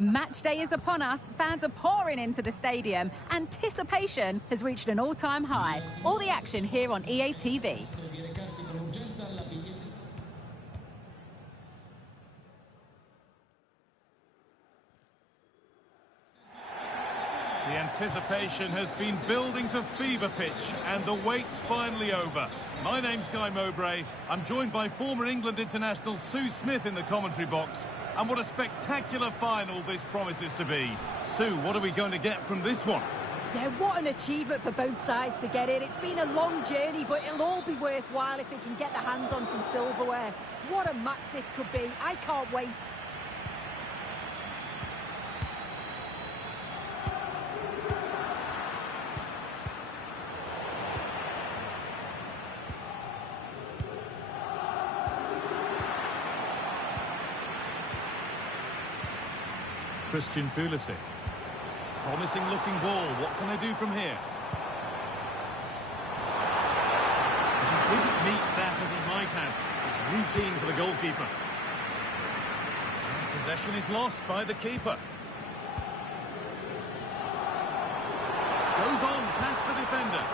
Match day is upon us, fans are pouring into the stadium. Anticipation has reached an all-time high. All the action here on EA TV. The anticipation has been building to fever pitch, and the wait's finally over. My name's Guy Mowbray. I'm joined by former England international Sue Smith in the commentary box. And what a spectacular final this promises to be. Sue, what are we going to get from this one? Yeah, what an achievement for both sides to get in. It's been a long journey, but it'll all be worthwhile if they can get their hands on some silverware. What a match this could be. I can't wait. Christian Pulisic. Promising looking ball. What can they do from here? But he didn't meet that as he might have. It's routine for the goalkeeper. And possession is lost by the keeper. Goes on past the defender.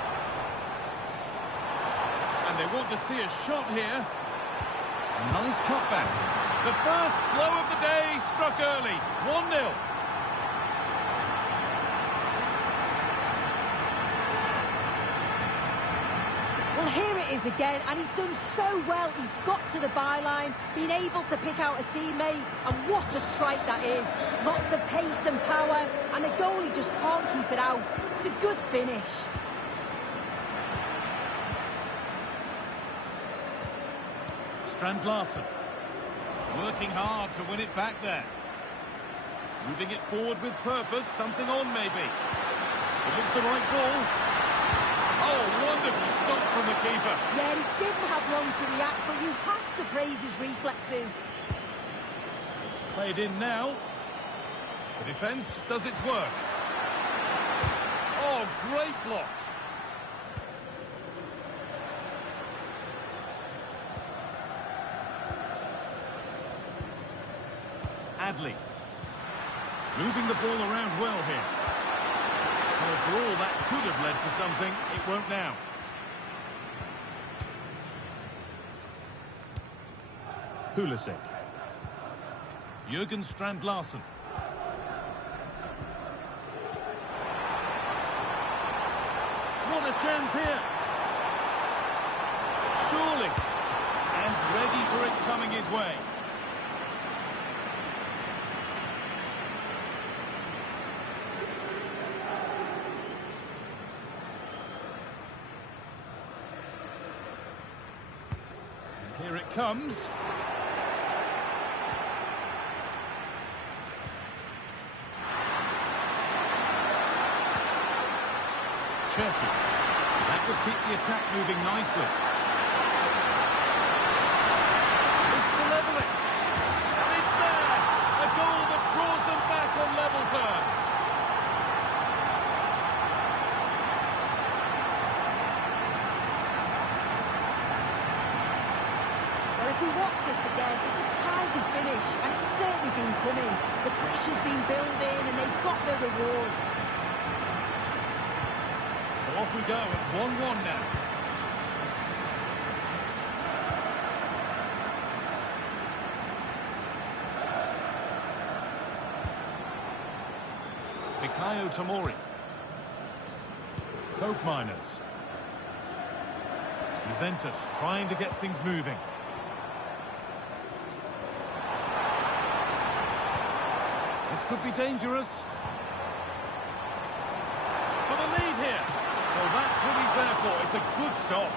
And they want to see a shot here. A nice cutback. The first blow of the day struck early. 1-0. Well, here it is again, and he's done so well. He's got to the byline, been able to pick out a teammate, and what a strike that is. Lots of pace and power, and the goalie just can't keep it out. It's a good finish. Strand Larsen. Working hard to win it back there. Moving it forward with purpose. Something on, maybe. It looks the right ball. Oh, wonderful stop from the keeper. Yeah, he didn't have long to react, but you have to praise his reflexes. It's played in now. The defence does its work. Oh, great block. Adley. Moving the ball around well here. Well, for all that could have led to something, it won't now. Pulisic. Jürgen Strand Larsen. What a chance here. Surely. And ready for it coming his way. Here it comes. Cherky. That will keep the attack moving nicely. It's to level it. And it's there! A goal that draws them back on level terms. If we watch this again, it's a tidy finish, and it's certainly been coming. The pressure's been building, and they've got their rewards. So off we go at 1-1 now. Fikayo Tomori. Coke Miners. Juventus trying to get things moving. This could be dangerous. For the lead here. Well, that's what he's there for. It's a good stop.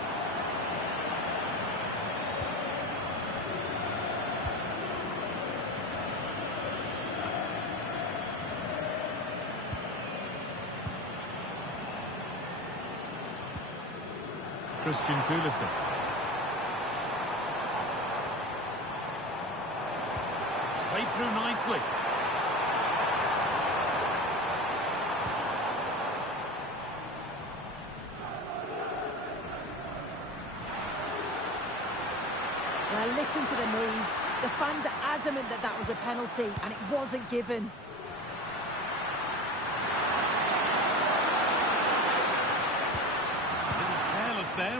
Christian Pulisic. Played through nicely. Well, listen to the noise. The fans are adamant that that was a penalty, and it wasn't given.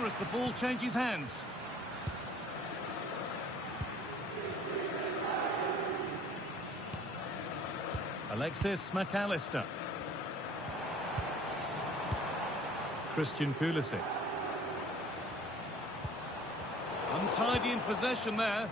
here as the ball changes hands. Alexis McAllister. Christian Pulisic. Untidy in possession there.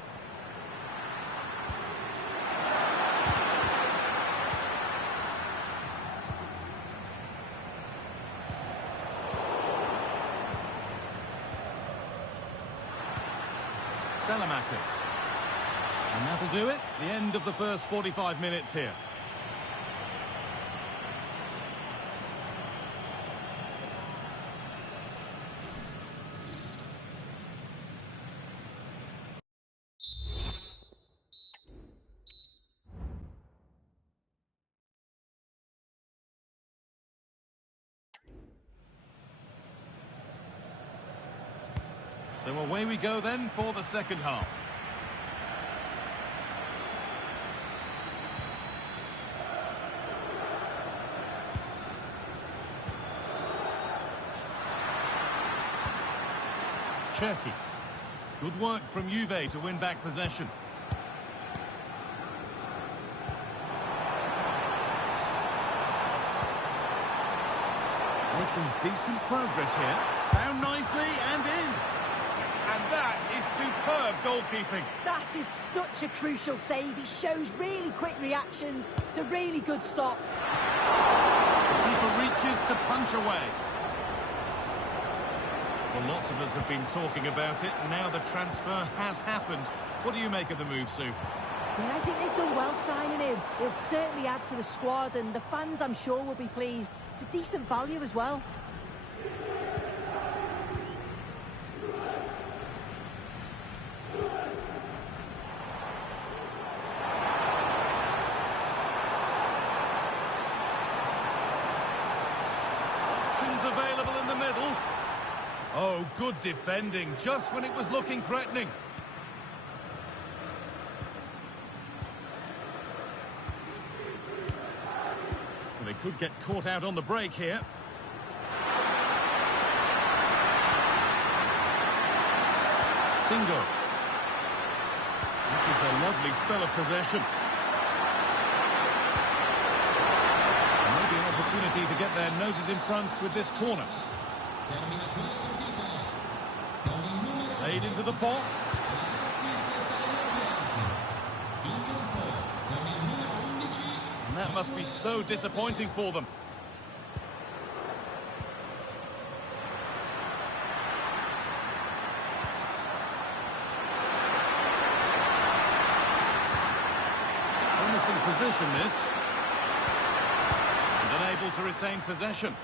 Salamakis. And that'll do it. The end of the first 45 minutes here. So away we go then for the second half. Cherki. Good work from Juve to win back possession. Making decent progress here. Down nicely and in. And that is superb goalkeeping. That is such a crucial save. He shows really quick reactions. It's a really good stop. The keeper reaches to punch away. Well, lots of us have been talking about it. Now the transfer has happened. What do you make of the move, Sue? Yeah, I think they've done well signing him. He'll certainly add to the squad, and the fans, I'm sure, will be pleased. It's a decent value as well. Available in the middle. Oh, good defending, just when it was looking threatening. Well, they could get caught out on the break here. Singo. This is a lovely spell of possession. Opportunity to get their noses in front with this corner. Played into the box. And that must be so disappointing for them. Promising position this. Unable to retain possession.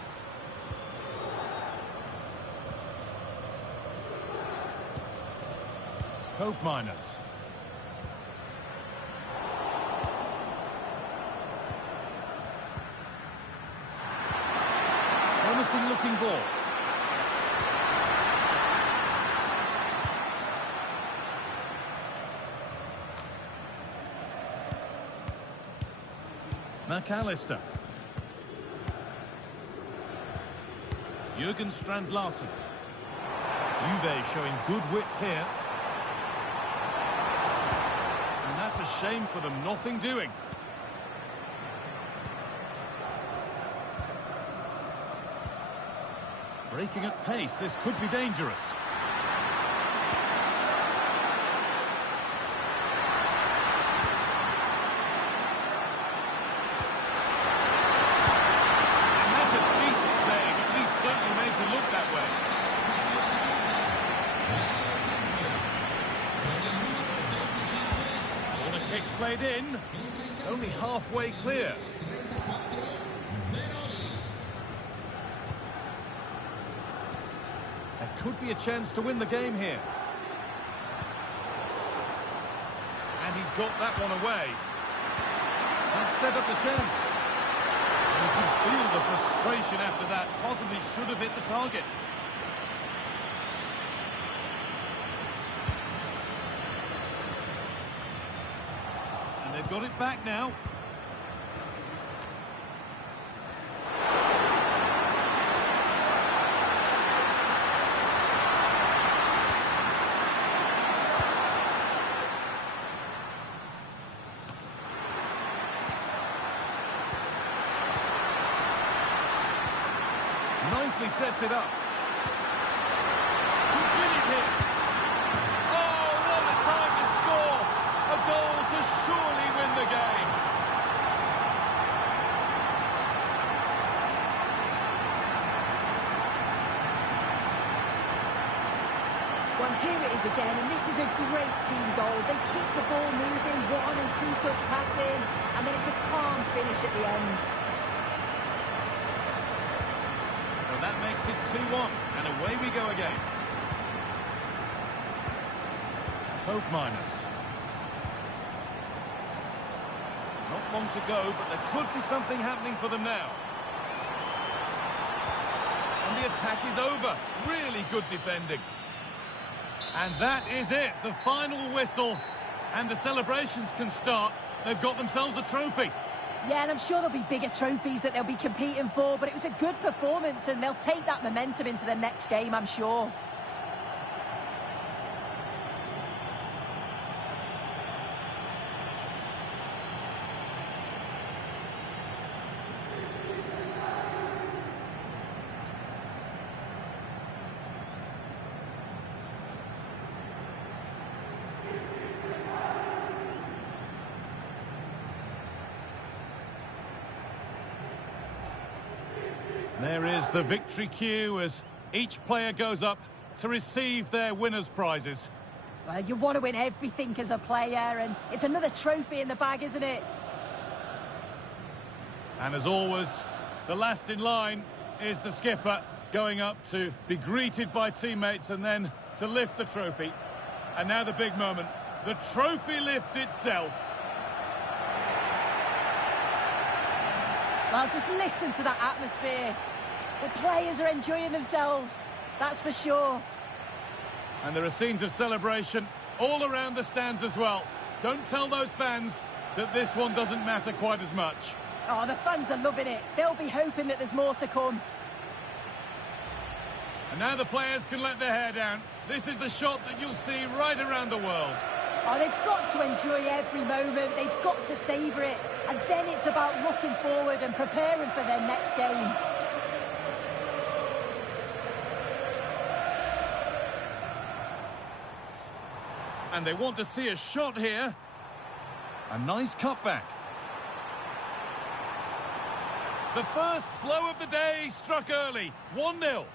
Cope Miners. Promising looking ball. McAllister. Jürgen Strand-Larsen. Juve showing good wit here. And that's a shame for them, nothing doing. Breaking at pace, this could be dangerous. Played in. It's only halfway clear. There could be a chance to win the game here. And he's got that one away. And set up the chance. You can feel the frustration after that. Possibly should have hit the target. They've got it back now. nicely sets it up. Could win it here. Oh, what a time to score! A goal to surely win the game. Well, here it is again, and this is a great team goal. They keep the ball moving, 1- and 2-touch passing, and then it's a calm finish at the end. So that makes it 2-1, and away we go again. Hope Miners. Not long to go, but there could be something happening for them now. And the attack is over. Really good defending. And that is it, the final whistle. And the celebrations can start. They've got themselves a trophy. Yeah, and I'm sure there'll be bigger trophies that they'll be competing for, but it was a good performance, and they'll take that momentum into the next game, I'm sure. There is the victory cue as each player goes up to receive their winners' prizes. Well, you want to win everything as a player, and it's another trophy in the bag, isn't it? And as always, the last in line is the skipper going up to be greeted by teammates and then to lift the trophy. And now the big moment, the trophy lift itself. Well, just listen to that atmosphere. The players are enjoying themselves, that's for sure. And there are scenes of celebration all around the stands as well. Don't tell those fans that this one doesn't matter quite as much. Oh, the fans are loving it. They'll be hoping that there's more to come. And now the players can let their hair down. This is the shot that you'll see right around the world. Oh, they've got to enjoy every moment. They've got to savour it. And then it's about looking forward and preparing for their next game. And they want to see a shot here. A nice cutback. The first blow of the day struck early. 1-0.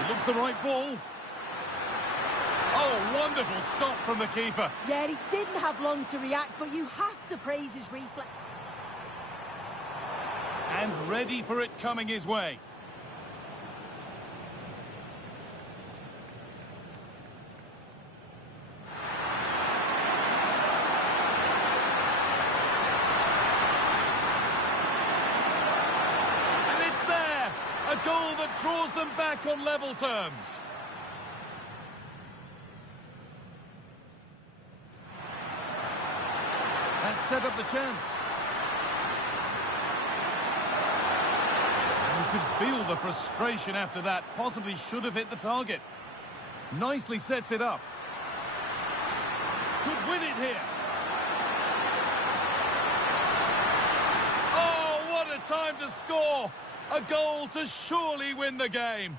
It looks the right ball. Oh, wonderful stop from the keeper. Yeah, he didn't have long to react, but you have to praise his reflex. And ready for it coming his way. And it's there! A goal that draws them back on level terms. That set up the chance. You could feel the frustration after that. Possibly should have hit the target. Nicely sets it up. Could win it here. Oh, what a time to score! A goal to surely win the game.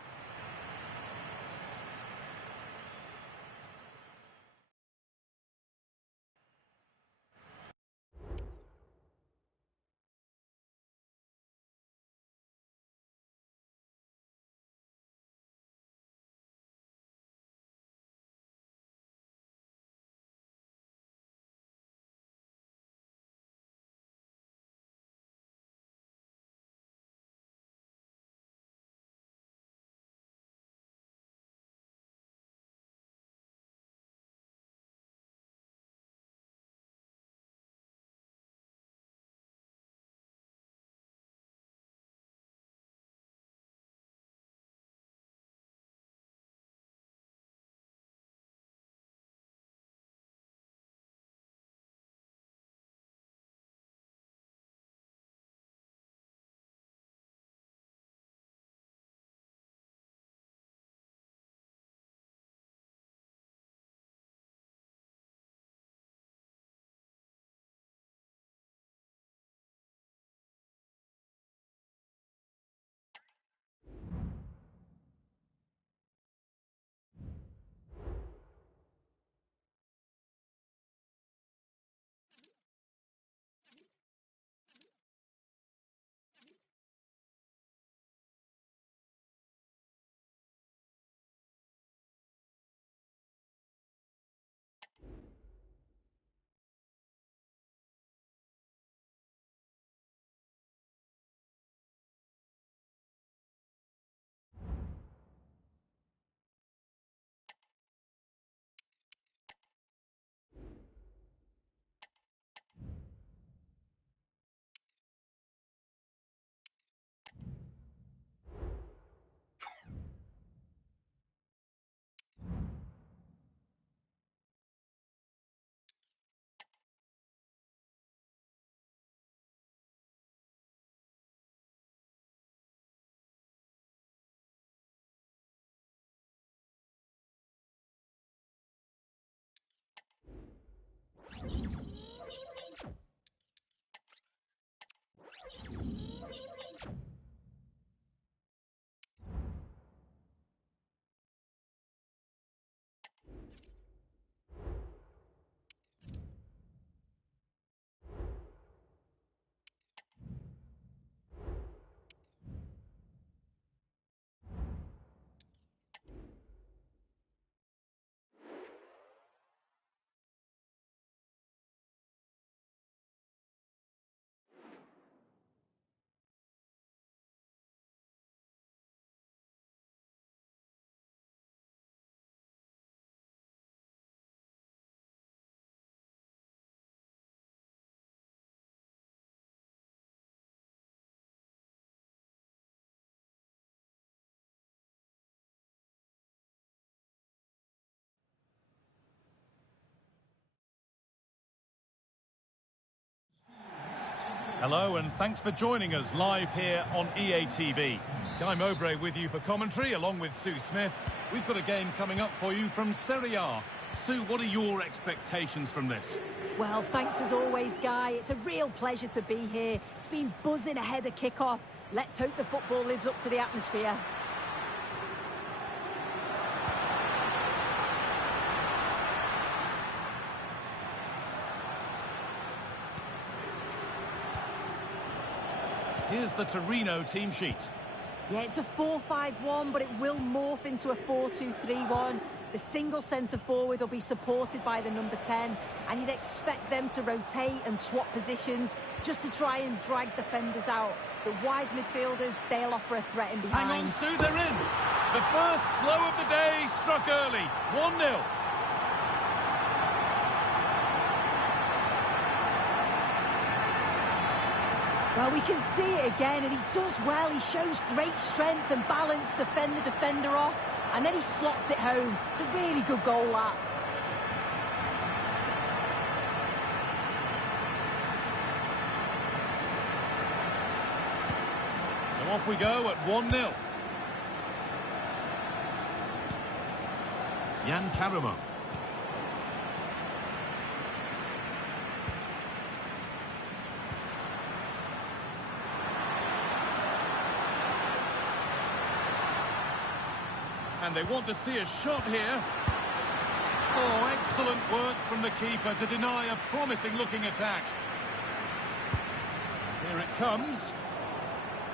Hello and thanks for joining us live here on EA TV. Guy Mowbray with you for commentary along with Sue Smith. We've got a game coming up for you from Serie A. Sue, what are your expectations from this? Well, thanks as always, Guy. It's a real pleasure to be here. It's been buzzing ahead of kick-off. Let's hope the football lives up to the atmosphere. Here's the Torino team sheet. Yeah, it's a 4-5-1, but it will morph into a 4-2-3-1. The single centre-forward will be supported by the number 10, and you'd expect them to rotate and swap positions just to try and drag defenders out. The wide midfielders, they'll offer a threat in behind. Hang on, Sue, they're in. The first blow of the day struck early. 1-0. Well, we can see it again, and he does well. He shows great strength and balance to fend the defender off, and then he slots it home. It's a really good goal, that. So off we go at 1-0. Jan Karamo. And they want to see a shot here. Oh, excellent work from the keeper to deny a promising-looking attack. Here it comes.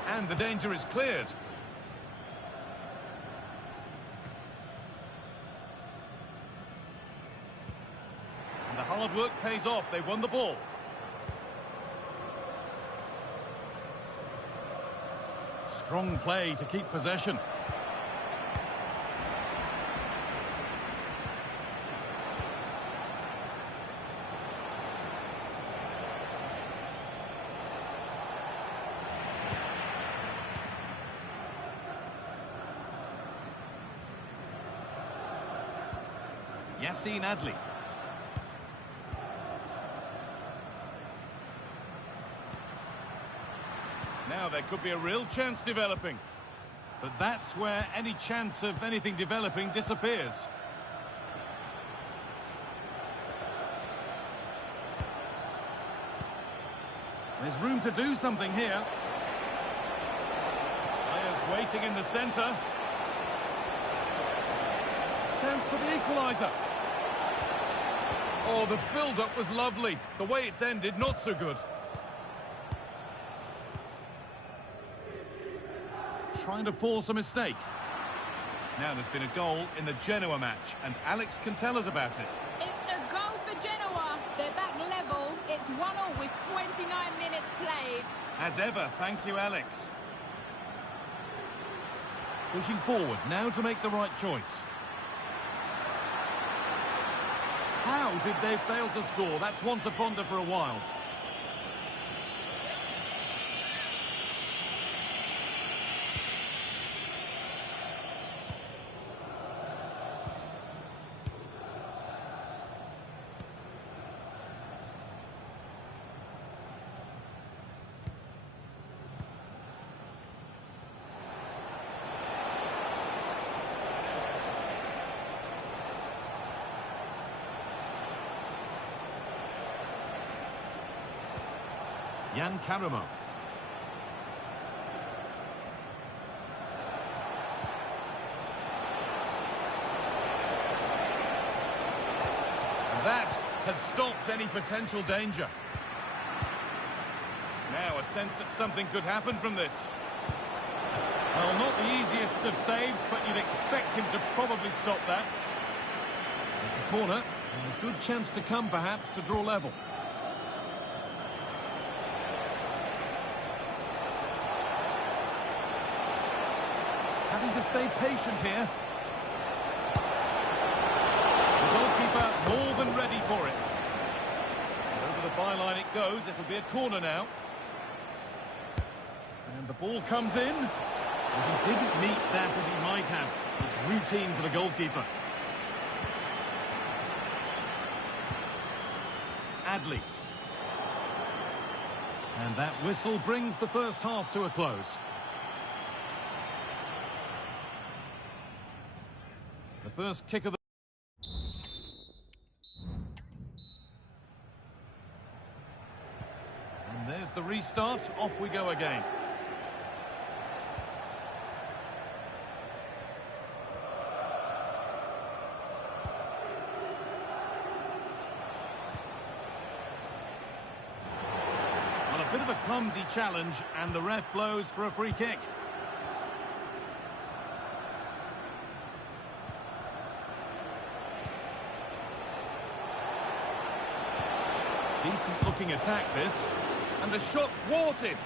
And the danger is cleared. And the hard work pays off. They won the ball. Strong play to keep possession. Yassine Adli. Now there could be a real chance developing. But that's where any chance of anything developing disappears. There's room to do something here. Players waiting in the centre. Chance for the equaliser. Oh, the build-up was lovely. The way it's ended, not so good. Trying to force a mistake. Now there's been a goal in the Genoa match, and Alex can tell us about it. It's a goal for Genoa. They're back level. It's 1-1 with 29 minutes played. As ever, thank you, Alex. Pushing forward, now to make the right choice. How did they fail to score? That's one to ponder for a while. Jan Karamo. That has stopped any potential danger. Now a sense that something could happen from this. Well, not the easiest of saves, but you'd expect him to probably stop that. It's a corner, and a good chance to come perhaps to draw level. Having to stay patient here. The goalkeeper more than ready for it. And over the byline it goes. It'll be a corner now. And the ball comes in. And he didn't meet that as he might have. It's routine for the goalkeeper. Adli. And that whistle brings the first half to a close. The first kick of the... And there's the restart. Off we go again. Well, a bit of a clumsy challenge, and the ref blows for a free kick. Decent looking attack this, and the shot thwarted.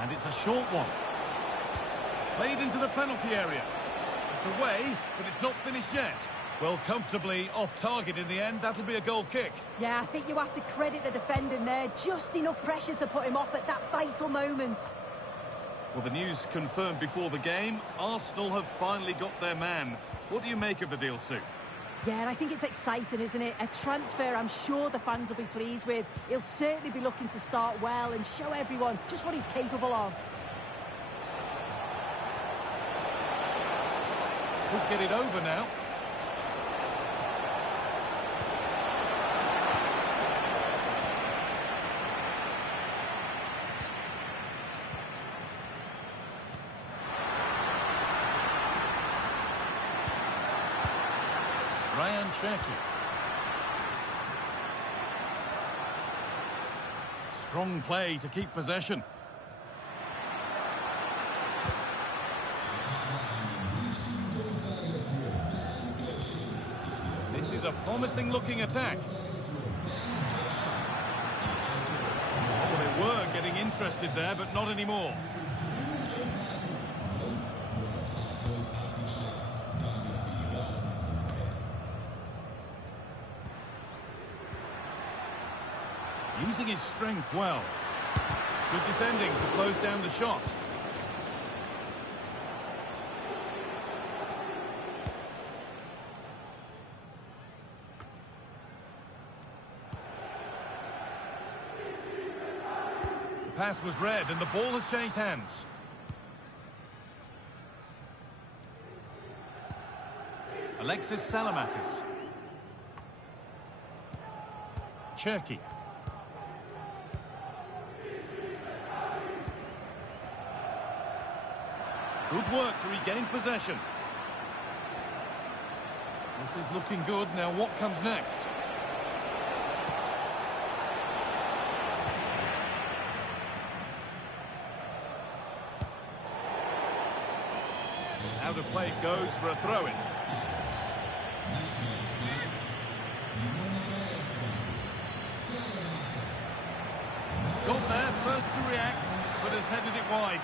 And it's a short one. Played into the penalty area. It's away, but it's not finished yet. Well, comfortably off target in the end. That'll be a goal kick. Yeah, I think you have to credit the defending there. Just enough pressure to put him off at that vital moment. Well, the news confirmed before the game. Arsenal have finally got their man. What do you make of the deal, Sue? Yeah, I think it's exciting, isn't it? A transfer I'm sure the fans will be pleased with. He'll certainly be looking to start well and show everyone just what he's capable of. Could get it over now. Cherky. Strong play to keep possession. This is a promising looking attack. Well, they were getting interested there, but not anymore. Using his strength well. Good defending to close down the shot. The pass was read and the ball has changed hands. Alexis Salamakis. Cherky. Good work to regain possession. This is looking good. Now what comes next? How to play goes for a throw-in. Got there first to react, but has headed it wide.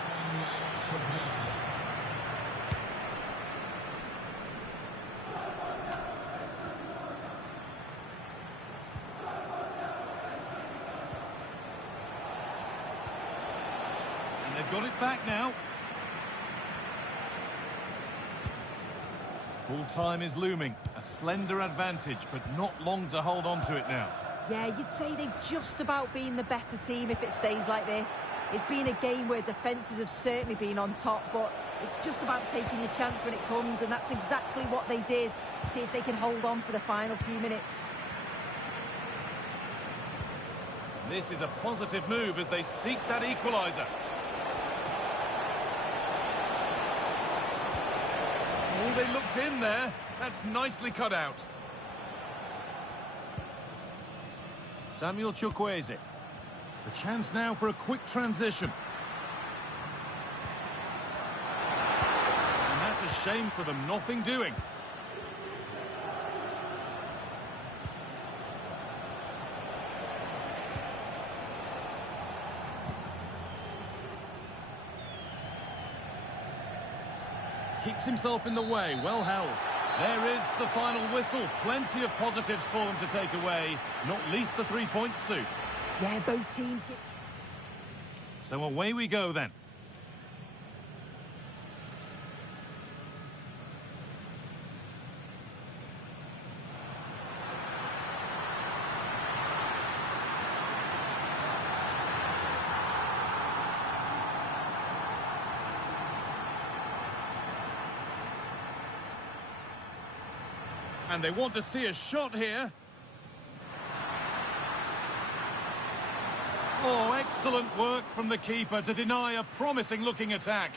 They've got it back now. Full time is looming. A slender advantage, but not long to hold on to it now. Yeah, you'd say they've just about been the better team if it stays like this. It's been a game where defences have certainly been on top, but it's just about taking your chance when it comes, and that's exactly what they did. See if they can hold on for the final few minutes. This is a positive move as they seek that equaliser. Oh, they looked in there. That's nicely cut out. Samuel Chukwueze. The chance now for a quick transition. And that's a shame for them. Nothing doing. Keeps himself in the way, well held. There is the final whistle. Plenty of positives for them to take away, not least the 3 points, Sue. Yeah, both teams get... So away we go then. And they want to see a shot here. Oh, excellent work from the keeper to deny a promising-looking attack.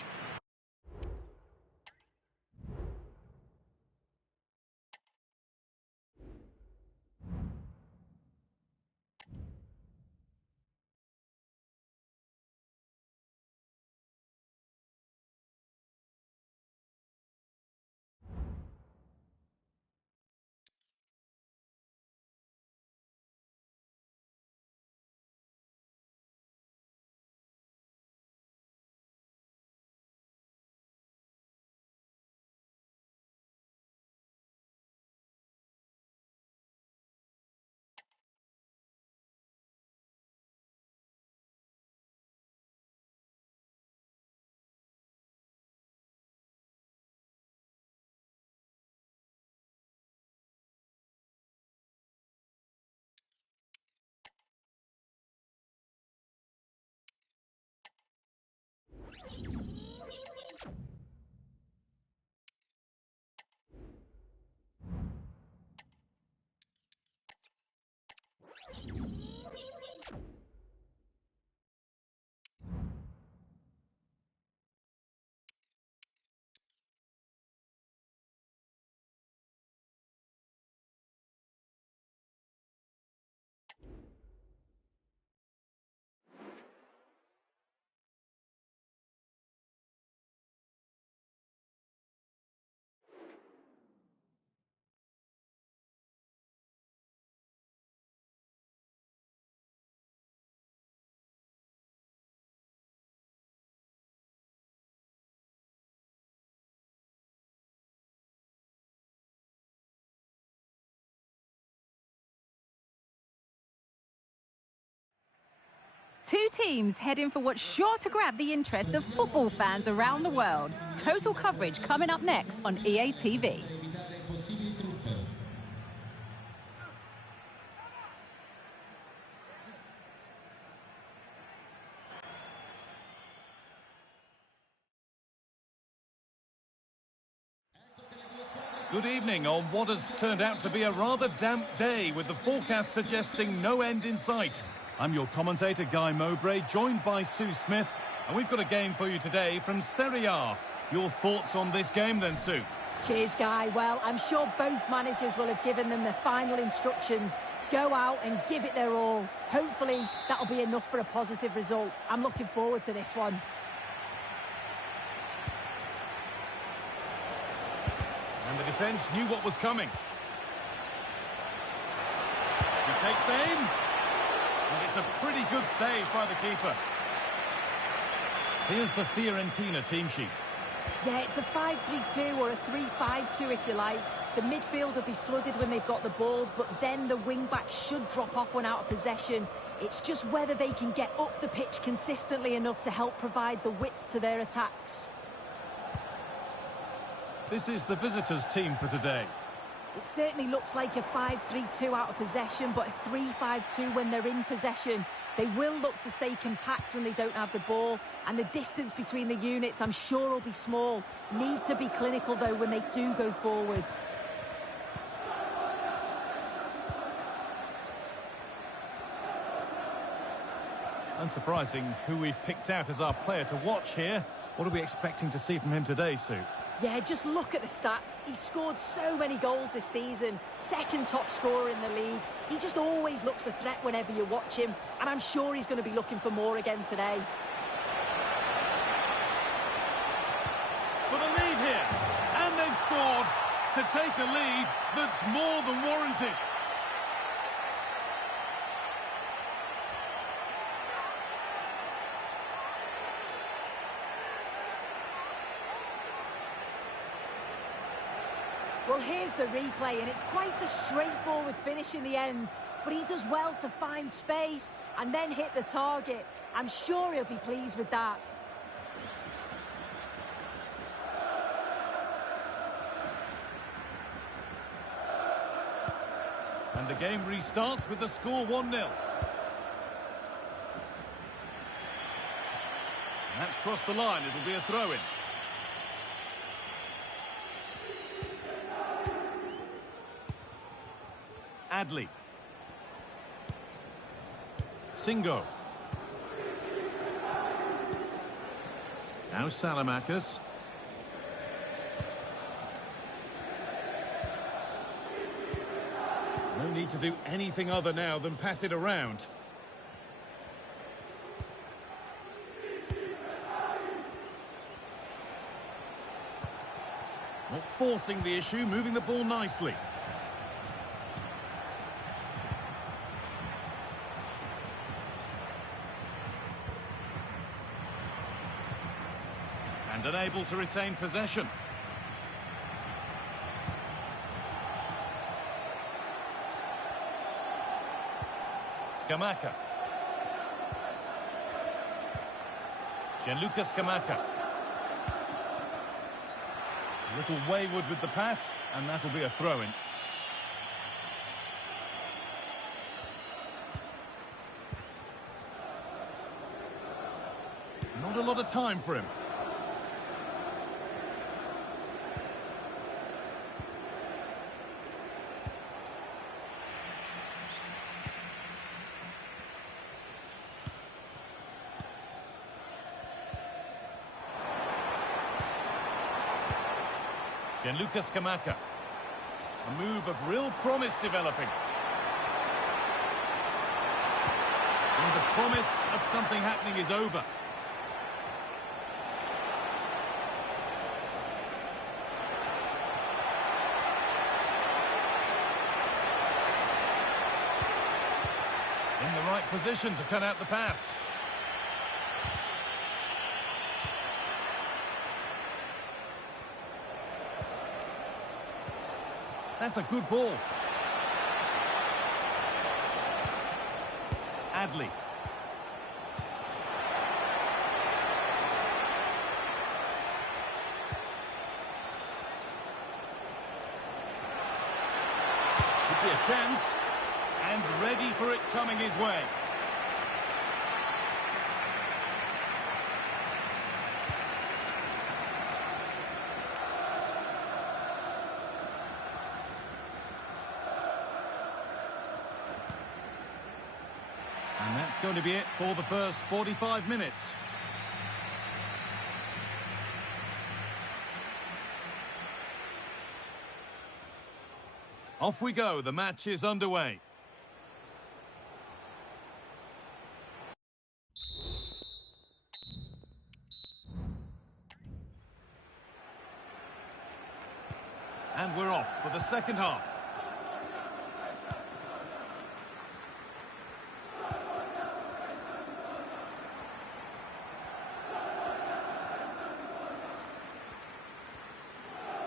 Two teams heading for what's sure to grab the interest of football fans around the world. Total coverage coming up next on EA TV. Good evening on what has turned out to be a rather damp day, with the forecast suggesting no end in sight. I'm your commentator, Guy Mowbray, joined by Sue Smith, and we've got a game for you today from Serie A. Your thoughts on this game then, Sue? Cheers, Guy. Well, I'm sure both managers will have given them the final instructions. Go out and give it their all. Hopefully, that'll be enough for a positive result. I'm looking forward to this one. And the defence knew what was coming. He takes aim. And it's a pretty good save by the keeper. Here's the Fiorentina team sheet. Yeah, it's a 5-3-2 or a 3-5-2 if you like. The midfield will be flooded when they've got the ball, but then the wing-backs should drop off when out of possession. It's just whether they can get up the pitch consistently enough to help provide the width to their attacks. This is the visitors' team for today. It certainly looks like a 5-3-2 out of possession, but a 3-5-2 when they're in possession. They will look to stay compact when they don't have the ball, and the distance between the units, I'm sure, will be small. Need to be clinical, though, when they do go forward. Unsurprising who we've picked out as our player to watch here. What are we expecting to see from him today, Sue? Yeah, just look at the stats. He's scored so many goals this season. Second top scorer in the league. He just always looks a threat whenever you watch him. And I'm sure he's going to be looking for more again today. For the lead here. And they've scored to take a lead that's more than warranted. Well, here's the replay, and it's quite a straightforward finish in the end. But he does well to find space and then hit the target. I'm sure he'll be pleased with that. And the game restarts with the score 1-0. That's crossed the line. It'll be a throw-in. Adli. Singo. Now Salamakis. No need to do anything other now than pass it around. Not forcing the issue, moving the ball nicely. And unable to retain possession. Scamacca. Gianluca Scamacca. A little wayward with the pass, and that'll be a throw-in. Not a lot of time for him. Gianluca Scamacca. A move of real promise developing. And the promise of something happening is over. In the right position to cut out the pass. That's a good ball. Adli. Could be a chance. And ready for it coming his way. And that's going to be it for the first 45 minutes. Off we go, the match is underway. And we're off for the second half.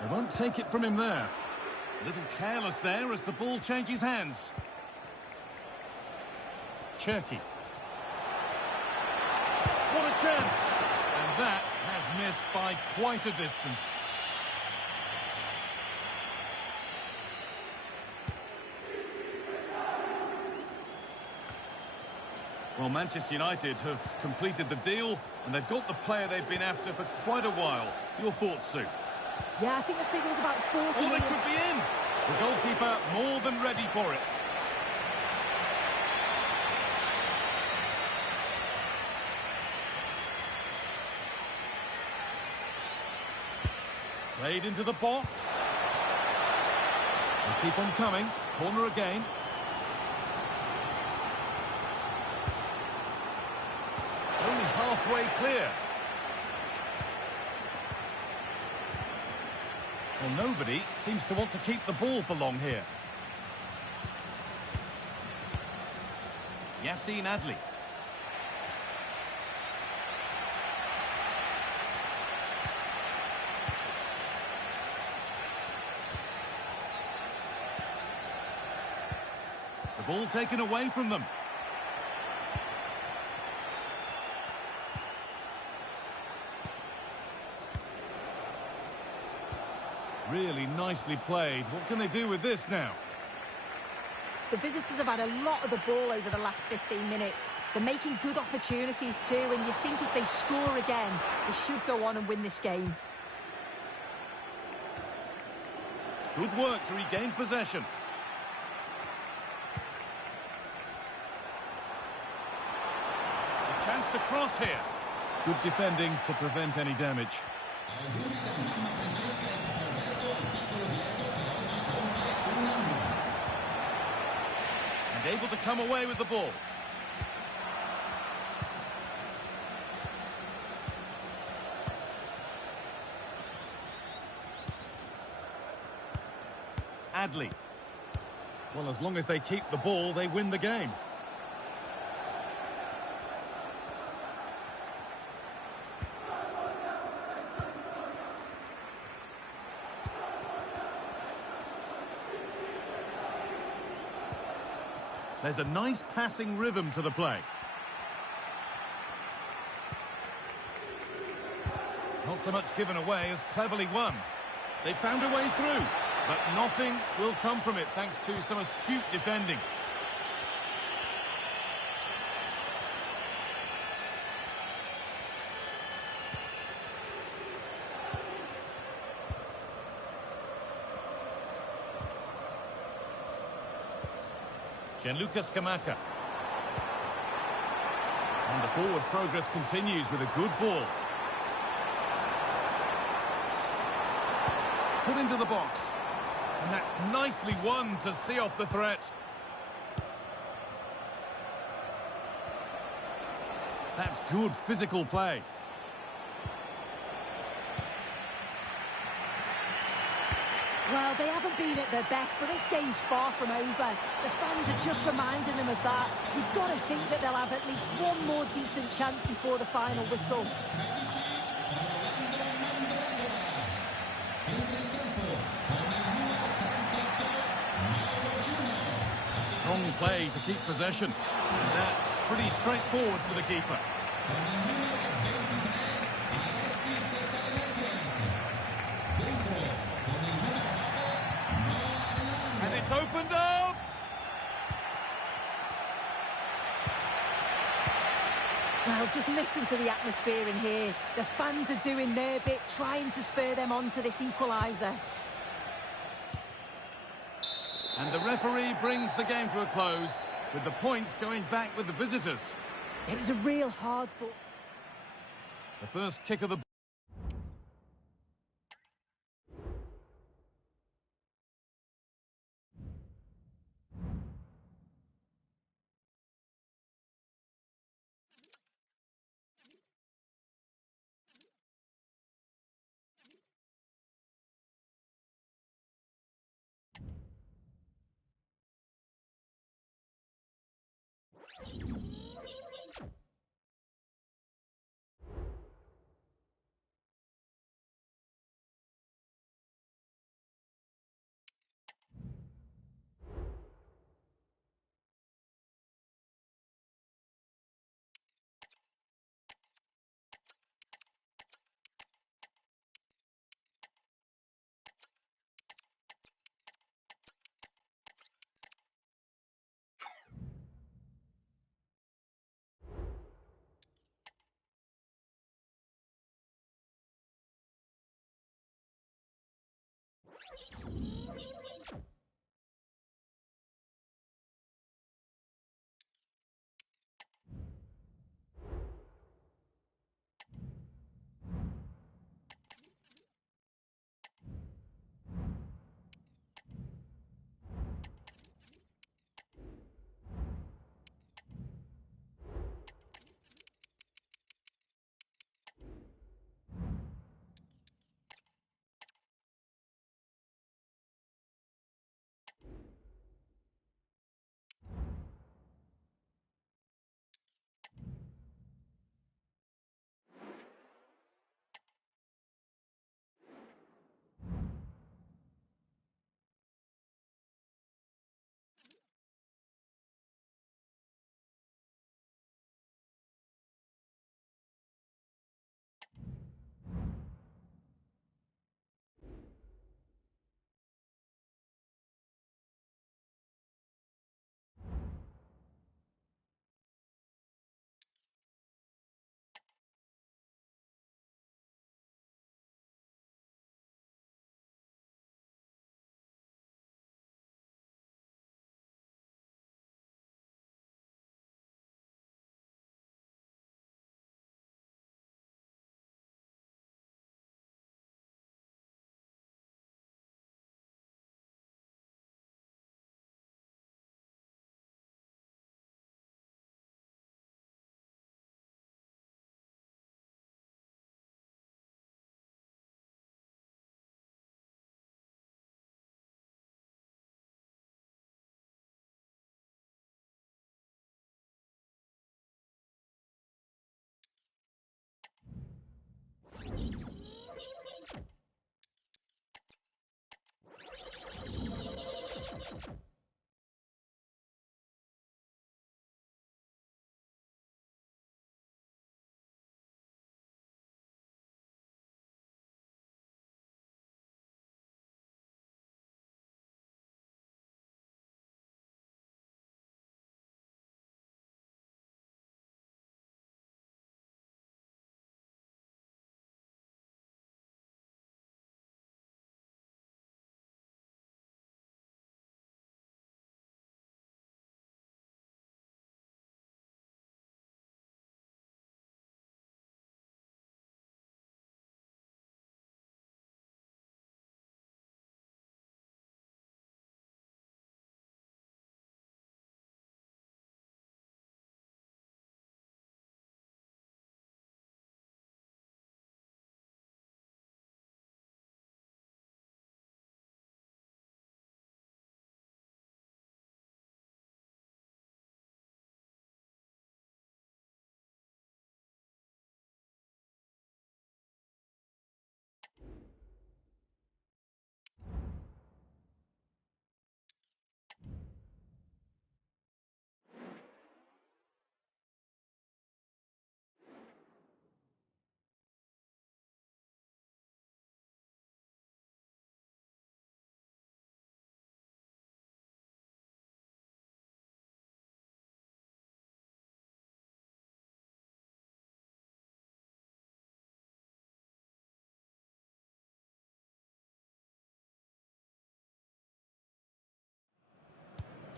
They won't take it from him there. A little careless there as the ball changes hands. Cherki. What a chance! And that has missed by quite a distance. Well, Manchester United have completed the deal, and they've got the player they've been after for quite a while. Your thoughts, Sue? Yeah, I think the figure was about 40 Oh, million. they could be in. The goalkeeper more than ready for it. Played into the box. They keep on coming. Corner again. It's only halfway clear. Well, nobody seems to want to keep the ball for long here. Yassine Adli. The ball taken away from them. Really nicely played. What can they do with this now? The visitors have had a lot of the ball over the last 15 minutes. They're making good opportunities too, and you think if they score again, they should go on and win this game. Good work to regain possession. Chance to cross here. Good defending to prevent any damage. And able to come away with the ball. Adley. Well, as long as they keep the ball, they win the game. There's a nice passing rhythm to the play. Not so much given away as cleverly won. They found a way through, but nothing will come from it thanks to some astute defending. Gianluca Scamacca. And the forward progress continues with a good ball. Put into the box. And that's nicely won to see off the threat. That's good physical play. Well, they haven't been at their best, but this game's far from over. The fans are just reminding them of that. You've got to think that they'll have at least one more decent chance before the final whistle. Strong play to keep possession. And that's pretty straightforward for the keeper. And it's opened up! Well, just listen to the atmosphere in here. The fans are doing their bit, trying to spur them on to this equaliser. And the referee brings the game to a close, with the points going back with the visitors. It was a real hard-fought. The first kick of the...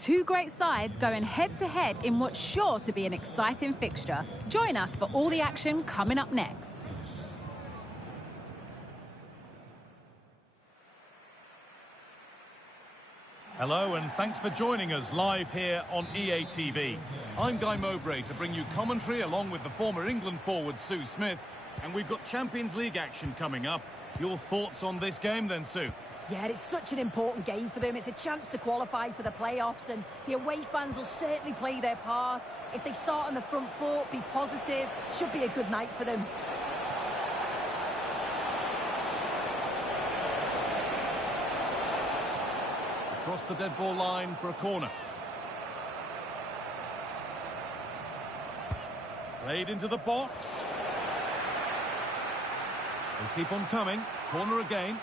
Two great sides going head-to-head in what's sure to be an exciting fixture. Join us for all the action coming up next. Hello and thanks for joining us live here on EA TV. I'm Guy Mowbray to bring you commentary along with the former England forward Sue Smith. And we've got Champions League action coming up. Your thoughts on this game then, Sue? Yeah, it's such an important game for them. It's a chance to qualify for the playoffs, and the away fans will certainly play their part. If they start on the front foot, be positive, should be a good night for them. Across the dead ball line for a corner. Played into the box. They keep on coming. Corner again.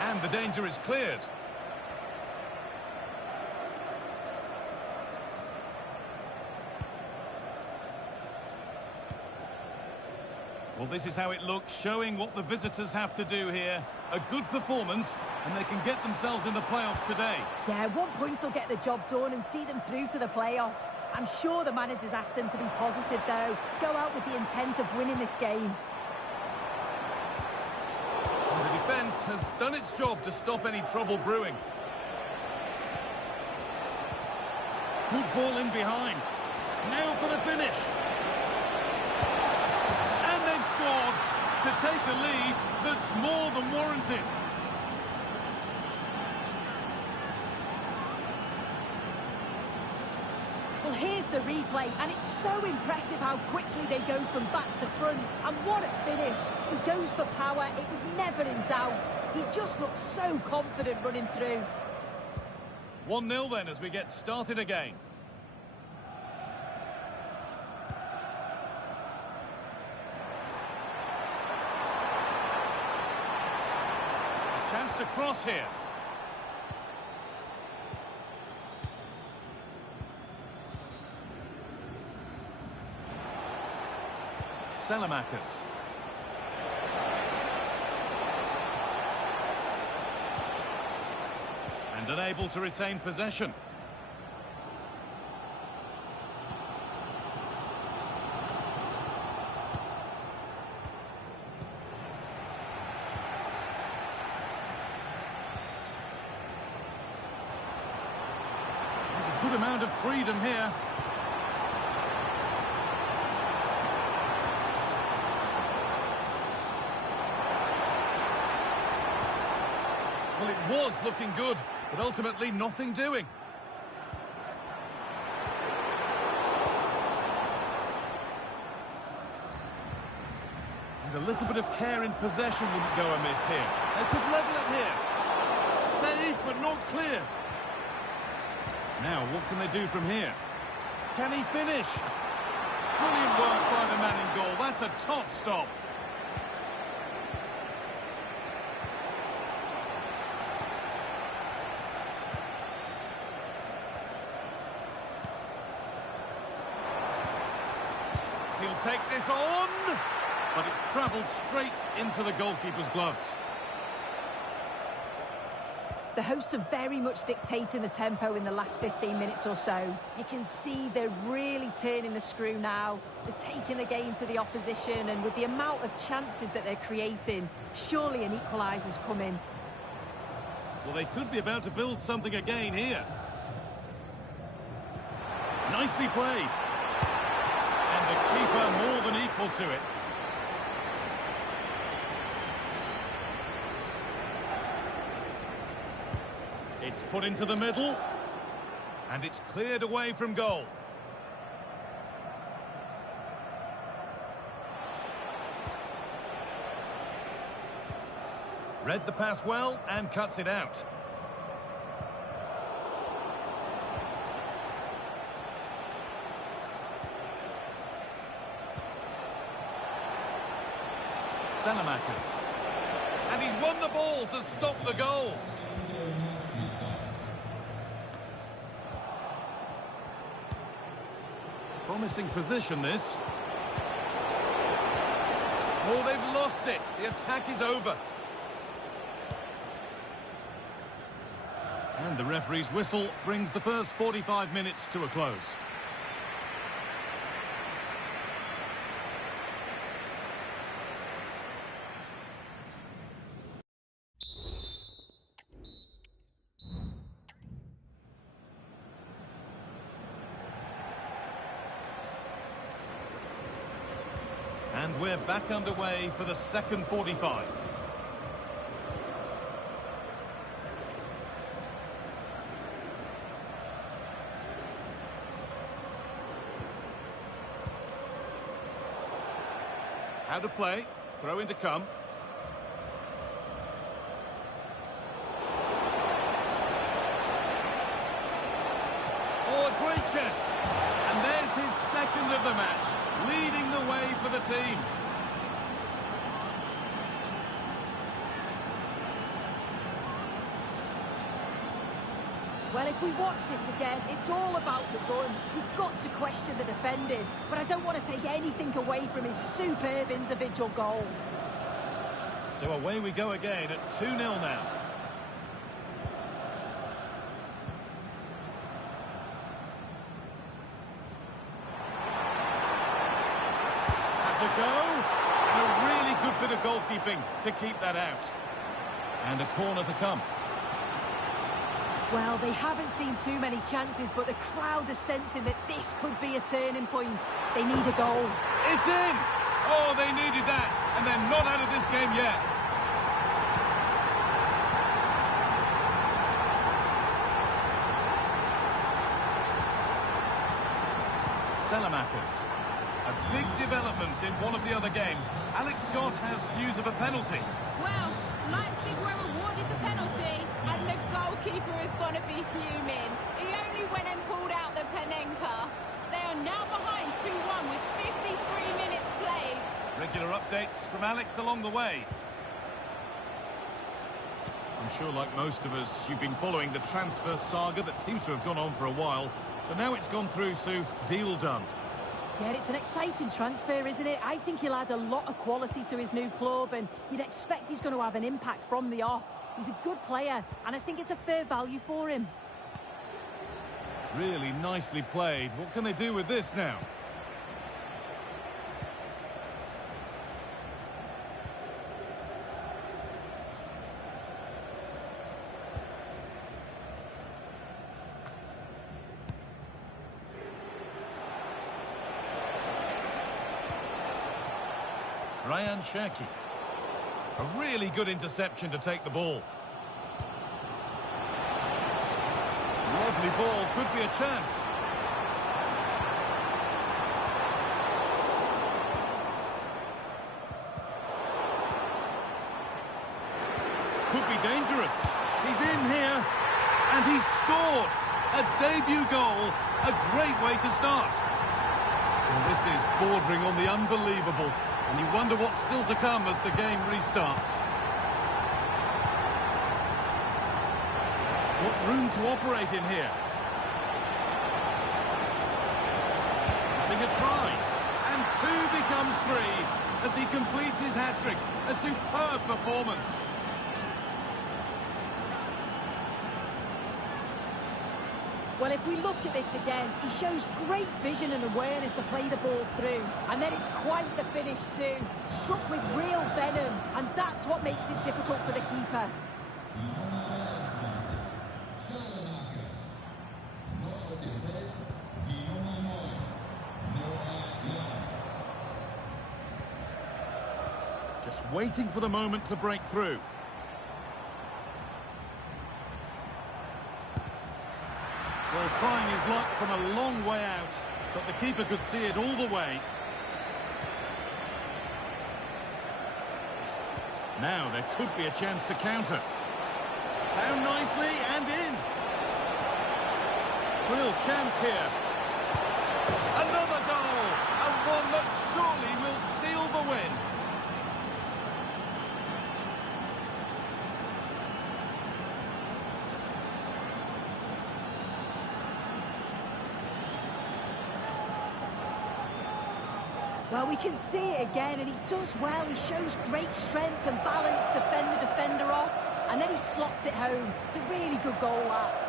And the danger is cleared. Well, this is how it looks, showing what the visitors have to do here. A good performance, and they can get themselves in the playoffs today. Yeah, 1 point will get the job done and see them through to the playoffs. I'm sure the manager's asked them to be positive, though. Go out with the intent of winning this game. The defence has done its job to stop any trouble brewing. Good ball in behind. Now for the finish. And they've scored to take a lead that's more than warranted. Well, here's the replay, and it's so impressive how quickly they go from back to front. And what a finish. He goes for power. It was never in doubt. He just looks so confident running through. 1-0 then as we get started again. A chance to cross here. Salamakers. And unable to retain possession. There's a good amount of freedom here. Well, it was looking good, but ultimately nothing doing. And a little bit of care in possession wouldn't go amiss here. They could level it here. Save, but not clear. Now, what can they do from here? Can he finish? Brilliant work by the man in goal. That's a top stop. He'll take this on, but it's travelled straight into the goalkeeper's gloves. The hosts are very much dictating the tempo in the last 15 minutes or so. You can see they're really turning the screw now. They're taking the game to the opposition, and with the amount of chances that they're creating, surely an equaliser's coming. Well, they could be about to build something again here. Nicely played. And the keeper more than equal to it. It's put into the middle. And it's cleared away from goal. Read the pass well and cuts it out. Salamakers. And he's won the ball to stop the goal. Promising position, this. Oh, they've lost it. The attack is over. And the referee's whistle brings the first 45 minutes to a close. And we're back underway for the second 45. How to play, throw in to come. Oh, a great chance. And there's his second of the match, leading the way for the team. Well, if we watch this again, it's all about the run. You've got to question the defending, but I don't want to take anything away from his superb individual goal. So away we go again at 2-0 now. That's a go. And a really good bit of goalkeeping to keep that out. And a corner to come. Well, they haven't seen too many chances, but the crowd is sensing that this could be a turning point. They need a goal. It's in! Oh, they needed that, and they're not out of this game yet. Salamakers. A big development in one of the other games. Alex Scott has news of a penalty. Well, Leipzig were awarded the penalty, and the goalkeeper is going to be fuming. He only went and pulled out the Panenka. They are now behind 2-1 with 53 minutes played. Regular updates from Alex along the way. I'm sure, like most of us, you've been following the transfer saga that seems to have gone on for a while, but now it's gone through, so deal done. Yeah, it's an exciting transfer, isn't it? I think he'll add a lot of quality to his new club, and you'd expect he's going to have an impact from the off. He's a good player, and I think it's a fair value for him. Really nicely played. What can they do with this now? Ryan Cherki. A really good interception to take the ball. Lovely ball, could be a chance. Could be dangerous. He's in here, and he's scored. A debut goal, a great way to start. Well, this is bordering on the unbelievable. And you wonder what's still to come as the game restarts. What room to operate in here. Having a try. And 2 becomes 3 as he completes his hat-trick. A superb performance. Well, if we look at this again, he shows great vision and awareness to play the ball through. And then it's quite the finish too. Struck with real venom, and that's what makes it difficult for the keeper. Just waiting for the moment to break through. Well, trying his luck from a long way out, but the keeper could see it all the way. Now there could be a chance to counter. Down nicely and in. Real chance here. Another goal, and one that surely will seal the win. Well, we can see it again, and he does well. He shows great strength and balance to fend the defender off, and then he slots it home. It's a really good goal, that.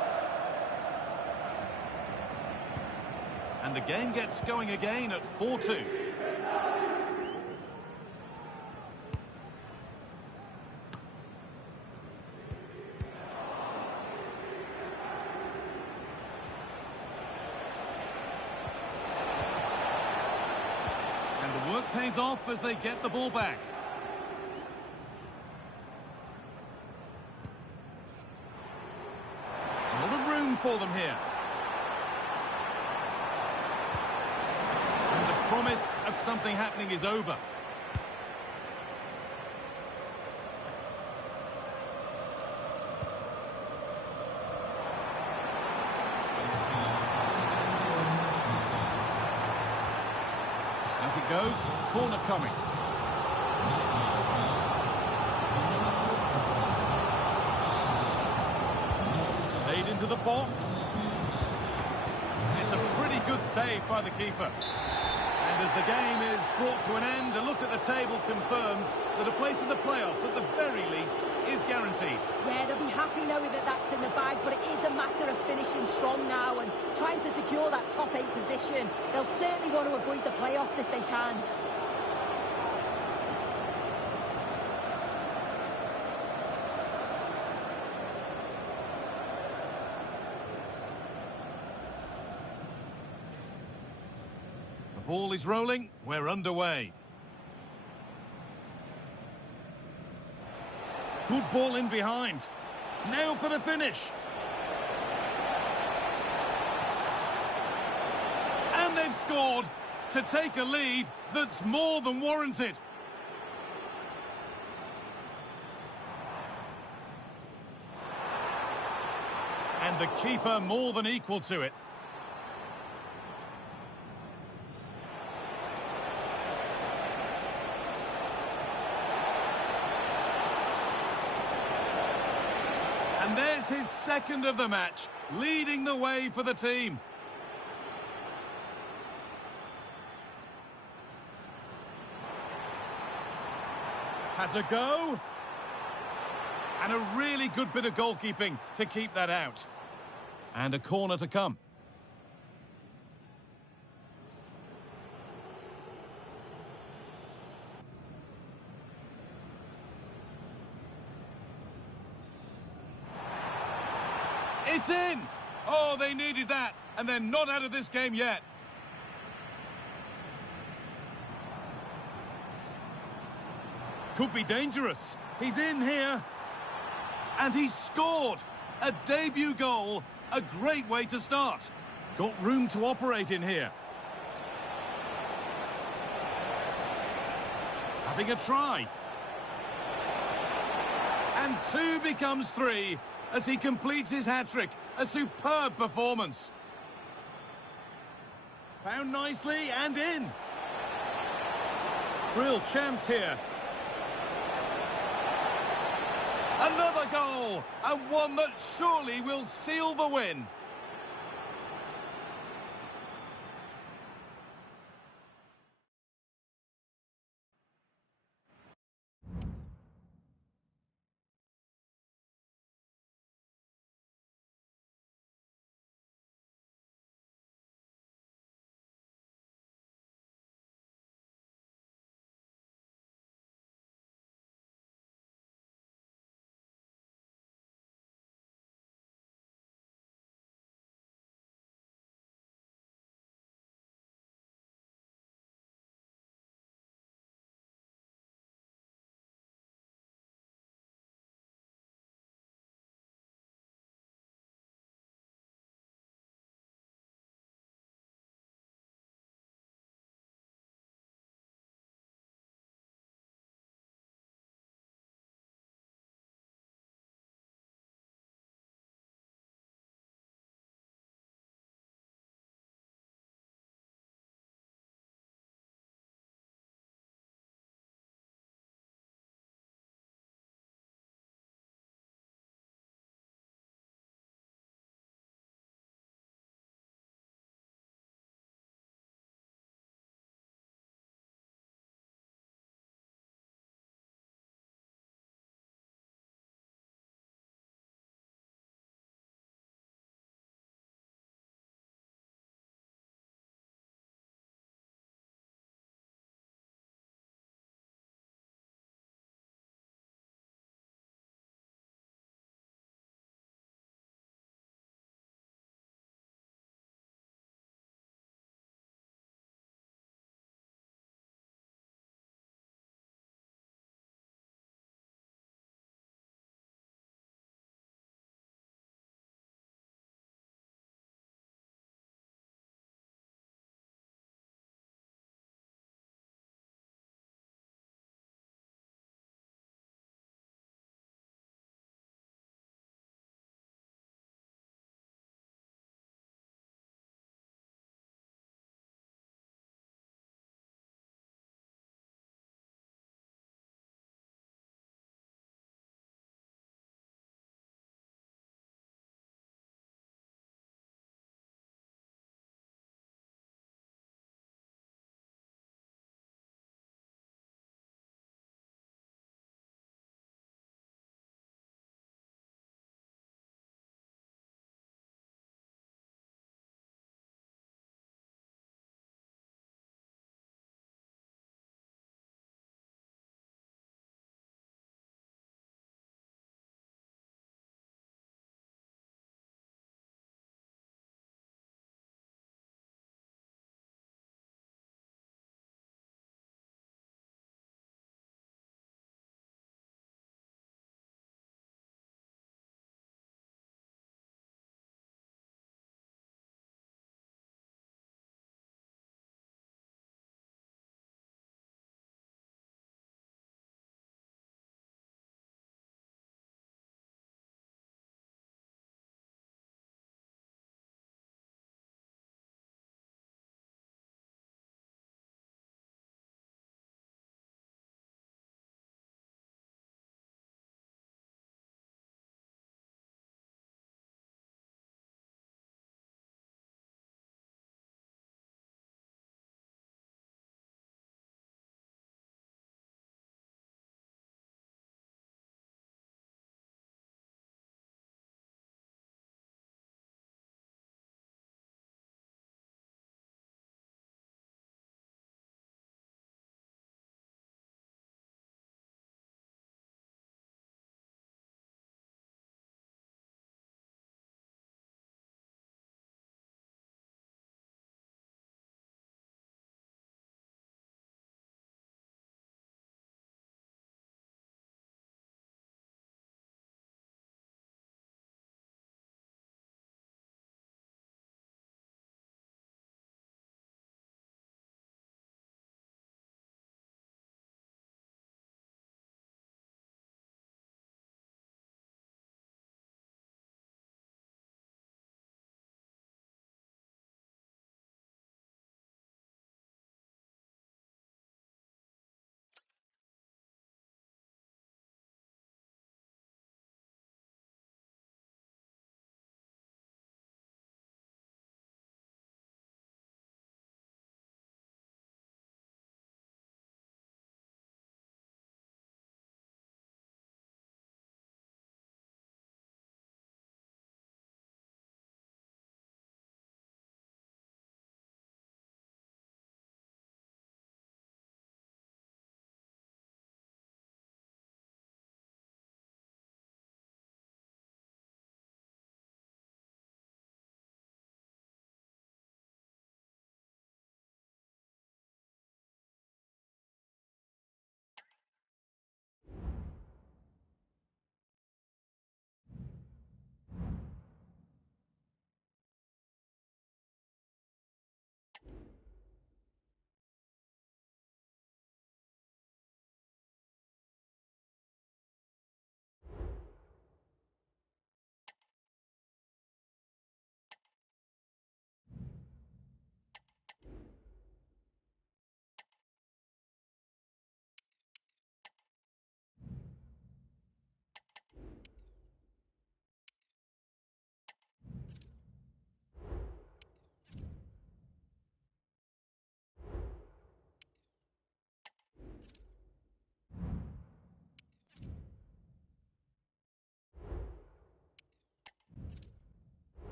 And the game gets going again at 4-2. And the work pays off as they get the ball back. A lot of room for them here. And the promise of something happening is over. Out it goes, corner coming. Played into the box. It's a pretty good save by the keeper. And as the game is brought to an end, a look at the table confirms that a place in the playoffs, at the very least, is guaranteed. Yeah, they'll be happy knowing that that's in the bag, but it is a matter of finishing strong now and trying to secure that top 8 position. They'll certainly want to avoid the playoffs if they can. The ball is rolling, we're underway. Good ball in behind. Now for the finish. And they've scored to take a lead that's more than warranted. And the keeper more than equal to it. And there's his second of the match, leading the way for the team. Has a go. And a really good bit of goalkeeping to keep that out. And a corner to come. It's in! Oh, they needed that, and they're not out of this game yet. Could be dangerous. He's in here. And he's scored. A debut goal. A great way to start. Got room to operate in here. Having a try. And 2 becomes 3. As he completes his hat-trick. A superb performance. Found nicely and in. Real chance here. Another goal. And one that surely will seal the win.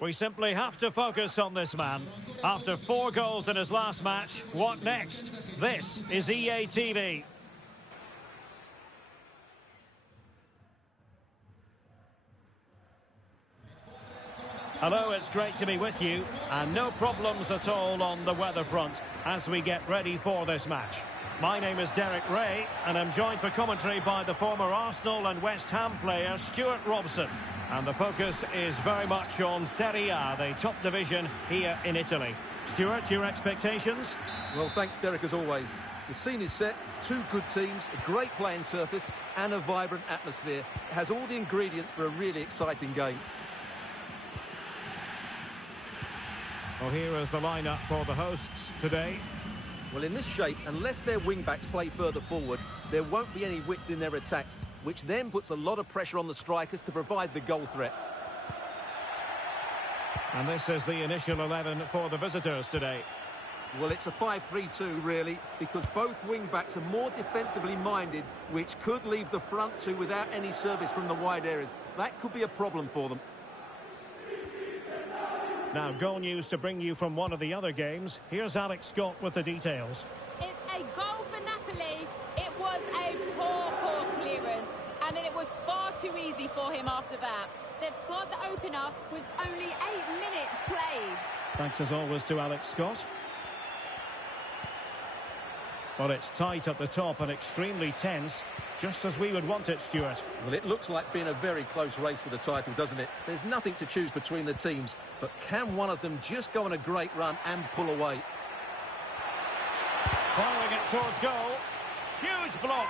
We simply have to focus on this man. After 4 goals in his last match, what next? This is EA TV. Hello, it's great to be with you, and no problems at all on the weather front as we get ready for this match. My name is Derek Ray, and I'm joined for commentary by the former Arsenal and West Ham player Stuart Robson. And the focus is very much on Serie A, the top division here in Italy. Stuart, your expectations? Well, thanks, Derek, as always. The scene is set, 2 good teams, a great playing surface, and a vibrant atmosphere. It has all the ingredients for a really exciting game. Well, here is the lineup for the hosts today. Well, in this shape, unless their wing-backs play further forward, there won't be any width in their attacks, which then puts a lot of pressure on the strikers to provide the goal threat. And this is the initial 11 for the visitors today. Well, it's a 5-3-2, really, because both wing-backs are more defensively minded, which could leave the front two without any service from the wide areas. That could be a problem for them. Now, goal news to bring you from one of the other games. Here's Alex Scott with the details. It's a goal for Napoli. It was a poor clearance, and then it was far too easy for him after that. They've scored the opener with only 8 minutes played. Thanks as always to Alex Scott. Well, it's tight at the top and extremely tense, just as we would want it, Stuart. Well, it looks like being a very close race for the title, doesn't it? There's nothing to choose between the teams, but can one of them just go on a great run and pull away? Firing it towards goal. Huge block.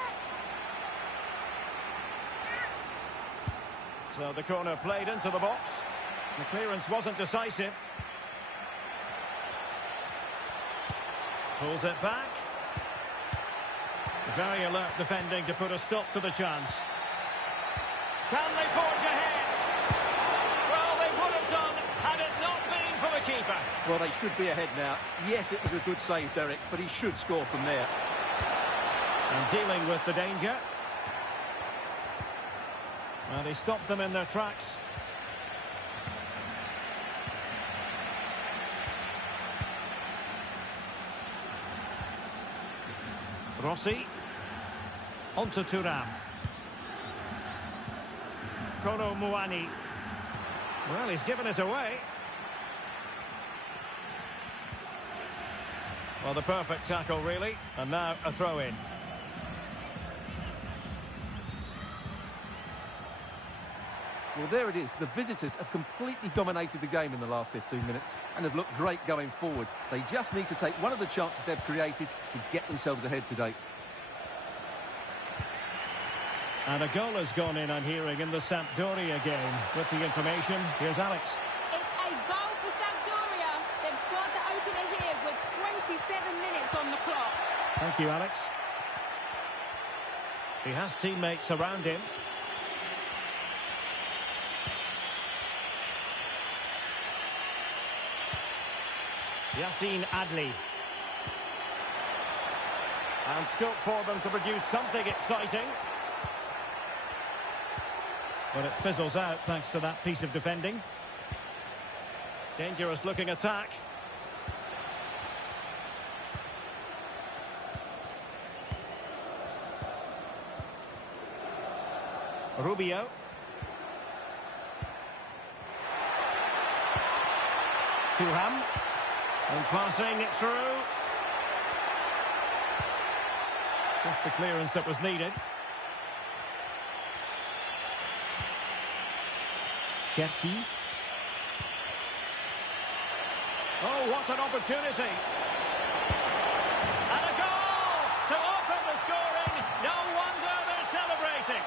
So the corner played into the box. The clearance wasn't decisive. Pulls it back. Very alert defending to put a stop to the chance. Can they forge ahead? Well, they would have done had it not been for the keeper. Well, they should be ahead now. Yes, it was a good save, Derek, but he should score from there. And dealing with the danger. And he stopped them in their tracks. Rossi. Onto Thuram. Kolo Muani. Well, he's given us away. Well, the perfect tackle, really. And now a throw-in. Well, there it is. The visitors have completely dominated the game in the last 15 minutes and have looked great going forward. They just need to take one of the chances they've created to get themselves ahead today. And a goal has gone in, I'm hearing, in the Sampdoria game. With the information, here's Alex. It's a goal for Sampdoria. They've scored the opener here with 27 minutes on the clock. Thank you, Alex. He has teammates around him. Yassine Adli. And scope for them to produce something exciting. But it fizzles out thanks to that piece of defending. Dangerous looking attack. Rubio. Thuram. And passing it through. Just the clearance that was needed. Cherki. Oh, what an opportunity. And a goal to open the scoring. No wonder they're celebrating.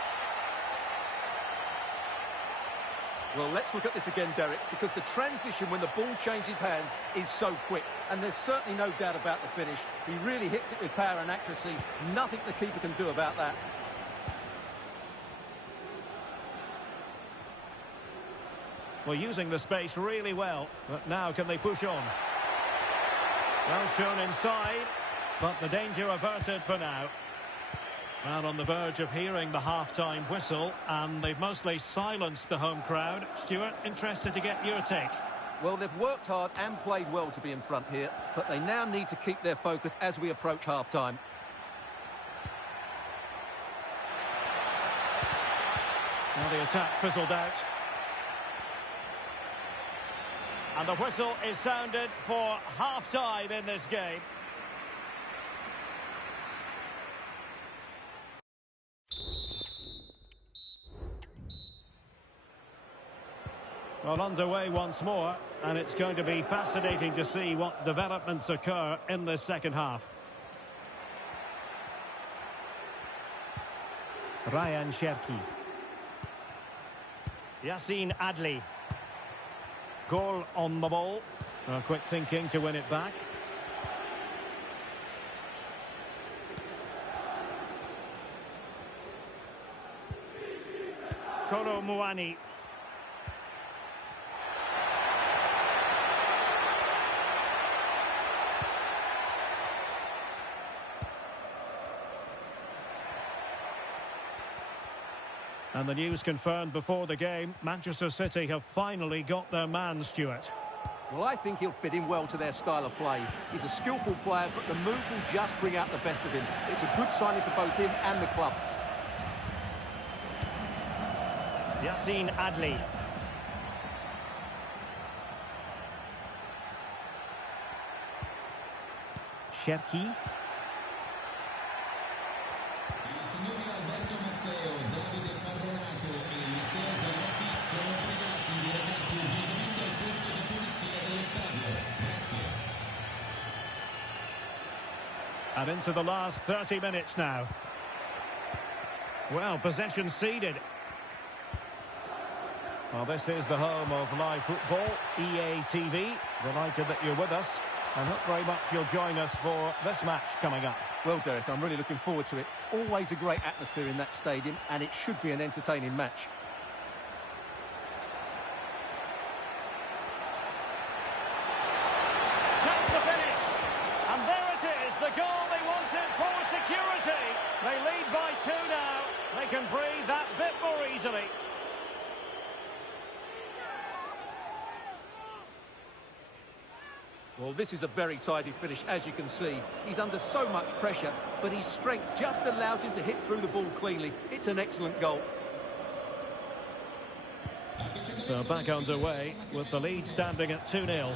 Well, let's look at this again, Derek, because the transition when the ball changes hands is so quick. And there's certainly no doubt about the finish. He really hits it with power and accuracy. Nothing the keeper can do about that. Well, using the space really well. But now can they push on? Well shown inside, but the danger averted for now. And on the verge of hearing the half-time whistle, and they've mostly silenced the home crowd. Stuart, interested to get your take. Well, they've worked hard and played well to be in front here, but they now need to keep their focus as we approach half-time. Now the attack fizzled out. And the whistle is sounded for half-time in this game. Well, underway once more, and it's going to be fascinating to see what developments occur in this second half. Ryan Cherki. Yassine Adli. Goal on the ball. Quick thinking to win it back. Kolo Muani. And the news confirmed before the game, Manchester City have finally got their man, Stuart. Well, I think he'll fit in well to their style of play. He's a skillful player, but the move will just bring out the best of him. It's a good signing for both him and the club. Yassine Adli. Cherki. And into the last 30 minutes now. Well, possession ceded. Well, this is the home of live football, EA TV. Delighted that you're with us, and hope very much you'll join us for this match coming up. Well, Derek, I'm really looking forward to it. Always a great atmosphere in that stadium, and it should be an entertaining match. Chance to finish. And there it is, the goal they wanted for security. They lead by 2 now. They can breathe that bit more easily. Well, this is a very tidy finish, as you can see. He's under so much pressure, but his strength just allows him to hit through the ball cleanly. It's an excellent goal. So back underway with the lead standing at 2-0.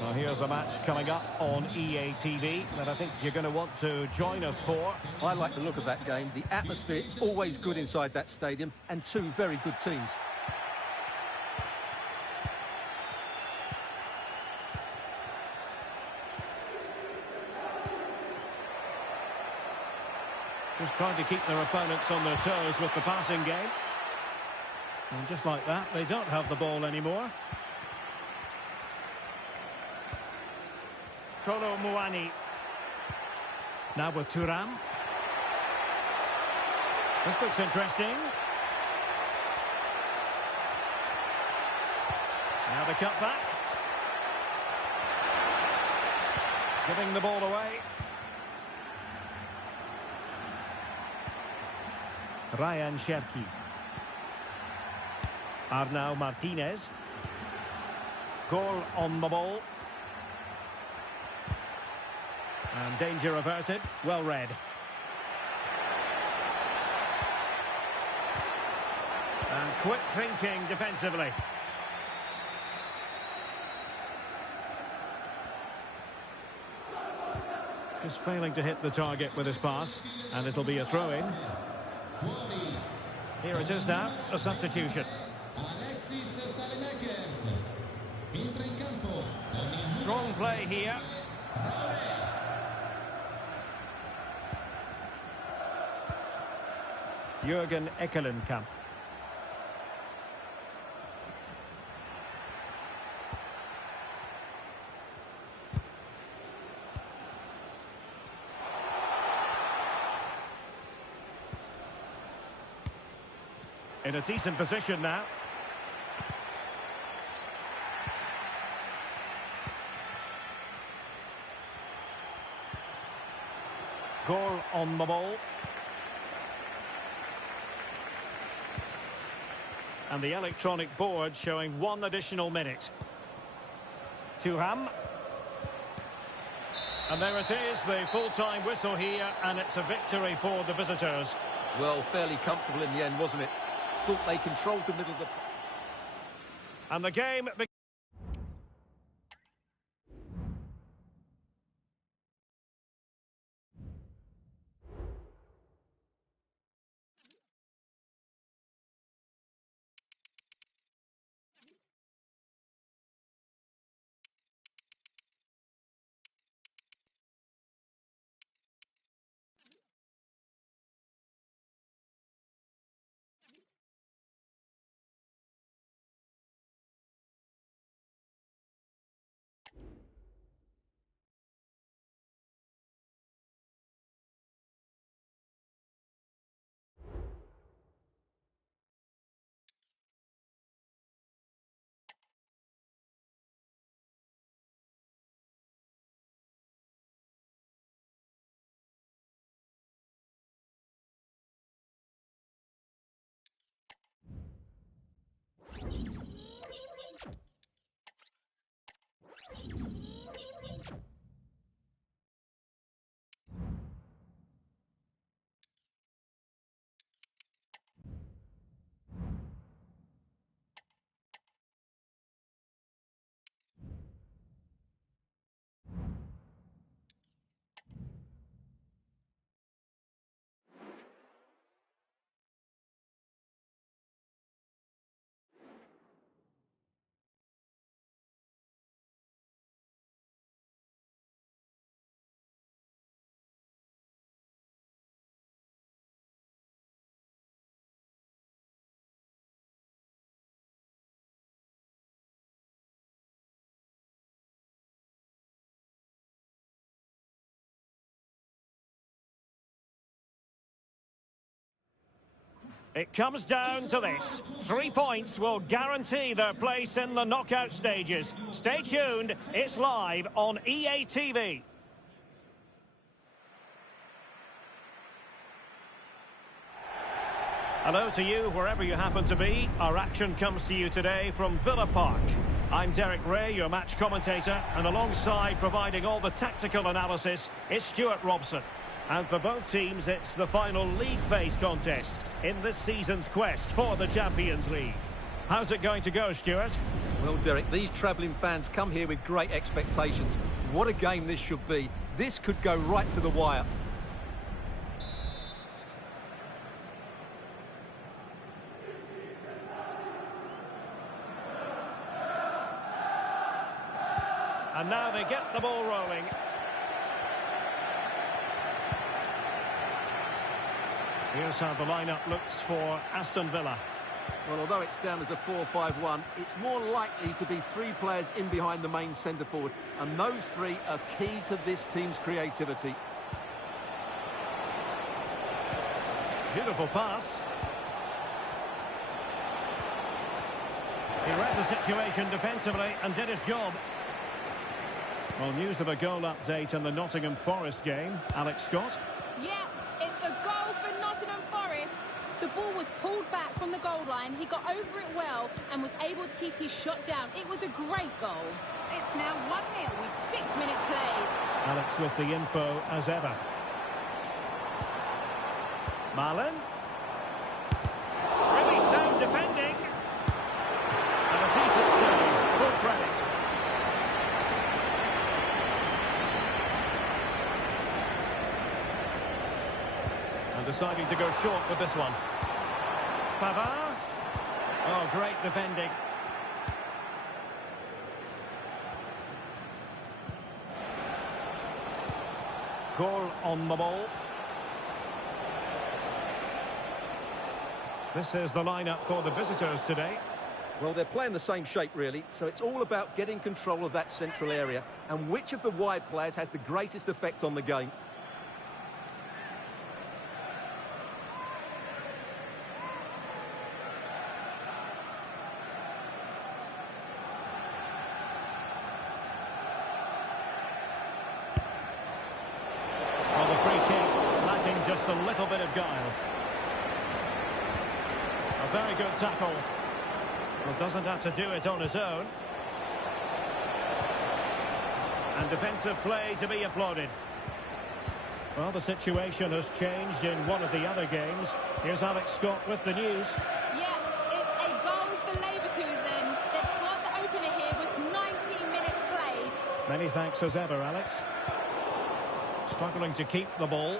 Now here's a match coming up on EA TV that I think you're going to want to join us for. I like the look of that game. The atmosphere is always good inside that stadium, and two very good teams. Just trying to keep their opponents on their toes with the passing game. And just like that, they don't have the ball anymore. Kolo Muani. Now with Thuram. This looks interesting. Now the cut back. Giving the ball away. Ryan Cherki. Arnau Martinez. Goal on the ball. And danger averted. Well read. And quick thinking defensively. Just failing to hit the target with his pass, and it'll be a throw-in. Here it is now, a substitution. Strong play here. Jürgen Eckelenkamp. In a decent position now. Goal on the ball. And the electronic board showing 1 additional minute. Thuram. And there it is, the full-time whistle here, and it's a victory for the visitors. Well, fairly comfortable in the end, wasn't it? Thought they controlled the middle of the... And the game... It comes down to this. 3 points will guarantee their place in the knockout stages. Stay tuned, it's live on EA TV. Hello to you, wherever you happen to be. Our action comes to you today from Villa Park. I'm Derek Ray, your match commentator, and alongside providing all the tactical analysis is Stuart Robson. And for both teams, it's the final league phase contest in this season's quest for the Champions League. How's it going to go, Stuart? Well, Derek, these travelling fans come here with great expectations. What a game this should be. This could go right to the wire. And now they get the ball rolling. Here's how the lineup looks for Aston Villa. Well, although it's down as a 4-5-1, it's more likely to be 3 players in behind the main centre-forward, and those 3 are key to this team's creativity. Beautiful pass. He read the situation defensively and did his job. Well, news of a goal update in the Nottingham Forest game. Alex Scott. Yeah, it's a goal for Nottingham Forest. The ball was pulled back from the goal line. He got over it well and was able to keep his shot down. It was a great goal. It's now 1-0 with 6 minutes played. Alex with the info as ever. Marlon. Really sound defending. And a decent save. Full credit. deciding to go short with this one. Pavard. Oh, great defending. Goal on the ball. This is the lineup for the visitors today. Well, they're playing the same shape, really, so it's all about getting control of that central area and which of the wide players has the greatest effect on the game. Well, the free kick lacking just a little bit of guile. A very good tackle. Well, doesn't have to do it on his own. And defensive play to be applauded. Well, the situation has changed in one of the other games. Here's Alex Scott with the news. Yeah, it's a goal for Leverkusen. They've scored the opener here with 19 minutes played. Many thanks as ever, Alex. Struggling to keep the ball.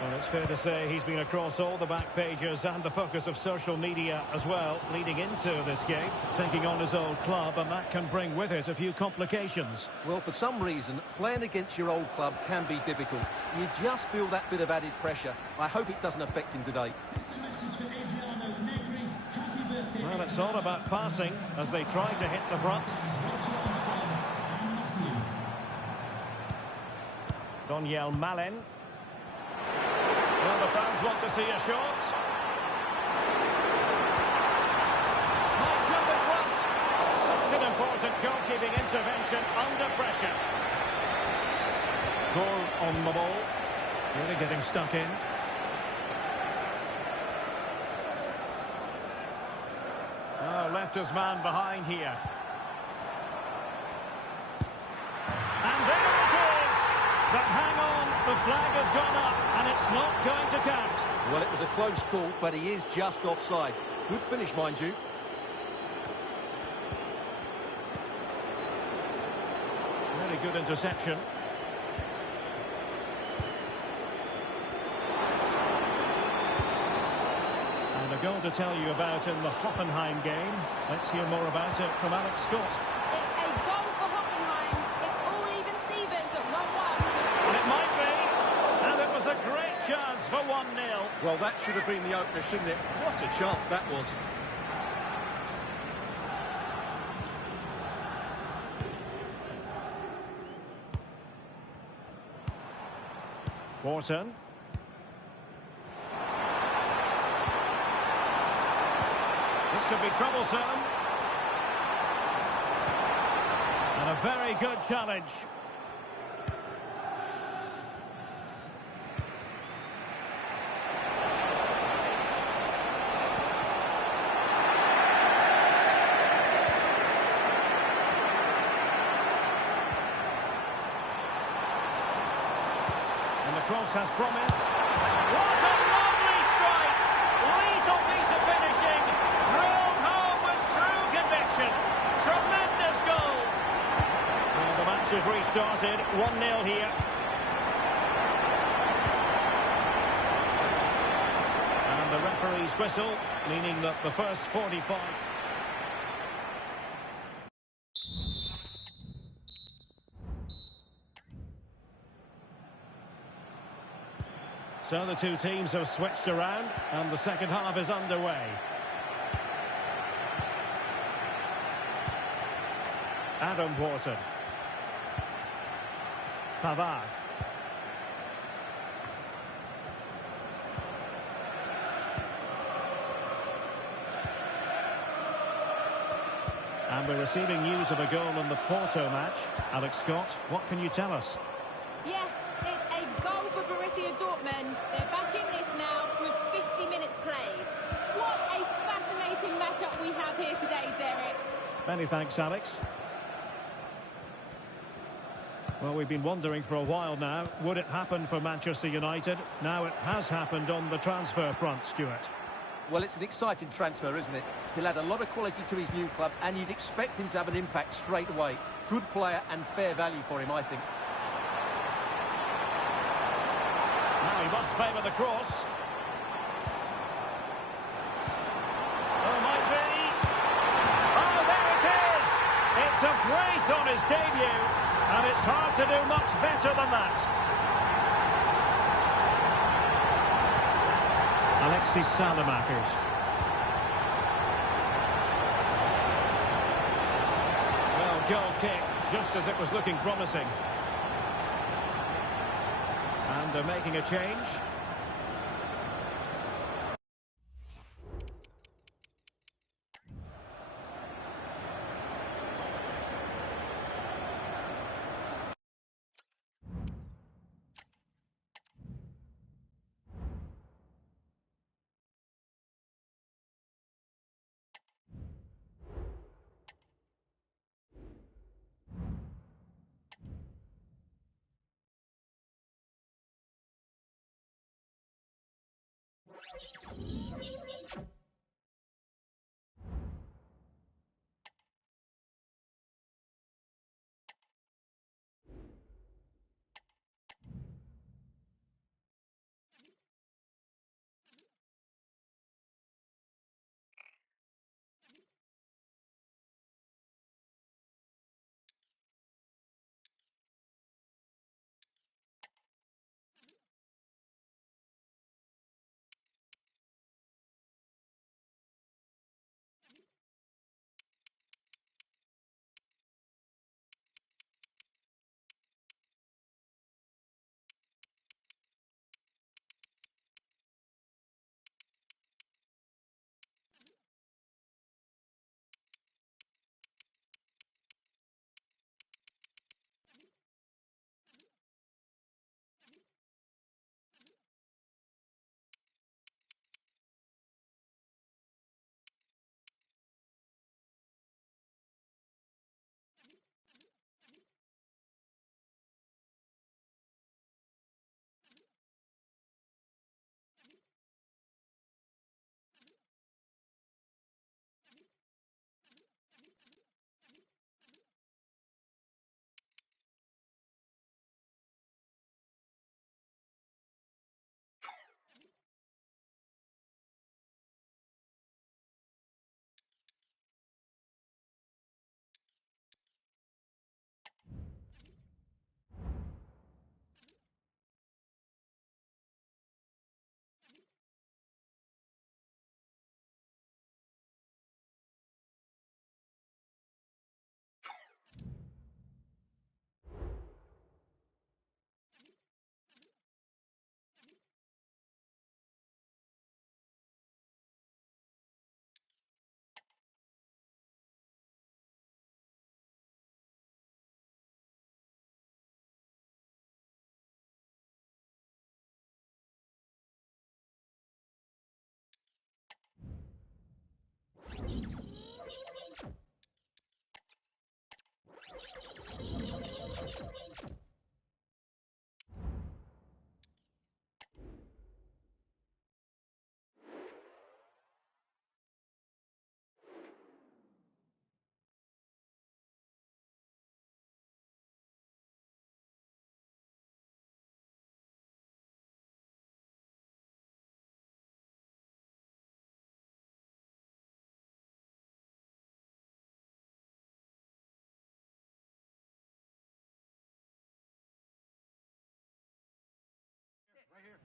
Well, it's fair to say he's been across all the back pages and the focus of social media as well, leading into this game, taking on his old club, and that can bring with it a few complications. Well, for some reason, playing against your old club can be difficult. You just feel that bit of added pressure. I hope it doesn't affect him today. Well, it's all about passing as they try to hit the front. Daniel Malen. Well, the fans want to see a shot. Might jump in front. Such an important goalkeeping intervention under pressure. Goal on the ball. Really getting stuck in. Oh, left his man behind here. And there it is! But hang on, the flag has gone up, and it's not going to count. Well, it was a close call, but he is just offside. Good finish, mind you. Really good interception. And a goal to tell you about in the Hoffenheim game. Let's hear more about it from Alex Scott. It's a goal for Hoffenheim. It's all even Stevens at 1-1. And it might be. And it was a great chance for 1-0. Well, that should have been the opener, shouldn't it? What a chance that was. Wharton. This could be troublesome. And a very good challenge. And the cross has promise. What a lovely strike! Lethal piece of finishing. Drilled home with true conviction. Tremendous goal. So the match has restarted. 1-0 here. And the referee's whistle, meaning that the first 45... So the two teams have switched around, and the second half is underway. Adam Wharton. Pavard. And we're receiving news of a goal in the Porto match. Alex Scott, what can you tell us? Yes, it's a goal for Borussia Dortmund. They're back in this now with 50 minutes played. What a fascinating matchup we have here today, Derek. Many thanks, Alex. Well, we've been wondering for a while now, would it happen for Manchester United? Now it has happened on the transfer front, Stuart. Well, it's an exciting transfer, isn't it? He'll add a lot of quality to his new club, and you'd expect him to have an impact straight away. Good player and fair value for him, I think. Now he must favour the cross. Oh, might be. Oh, there it is! It's a brace on his debut, and it's hard to do much better than that. Alexis Salamakers. Well, goal kick, just as it was looking promising. And they're making a change.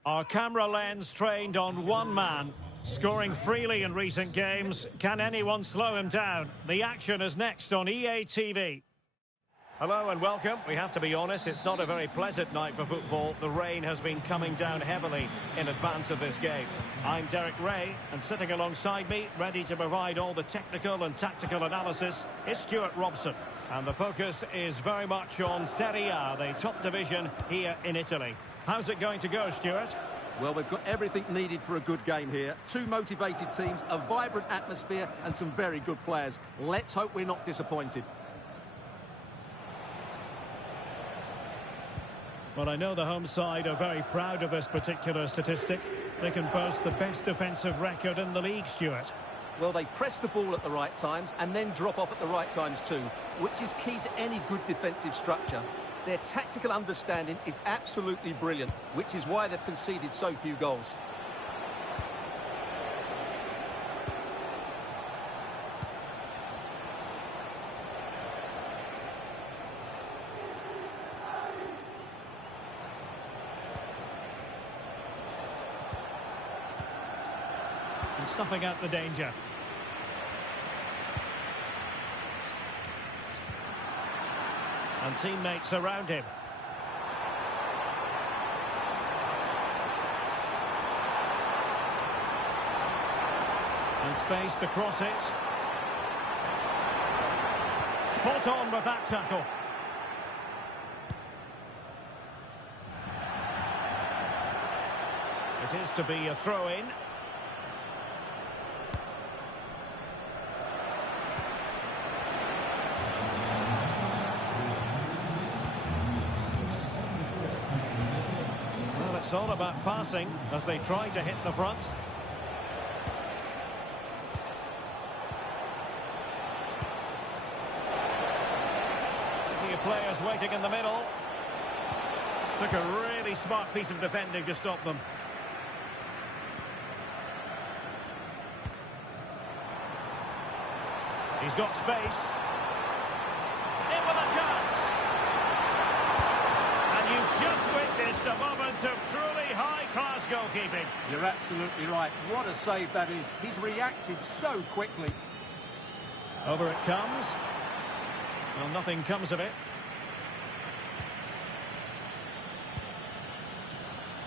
Our camera lens trained on one man, scoring freely in recent games. Can anyone slow him down? The action is next on EA TV. Hello and welcome. We have to be honest, it's not a very pleasant night for football. The rain has been coming down heavily in advance of this game. I'm Derek Ray, and sitting alongside me, ready to provide all the technical and tactical analysis, is Stuart Robson. And the focus is very much on Serie A, the top division here in Italy. How's it going to go, Stuart? Well, we've got everything needed for a good game here. Two motivated teams, a vibrant atmosphere and some very good players. Let's hope we're not disappointed. Well, I know the home side are very proud of this particular statistic. They can boast the best defensive record in the league, Stuart. Well, they press the ball at the right times and then drop off at the right times too, which is key to any good defensive structure. Their tactical understanding is absolutely brilliant, which is why they've conceded so few goals. And snuffing out the danger. And teammates around him. And space to cross it. Spot on with that tackle. It is to be a throw-in. It's all about passing as they try to hit the front. Plenty of players waiting in the middle. Took a really smart piece of defending to stop them. He's got space. In with a chance. And you've just witnessed a moment of truly high-class goalkeeping. You're absolutely right. What a save that is. He's reacted so quickly. Over it comes. Well, nothing comes of it.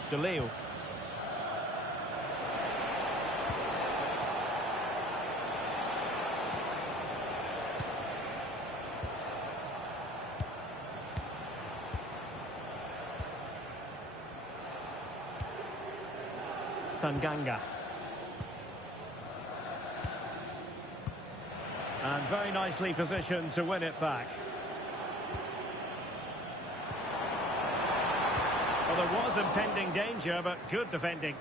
De Leo. Tanganga. And very nicely positioned to win it back. Well, there was impending danger, but good defending.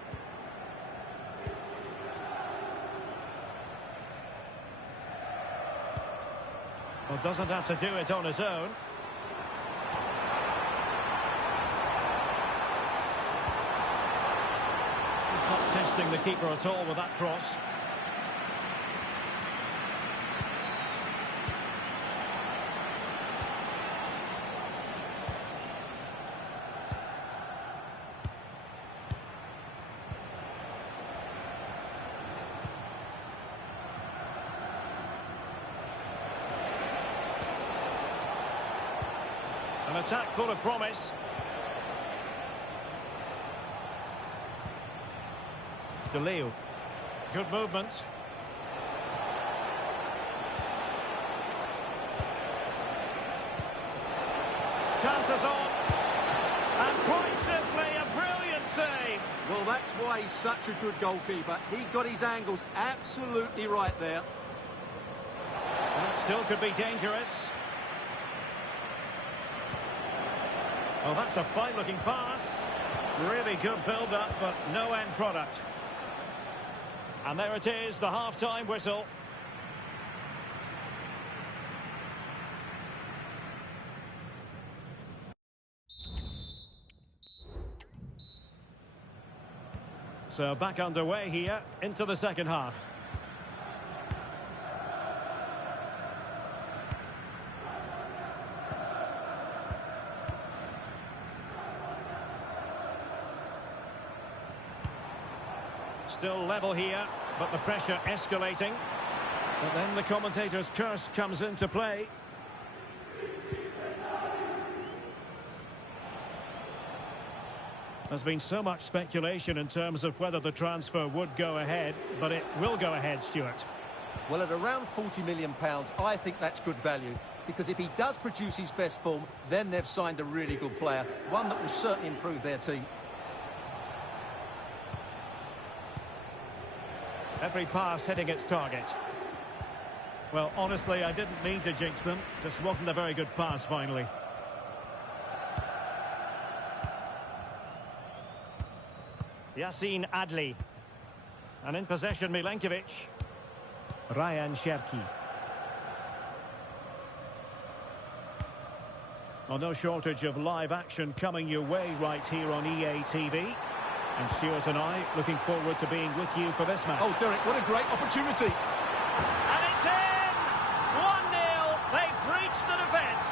Well, doesn't have to do it on his own. Not testing the keeper at all with that cross. An attack full of promise. De Leo. Good movement. Chances on. And quite simply a brilliant save. Well, that's why he's such a good goalkeeper. He got his angles absolutely right there. That still could be dangerous. Well, that's a fine-looking pass. Really good build-up, but no end product. And there it is, the half-time whistle. So back underway here into the second half. Still level here, but the pressure escalating. But then the commentator's curse comes into play. There's been so much speculation in terms of whether the transfer would go ahead, but it will go ahead, Stuart. Well, at around £40 million, I think that's good value. Because if he does produce his best form, then they've signed a really good player. One that will certainly improve their team. Every pass hitting its target. Well, honestly, I didn't mean to jinx them. Just wasn't a very good pass, finally. Yassine Adli. And in possession, Milenkovic. Ryan Cherki. Well, no shortage of live action coming your way right here on EA TV. And Stuart and I looking forward to being with you for this match. Oh, Derek, what a great opportunity. And it's in! 1-0. They've breached the defence.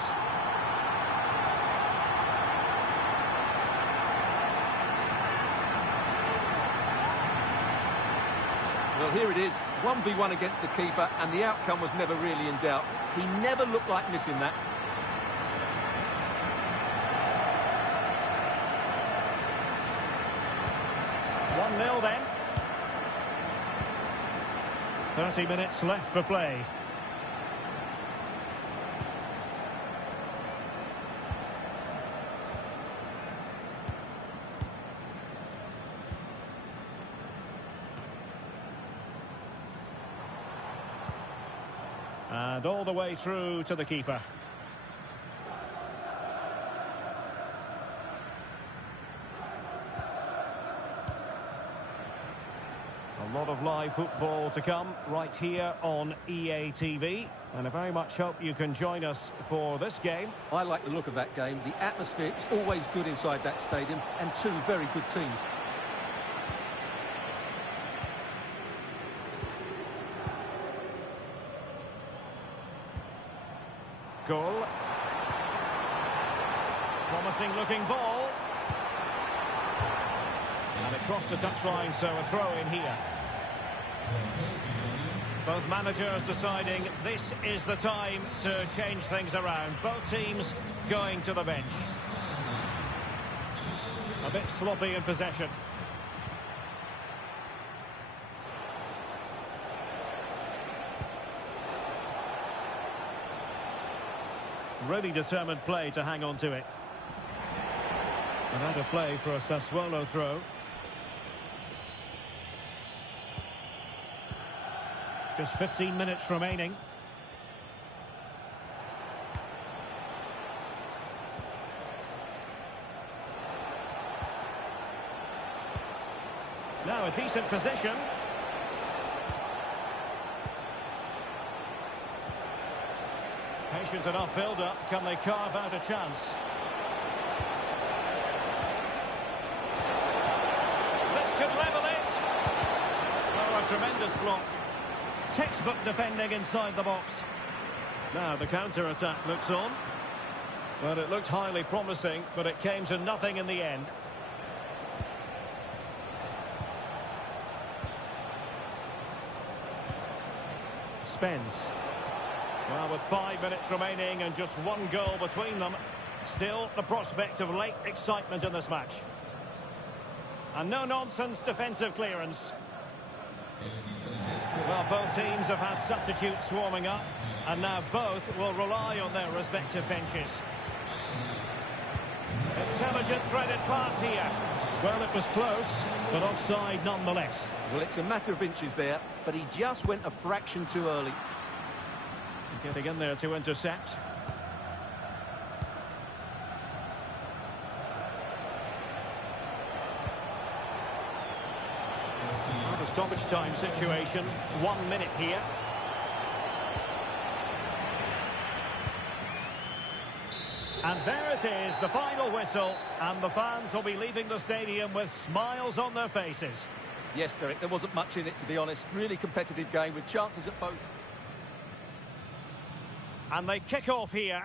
Well, here it is, 1v1 against the keeper, and the outcome was never really in doubt. He never looked like missing that. Nil then. 30 minutes left for play. And all the way through to the keeper. A lot of live football to come right here on EA TV, and I very much hope you can join us for this game. I like the look of that game. The atmosphere is always good inside that stadium, and two very good teams. Goal. Promising looking ball. And it crossed the touchline, so a throw in here. Both managers deciding this is the time to change things around. Both teams going to the bench. A bit sloppy in possession. Really determined play to hang on to it. And out of play for a Sassuolo throw. Just 15 minutes remaining. Now a decent position. Patient enough build-up. Can they carve out a chance? This could level it. Oh, a tremendous block. Textbook defending inside the box. Now the counter-attack looks on. Well, it looked highly promising, but it came to nothing in the end. Spence. Well, with 5 minutes remaining and just one goal between them, still the prospect of late excitement in this match. And no-nonsense defensive clearance. Well, both teams have had substitutes warming up, and now both will rely on their respective benches. Intelligent threaded pass here. Well, it was close, but offside nonetheless. Well, it's a matter of inches there, but he just went a fraction too early. Getting in there to intercept. The stoppage time situation, 1 minute here. And there it is, the final whistle, and the fans will be leaving the stadium with smiles on their faces. Yes, Derek, there wasn't much in it, to be honest. Really competitive game with chances at both. And they kick off here.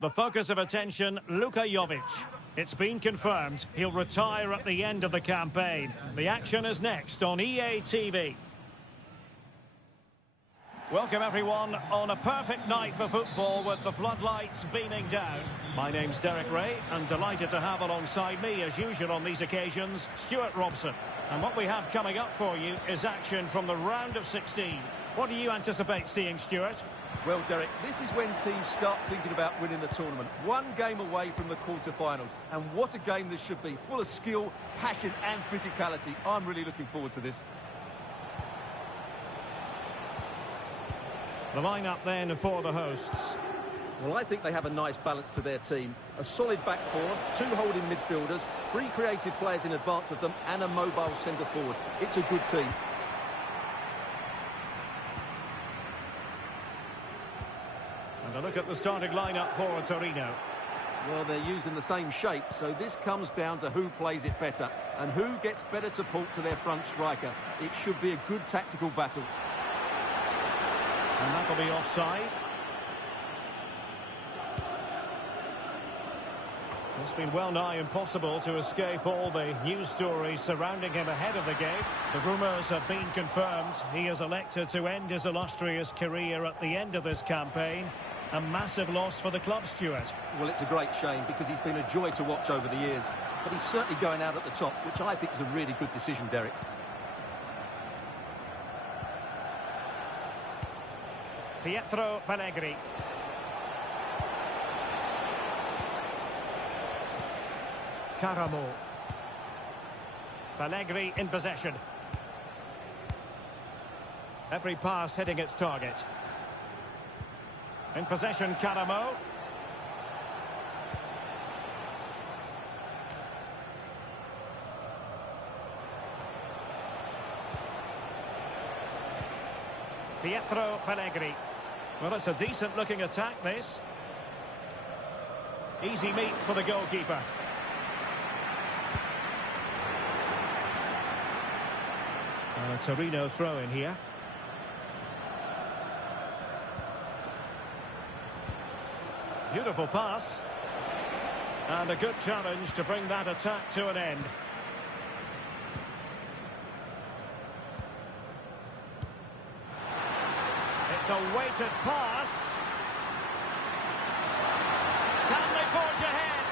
The focus of attention, Luka Jovic. It's been confirmed he'll retire at the end of the campaign. The action is next on EA TV. Welcome everyone on a perfect night for football with the floodlights beaming down. My name's Derek Ray and delighted to have alongside me as usual on these occasions, Stuart Robson. And what we have coming up for you is action from the round of 16. What do you anticipate seeing, Stuart? Well, Derek, this is when teams start thinking about winning the tournament. One game away from the quarter-finals. And what a game this should be. Full of skill, passion and physicality. I'm really looking forward to this. The lineup then for the hosts. Well, I think they have a nice balance to their team. A solid back four, two holding midfielders, three creative players in advance of them, and a mobile centre-forward. It's a good team. And a look at the starting lineup for Torino. Well, they're using the same shape, so this comes down to who plays it better and who gets better support to their front striker. It should be a good tactical battle. And that'll be offside. It's been well nigh impossible to escape all the news stories surrounding him ahead of the game. The rumours have been confirmed. He has elected to end his illustrious career at the end of this campaign. A massive loss for the club, Stuart. Well, it's a great shame because he's been a joy to watch over the years. But he's certainly going out at the top, which I think is a really good decision, Derek. Pietro Pellegrini. Caramo. Pellegrini in possession. Every pass hitting its target. In possession, Caramo. Pietro Pellegrini. Well, it's a decent-looking attack, this. Easy meet for the goalkeeper. And a Torino throw-in here. Beautiful pass. And a good challenge to bring that attack to an end. It's a weighted pass. Can they forge ahead?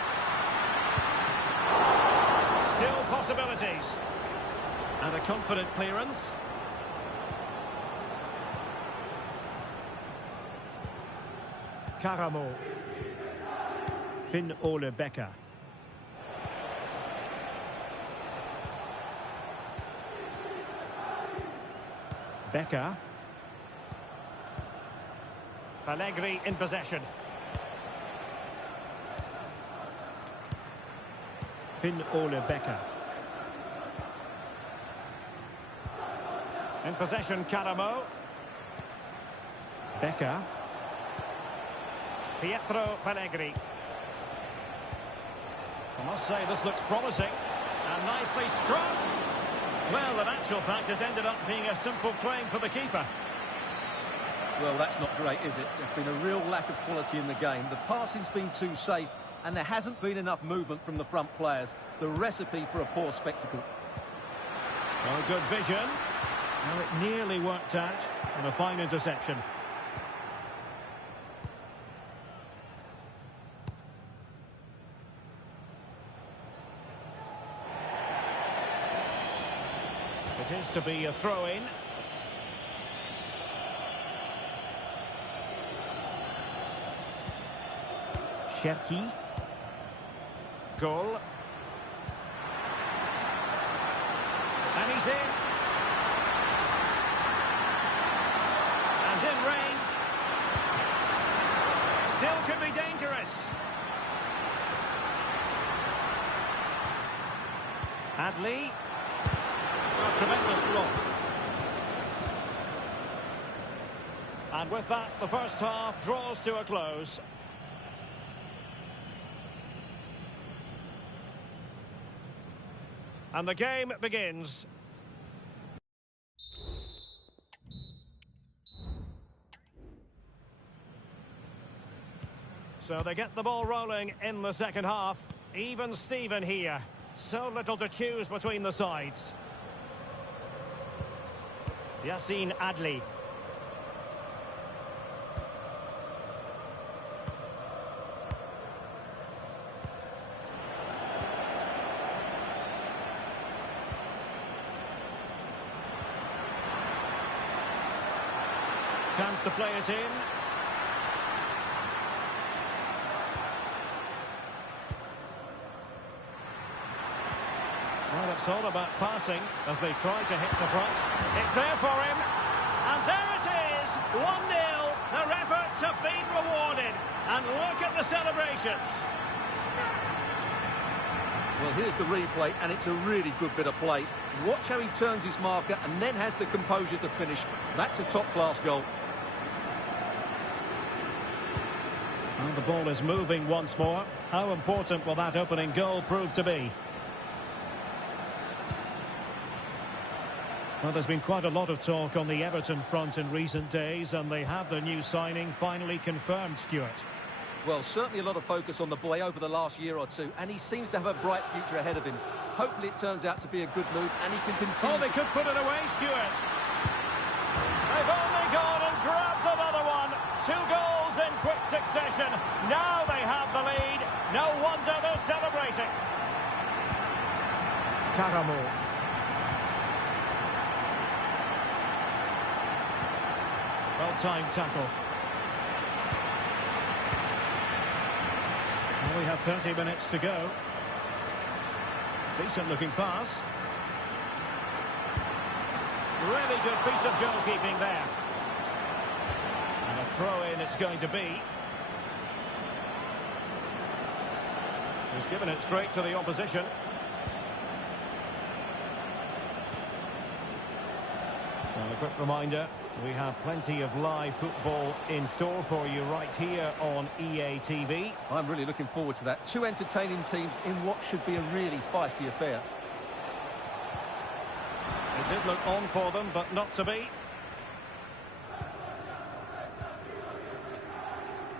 Still possibilities. And a confident clearance. Caramo. Finn Ole Becker. Becker. Pellegrini in possession. Finn Ole Becker. In possession, Caramo. Becker. Pietro Pellegrini. I must say this looks promising. And nicely struck. Well, in actual fact, it ended up being a simple claim for the keeper. Well, that's not great, is it? There's been a real lack of quality in the game. The passing's been too safe, and there hasn't been enough movement from the front players. The recipe for a poor spectacle. Well, good vision. Well, it nearly worked out, and a fine interception. It is to be a throw-in. Cherki. Goal. And he's in. And in range. Still could be dangerous. Adley. A tremendous block. And with that, the first half draws to a close. And the game begins. So they get the ball rolling in the second half. Even Steven here. So little to choose between the sides. Yassine Adli. Chance to play it in. Well, it's all about passing as they try to hit the front. It's there for him. And there it is, 1-0. Their efforts have been rewarded. And look at the celebrations. Well, here's the replay, and it's a really good bit of play. Watch how he turns his marker and then has the composure to finish. That's a top-class goal. Well, the ball is moving once more. How important will that opening goal prove to be? Well, there's been quite a lot of talk on the Everton front in recent days, and they have the new signing finally confirmed, Stuart. Well, certainly a lot of focus on the boy over the last year or two, and he seems to have a bright future ahead of him. Hopefully it turns out to be a good move, and he can continue. Oh, they could put it away, Stuart. They've only gone and grabbed another one. 2 goals in quick succession. Now they have the lead. No wonder they're celebrating. Caramo. Well-timed tackle. Well, we have 30 minutes to go. Decent-looking pass. Really good piece of goalkeeping there. And a throw-in it's going to be. He's given it straight to the opposition. And a quick reminder, we have plenty of live football in store for you right here on EA TV. I'm really looking forward to that. 2 entertaining teams in what should be a really feisty affair. It did look on for them, but not to be.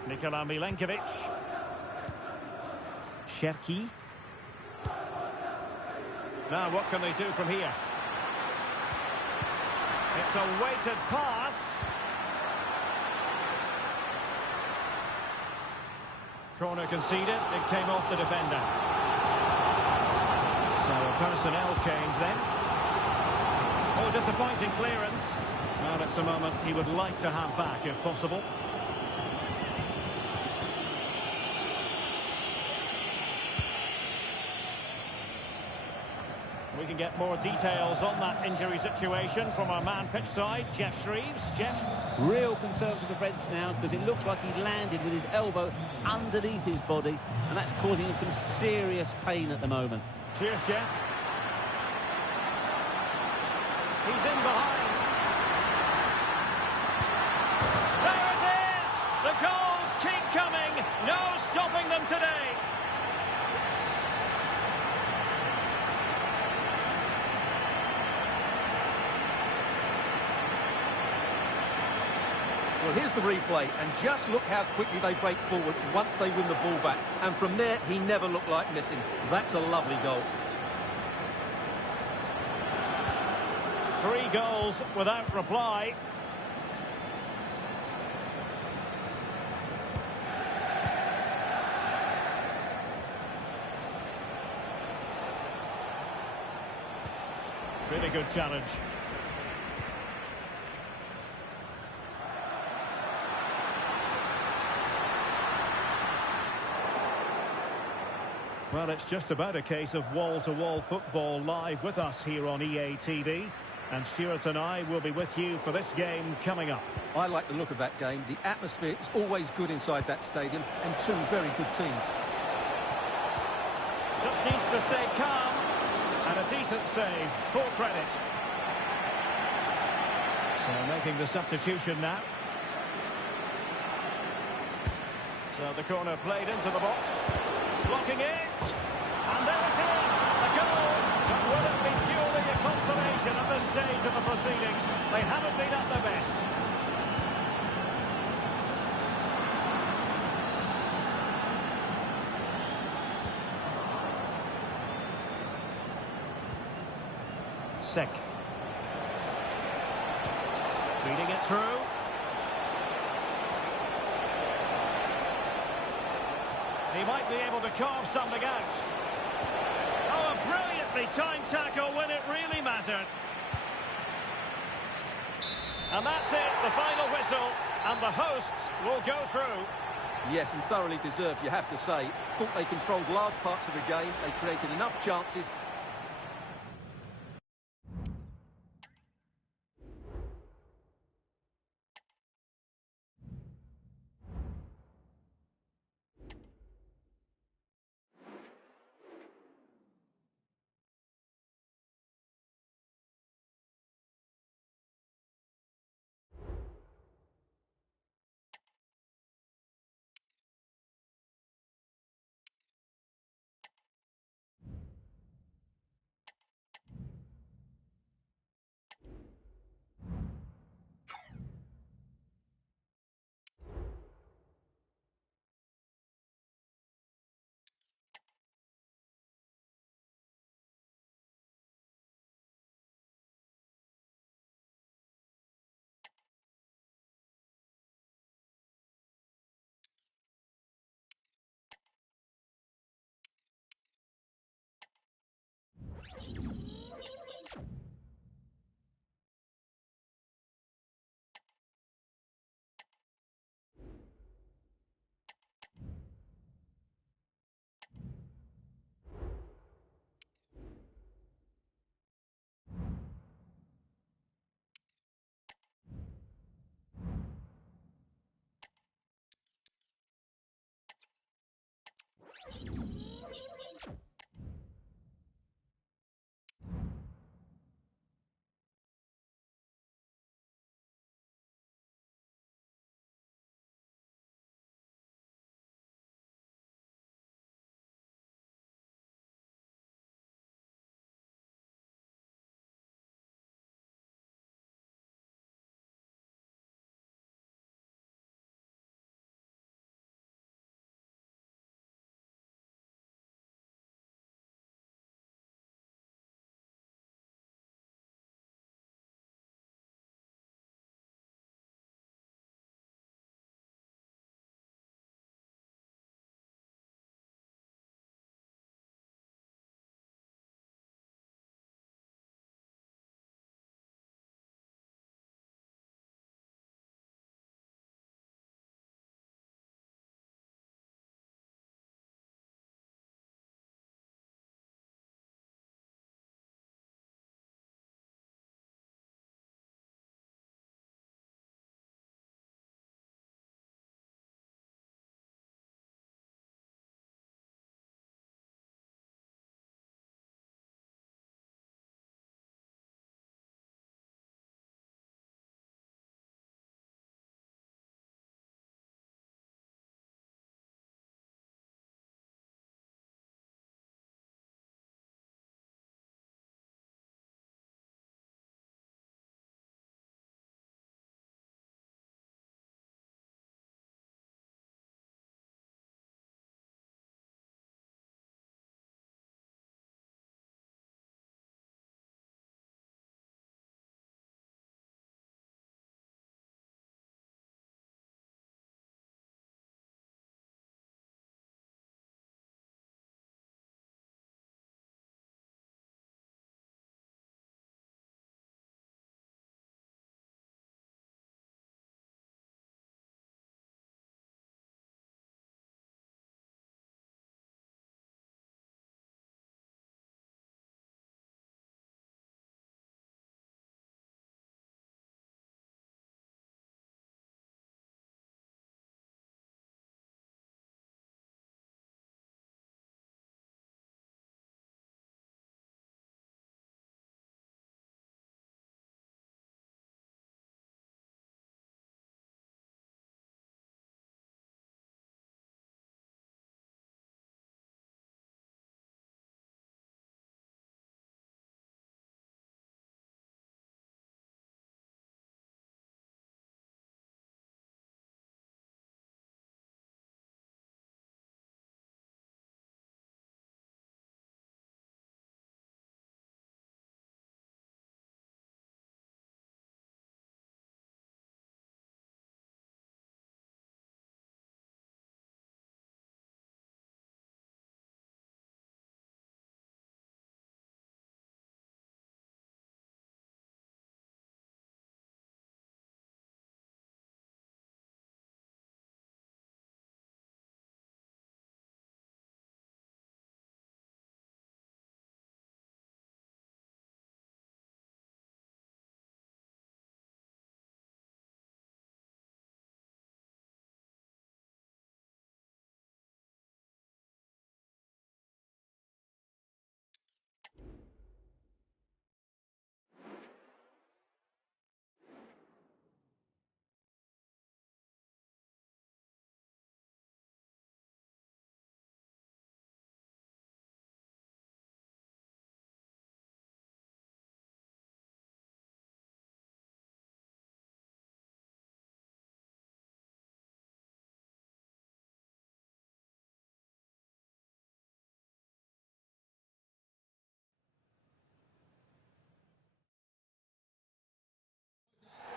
Nikola Milenkovic. Cherki. Now, what can they do from here? It's a weighted pass. Corner conceded. It came off the defender. So a personnel change then. Oh, disappointing clearance. Well, it's a moment he would like to have back if possible. We can get more details on that injury situation from our man pitch side, Jeff Shreves. Jeff? Real concern for the Reds now because it looks like he landed with his elbow underneath his body and that's causing him some serious pain at the moment. Cheers, Jeff. He's in behind. There it is! The goals keep coming. No stopping them today. Well, here's the replay, and just look how quickly they break forward once they win the ball back. And from there, he never looked like missing. That's a lovely goal. 3 goals without reply. Really good challenge. Well, it's just about a case of wall-to-wall football live with us here on EA TV. And Stuart and I will be with you for this game coming up. I like the look of that game. The atmosphere is always good inside that stadium, and 2 very good teams. Just needs to stay calm. And a decent save. Full credit. So making the substitution now. So the corner played into the box. Blocking it. And there it is. The goal. But will it be purely a consolation at this stage of the proceedings? They haven't been at their best. sick. Feeding it through. He might be able to carve something out. Oh, a brilliantly timed tackle when it really mattered. And that's it, the final whistle, and the hosts will go through. Yes, and thoroughly deserved, you have to say. Thought they controlled large parts of the game. They created enough chances.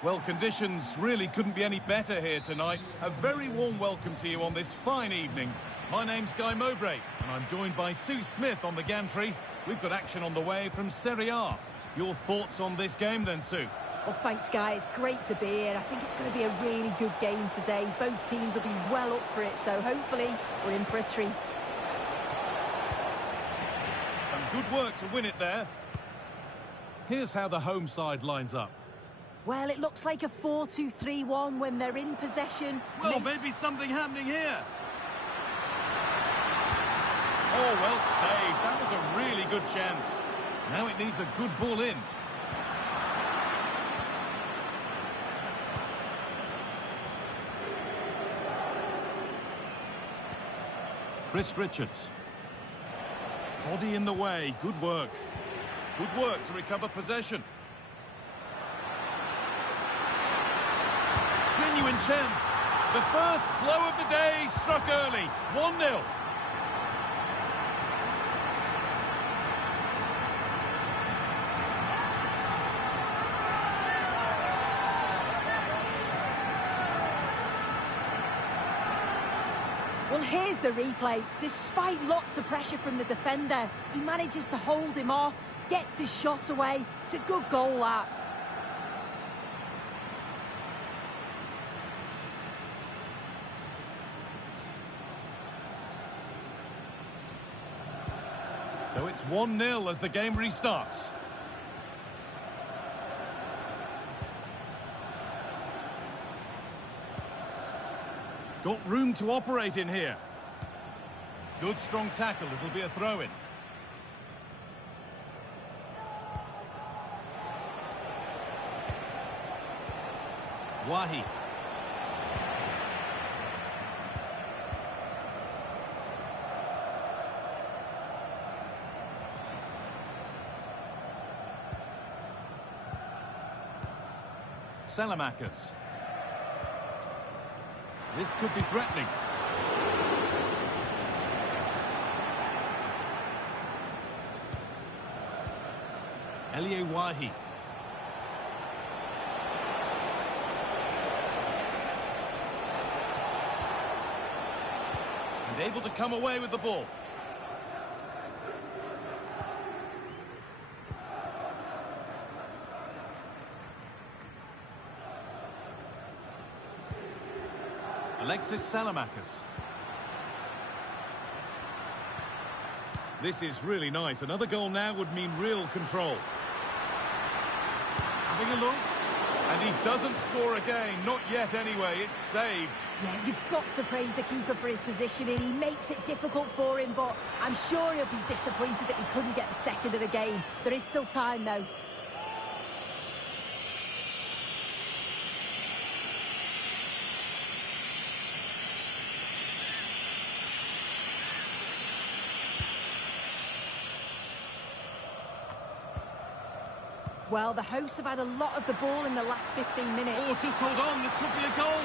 Well, conditions really couldn't be any better here tonight. A very warm welcome to you on this fine evening. My name's Guy Mowbray, and I'm joined by Sue Smith on the gantry. We've got action on the way from Serie A. Your thoughts on this game then, Sue? Well, thanks, Guy. It's great to be here. I think it's going to be a really good game today. Both teams will be well up for it, so hopefully we're in for a treat. Some good work to win it there. Here's how the home side lines up. Well, it looks like a 4-2-3-1 when they're in possession. Well, maybe something happening here. Oh, well saved. That was a really good chance. Now it needs a good ball in. Chris Richards. Body in the way. Good work. Good work to recover possession. Genuine chance. The first blow of the day struck early. 1-0. Well, here's the replay. Despite lots of pressure from the defender, he manages to hold him off, gets his shot away. It's a good goal, that. So it's 1-0 as the game restarts. Got room to operate in here. Good strong tackle, it'll be a throw-in. Wahi. Salamakers. This could be threatening. Wahi. And able to come away with the ball. Alexis Salamakers. This is really nice. Another goal now would mean real control. Having a look. And he doesn't score again. Not yet anyway. It's saved. Yeah, you've got to praise the keeper for his positioning. He makes it difficult for him, but I'm sure he'll be disappointed that he couldn't get the second of the game. There is still time, though. Well, the hosts have had a lot of the ball in the last 15 minutes. Oh, just hold on. This could be a goal.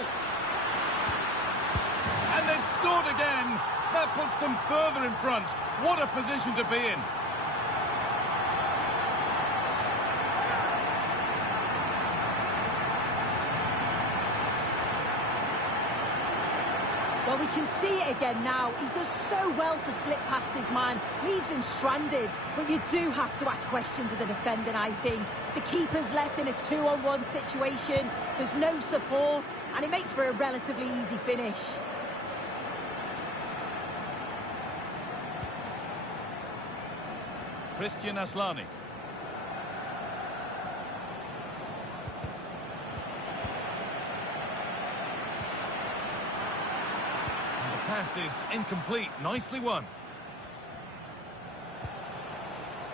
And they've scored again. That puts them further in front. What a position to be in. Well, we can see it again now. He does so well to slip past his man, leaves him stranded. But you do have to ask questions of the defending, I think. The keeper's left in a 2-on-1 situation. There's no support, and it makes for a relatively easy finish. Christian Aslani. Pass is incomplete. Nicely won.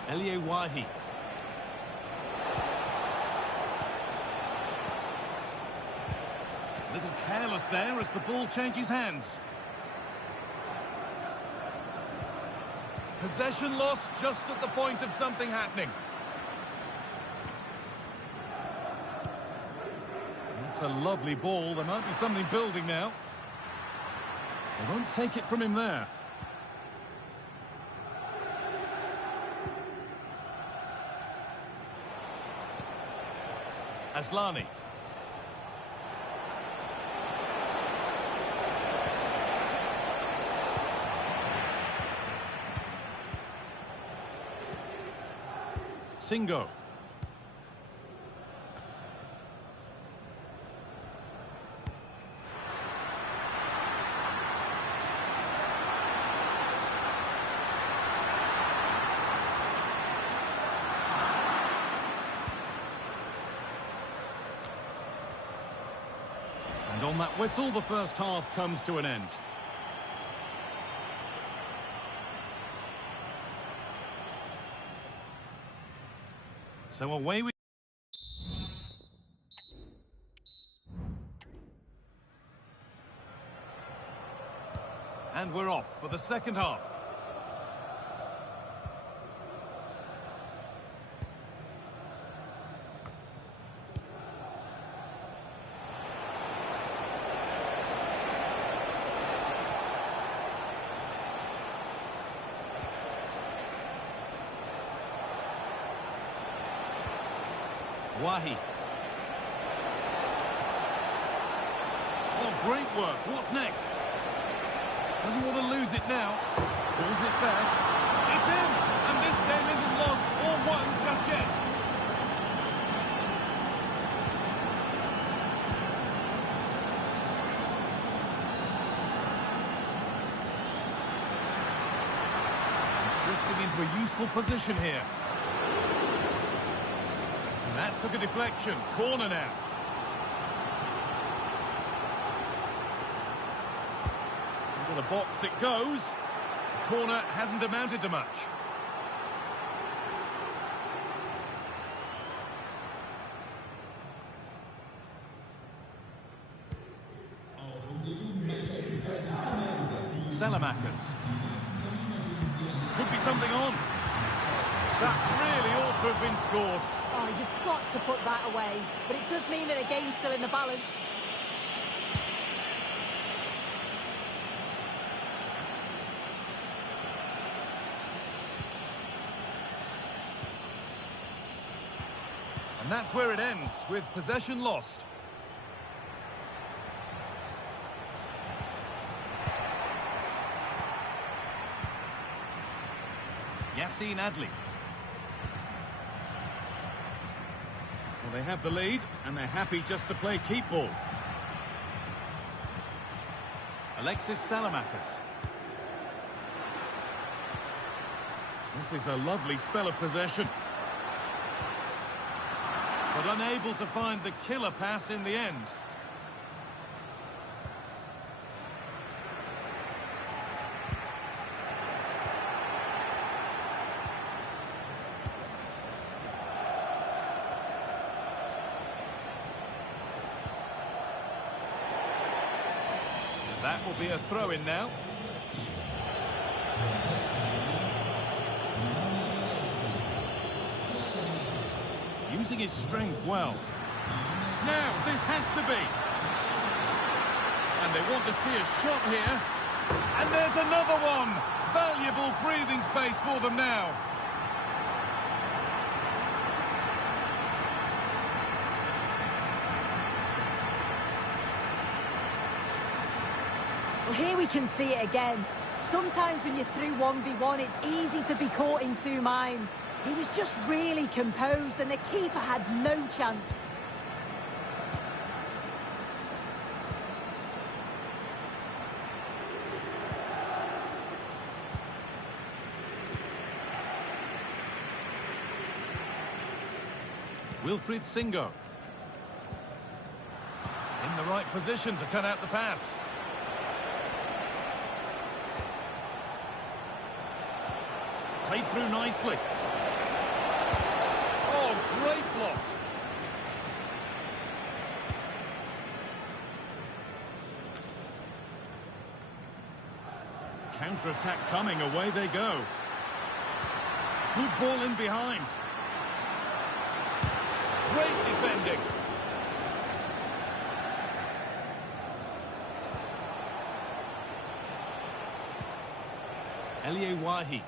Wahi. A little careless there as the ball changes hands. Possession lost just at the point of something happening. That's a lovely ball. There might be something building now. They won't take it from him there. Aslani. Singo. And on that whistle, the first half comes to an end. So away we... And we're off for the second half. Wahi. Oh, great work. What's next? Doesn't want to lose it now. Pulls it back. It's in! And this game isn't lost or won just yet. He's drifting into a useful position here. And that took a deflection. Corner now. Into the box it goes. The corner hasn't amounted to much. Salamakers. Could be something on. That really ought to have been scored. Oh, you've got to put that away. But it does mean that the game's still in the balance. And that's where it ends, with possession lost. Yassine Adli. Well, they have the lead, and they're happy just to play keep ball. Alexis Salamakers. This is a lovely spell of possession. But unable to find the killer pass in the end. That will be a throw-in now. Using his strength well. Now, this has to be. And they want to see a shot here. And there's another one. Valuable breathing space for them now. Well, here we can see it again. Sometimes when you're through 1v1, it's easy to be caught in two minds. He was just really composed and the keeper had no chance. Wilfried Singo. In the right position to cut out the pass. Played through nicely. Oh, great block. Counter-attack coming, away they go. Good ball in behind. Great defending. Elie Wahi.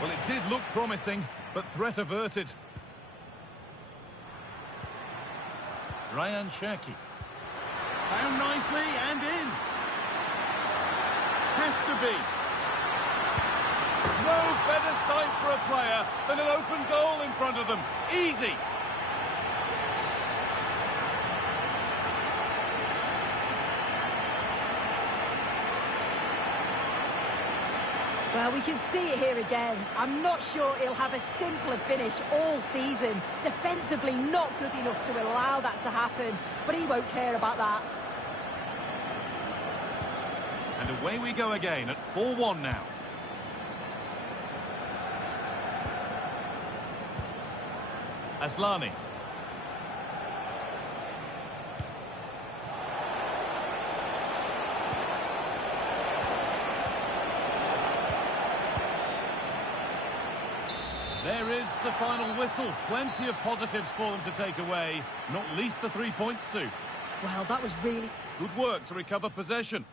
Well, it did look promising, but threat averted. Ryan Cherki. Found nicely and in. Has to be. No better sight for a player than an open goal in front of them. Easy. Well, we can see it here again. I'm not sure he'll have a simpler finish all season. Defensively, not good enough to allow that to happen, but he won't care about that. And away we go again at 4-1 now. Aslani. There is the final whistle. Plenty of positives for them to take away, not least the 3 points, Sue. Well, that was really... Good work to recover possession.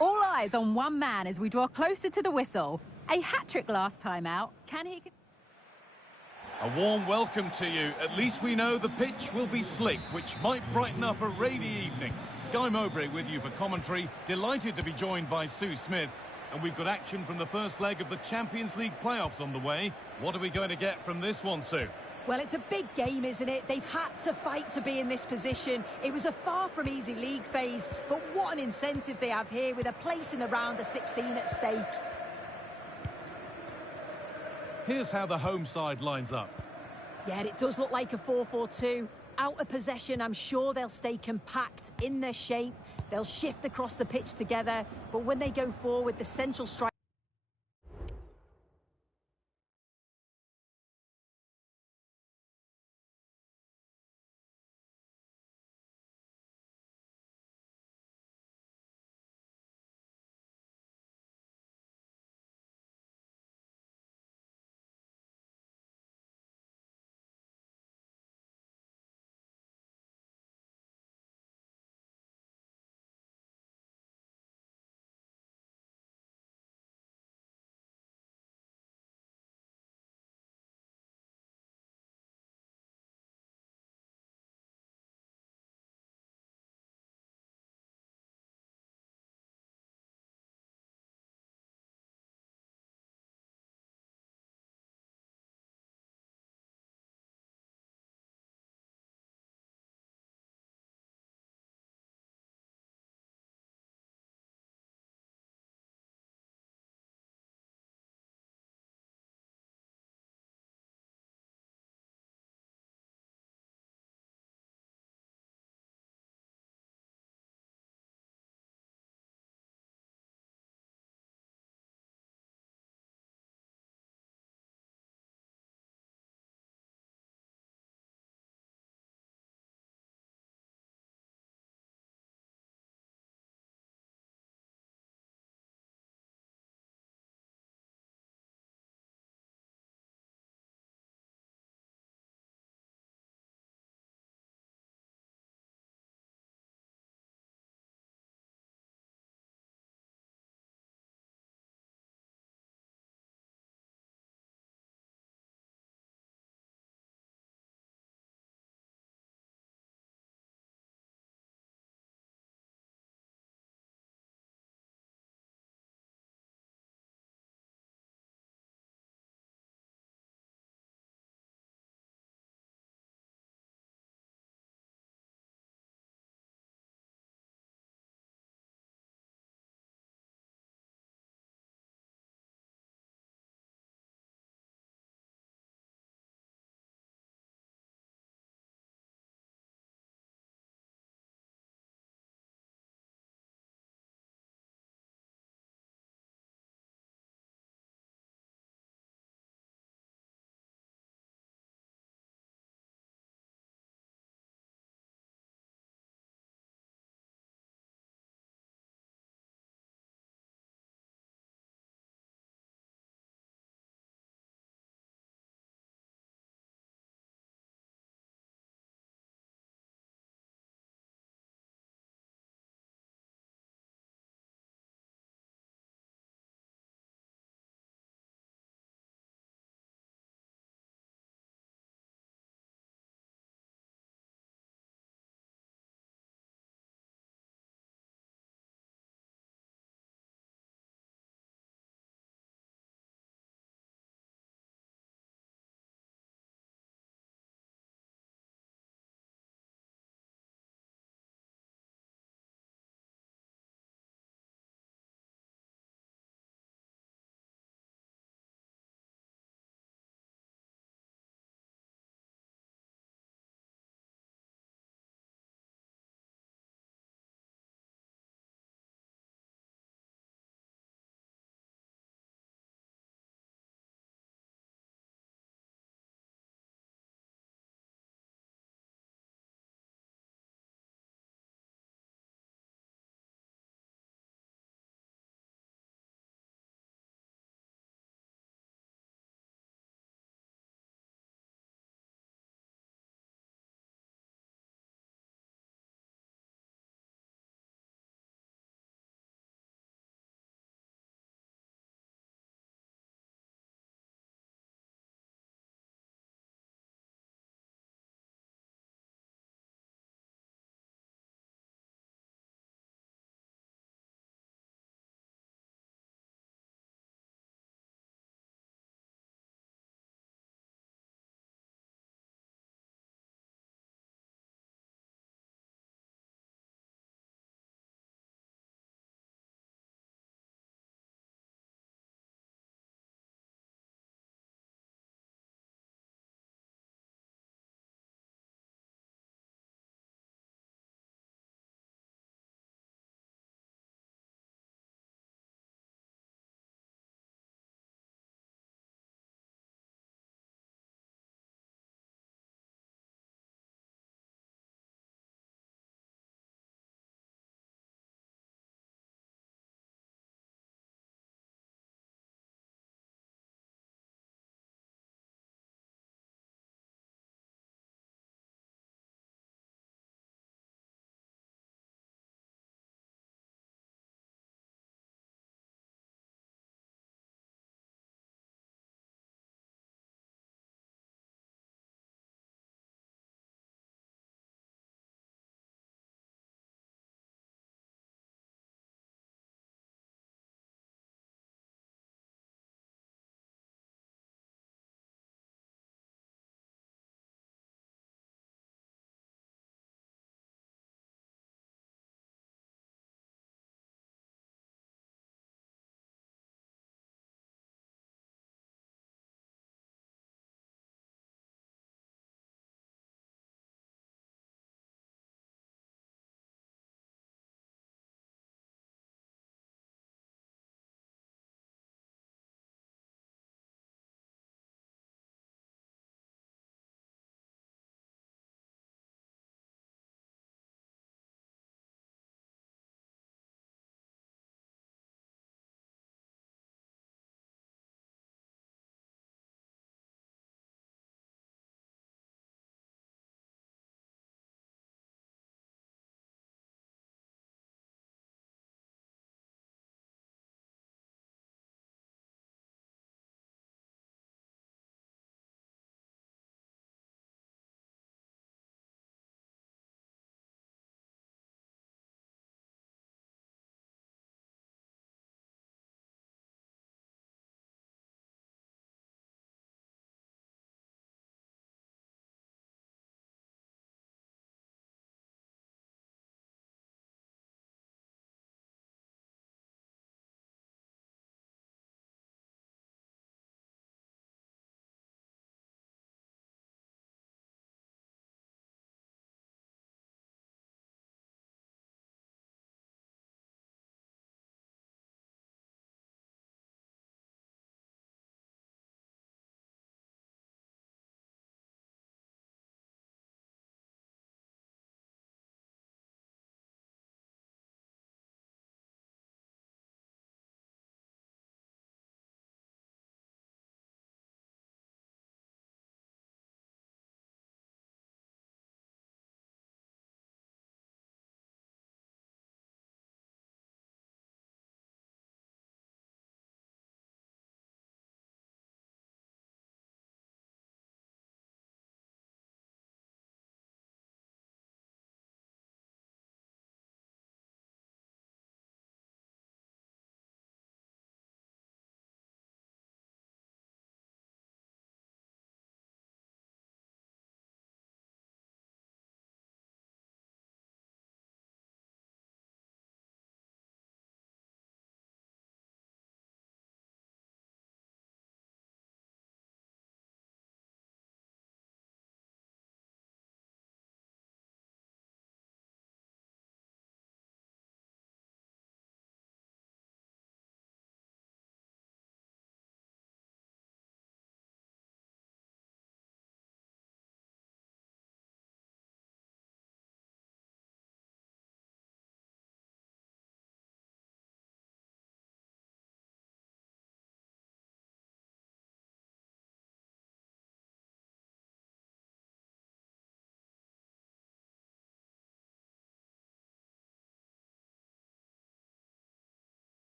All eyes on one man as we draw closer to the whistle. A hat-trick last time out. Can he... A warm welcome to you. At least we know the pitch will be slick, which might brighten up a rainy evening. Guy Mowbray with you for commentary. Delighted to be joined by Sue Smith. And we've got action from the first leg of the Champions League playoffs on the way. What are we going to get from this one, Sue? Well, it's a big game, isn't it? They've had to fight to be in this position. It was a far from easy league phase, but what an incentive they have here with a place in the round of 16 at stake. Here's how the home side lines up. Yeah, it does look like a 4-4-2. Out of possession, I'm sure they'll stay compact in their shape. They'll shift across the pitch together, but when they go forward, the central striker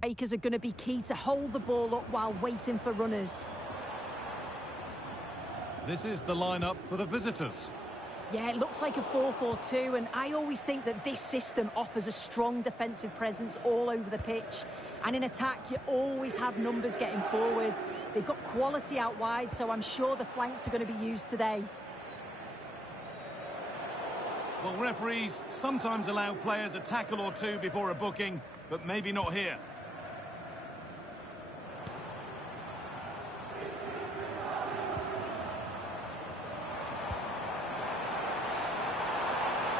Strikers are going to be key to hold the ball up while waiting for runners. This is the lineup for the visitors. Yeah, it looks like a 4-4-2, and I always think that this system offers a strong defensive presence all over the pitch. And in attack, you always have numbers getting forward. They've got quality out wide, so I'm sure the flanks are going to be used today. Well, referees sometimes allow players a tackle or two before a booking, but maybe not here.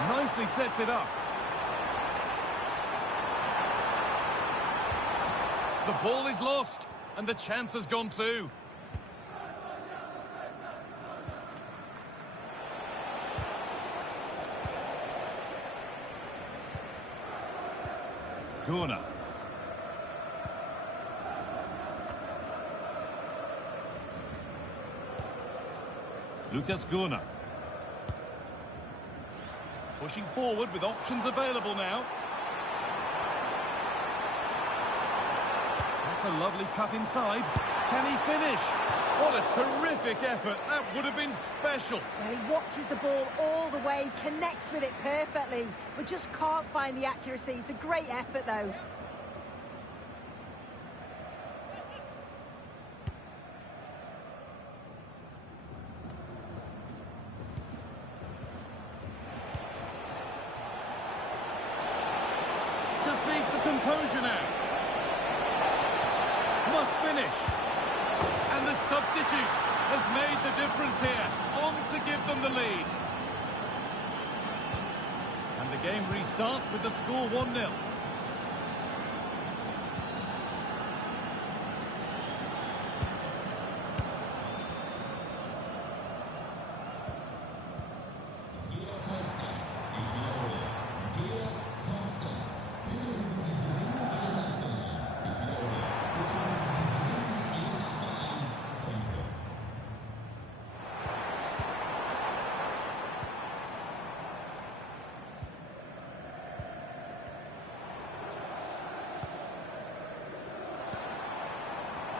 Nicely sets it up. The ball is lost, and the chance has gone too. Corner. Lucas Corner. Pushing forward with options available now. That's a lovely cut inside. Can he finish? What a terrific effort. That would have been special. Yeah, he watches the ball all the way, connects with it perfectly, but just can't find the accuracy. It's a great effort, though. Just needs the composure now. Must finish. And the substitute has made the difference here. On to give them the lead. And the game restarts with the score 1-0.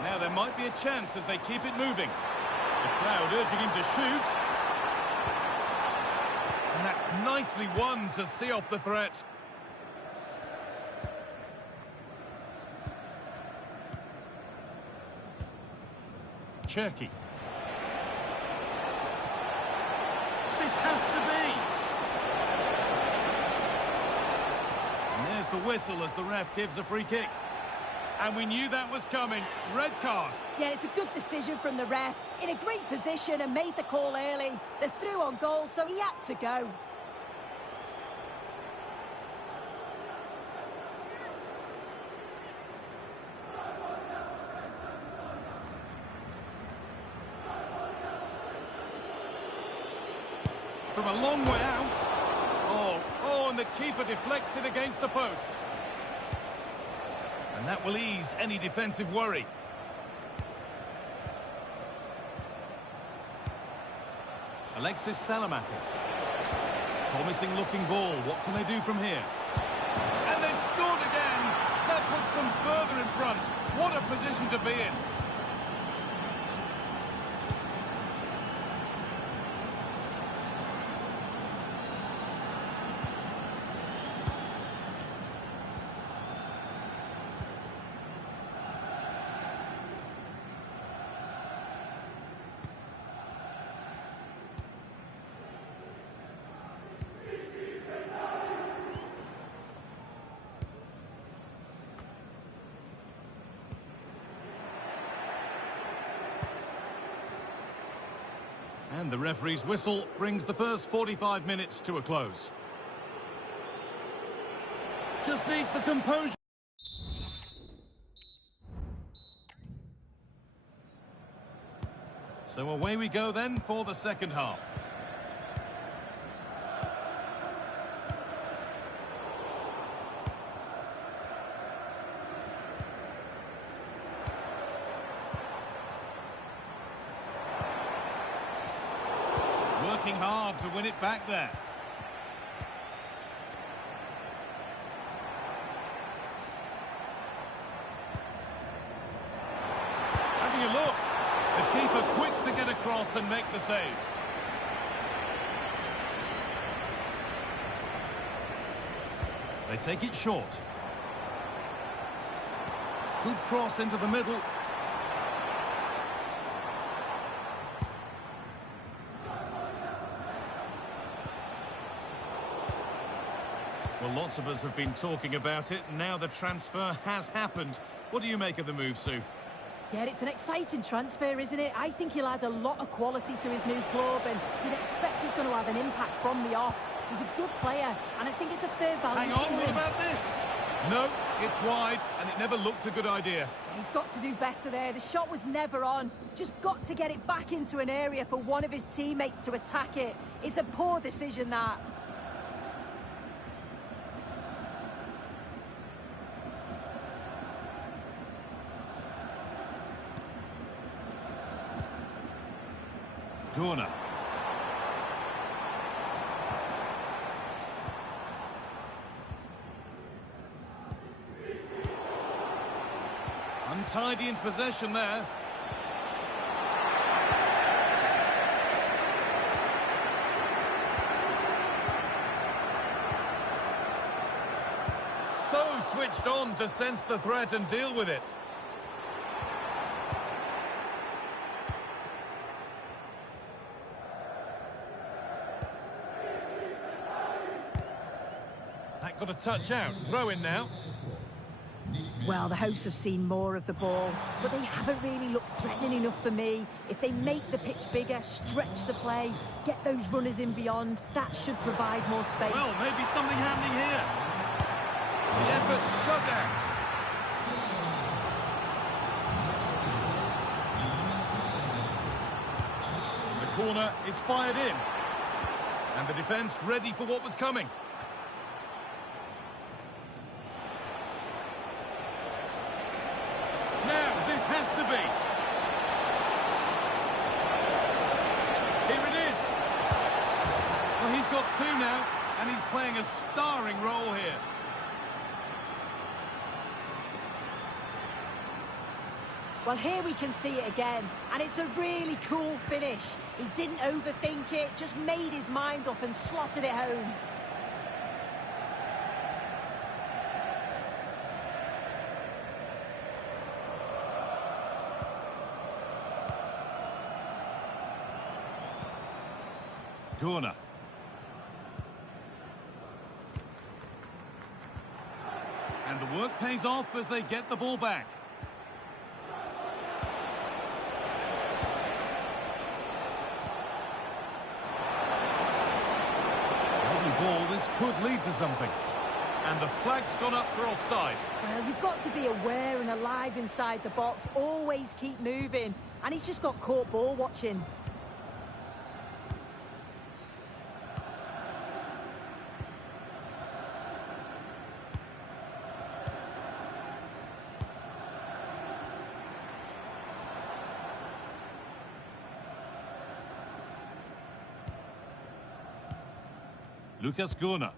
Now there might be a chance as they keep it moving. The crowd urging him to shoot. And that's nicely won to see off the threat. Cherky. This has to be. And there's the whistle as the ref gives a free kick. And we knew that was coming. Red card. Yeah, it's a good decision from the ref. In a great position and made the call early. They're through on goal, so he had to go. From a long way out. Oh, and the keeper deflects it against the post. And that will ease any defensive worry. Alexis Salamakis. Promising looking ball. What can they do from here? And they've scored again. That puts them further in front. What a position to be in. And the referee's whistle brings the first 45 minutes to a close. Just needs the composure. So away we go then for the second half. Working hard to win it back there. quick to get across and make the save. They take it short. Good cross into the middle. Well, lots of us have been talking about it. Now the transfer has happened. What do you make of the move, Sue? Yeah, it's an exciting transfer, isn't it? I think he'll add a lot of quality to his new club, and you'd expect he's going to have an impact from the off. He's a good player, and I think it's a fair value. Hang on, what about this? No, it's wide, and it never looked a good idea. He's got to do better there. The shot was never on. Just got to get it back into an area for one of his teammates to attack it. It's a poor decision, that. Corner. Untidy in possession there. So switched on to sense the threat and deal with it. That got a touch out. Throw in now. Well, the hosts have seen more of the ball, but they haven't really looked threatening enough for me. If they make the pitch bigger, stretch the play, get those runners in beyond, that should provide more space. Well, maybe something happening here. The effort shut out. The corner is fired in. And the defence ready for what was coming. Now, this has to be. Here it is. Well, he's got two now, and he's playing a starring role here. Well, here we can see it again, and it's a really cool finish. He didn't overthink it, just made his mind up and slotted it home. Corner. And the work pays off as they get the ball back. Ball, this could lead to something. And the flag's gone up for offside. Well, you've got to be aware and alive inside the box. Always keep moving. And he's just got caught ball watching. Lucas Corner.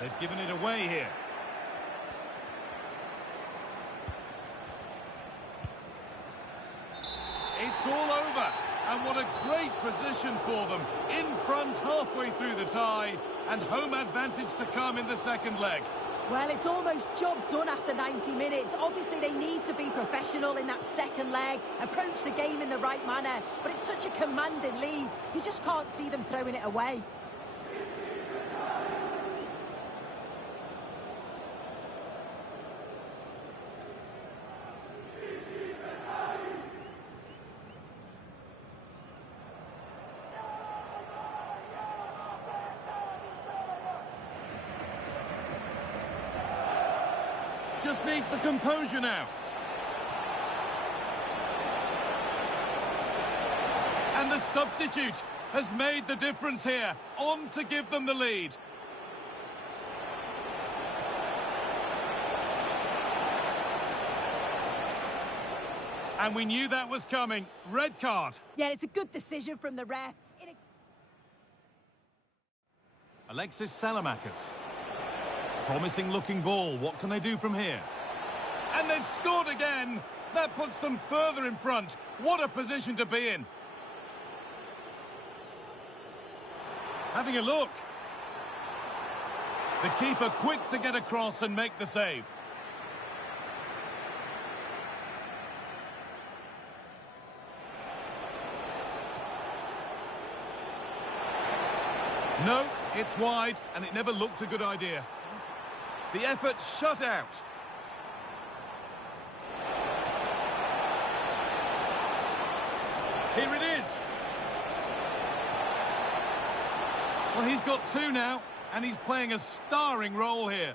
They've given it away here. It's all over. And what a great position for them. In front halfway through the tie. And home advantage to come in the second leg. Well, it's almost job done after 90 minutes. Obviously, they need to be professional in that second leg, approach the game in the right manner. But it's such a commanding lead. You just can't see them throwing it away. Just needs the composure now. And the substitute has made the difference here. On to give them the lead. And we knew that was coming. Red card. Yeah, it's a good decision from the ref. Alexis Salamakis. Promising looking ball. What can they do from here? And they've scored again. That puts them further in front. What a position to be in. Having a look. The keeper quick to get across and make the save. No, it's wide, and it never looked a good idea. The effort shut out. Here it is. Well, he's got two now, and he's playing a starring role here.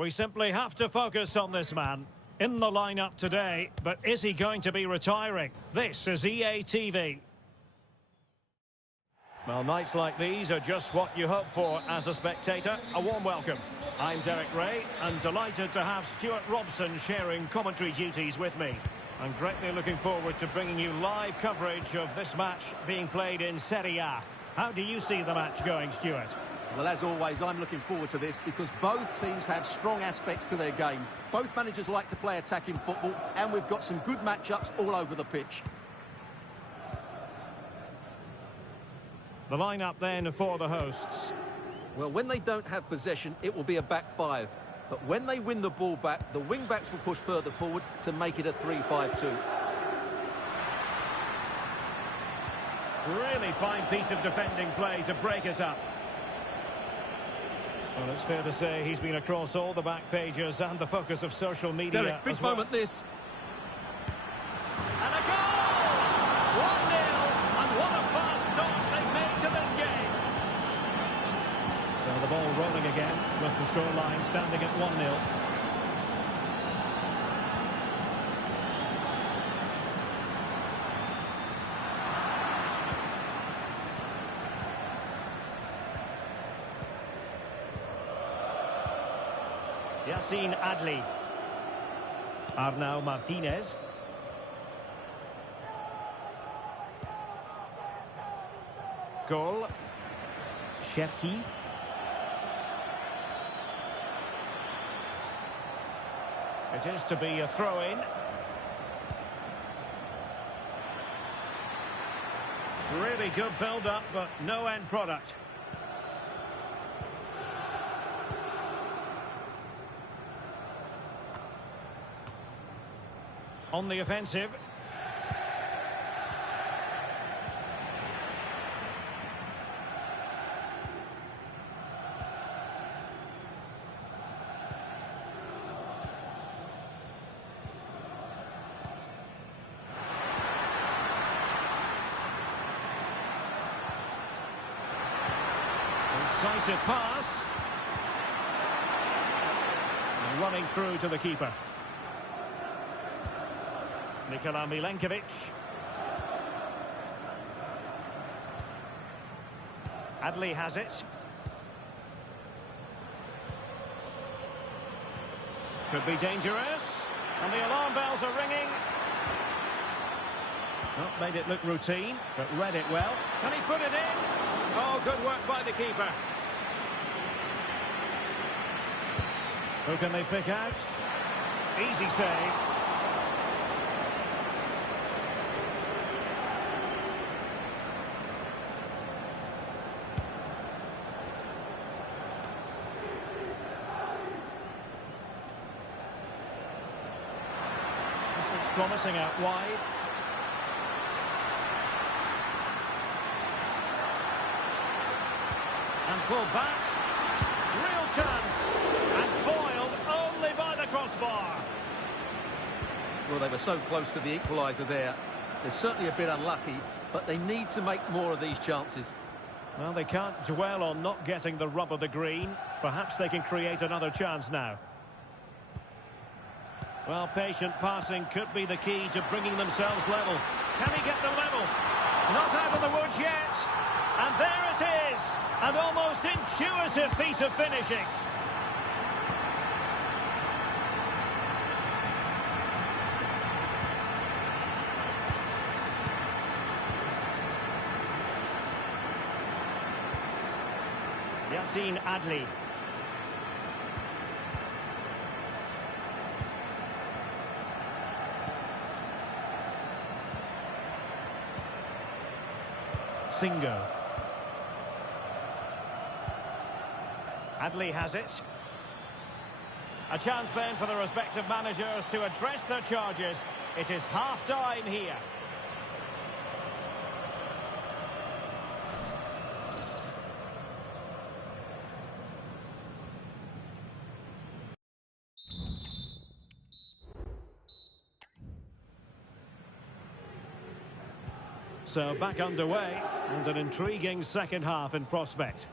We simply have to focus on this man. In the lineup today, but is he going to be retiring? This is EA TV. Well, nights like these are just what you hope for as a spectator. A warm welcome. I'm Derek Ray, and delighted to have Stuart Robson sharing commentary duties with me. I'm greatly looking forward to bringing you live coverage of this match being played in Serie A. How do you see the match going, Stuart? Well, as always, I'm looking forward to this because both teams have strong aspects to their game. Both managers like to play attacking football, and we've got some good matchups all over the pitch. The lineup then for the hosts. Well, when they don't have possession, it will be a back five. But when they win the ball back, the wing-backs will push further forward to make it a 3-5-2. Really fine piece of defending play to break us up. Well, it's fair to say he's been across all the back pages and the focus of social media. Derek, big moment this. And a with the scoreline standing at 1-0. Yassine Adli. Arnau Martinez. Goal. Cherki. It is to be a throw-in. Really good build-up, but no end product. On the offensive. Decisive pass. And running through to the keeper. Nikola Milenkovic. Adli has it. Could be dangerous. And the alarm bells are ringing. Not made it look routine, but read it well. Can he put it in? Oh, good work by the keeper. Who can they pick out? Easy save. This looks promising out wide. And pulled back. Real chance. And foiled only by the crossbar. Well, they were so close to the equaliser there. They're certainly a bit unlucky, but they need to make more of these chances. Well, they can't dwell on not getting the rub of the green. Perhaps they can create another chance now. Well, patient passing could be the key to bringing themselves level. Can he get them level? Not out of the woods yet. And there it is. An almost intuitive piece of finishing. Yassine Adli. Singo. Adli has it. A chance then for the respective managers to address their charges. It is half-time here. So back underway, and an intriguing second half in prospect.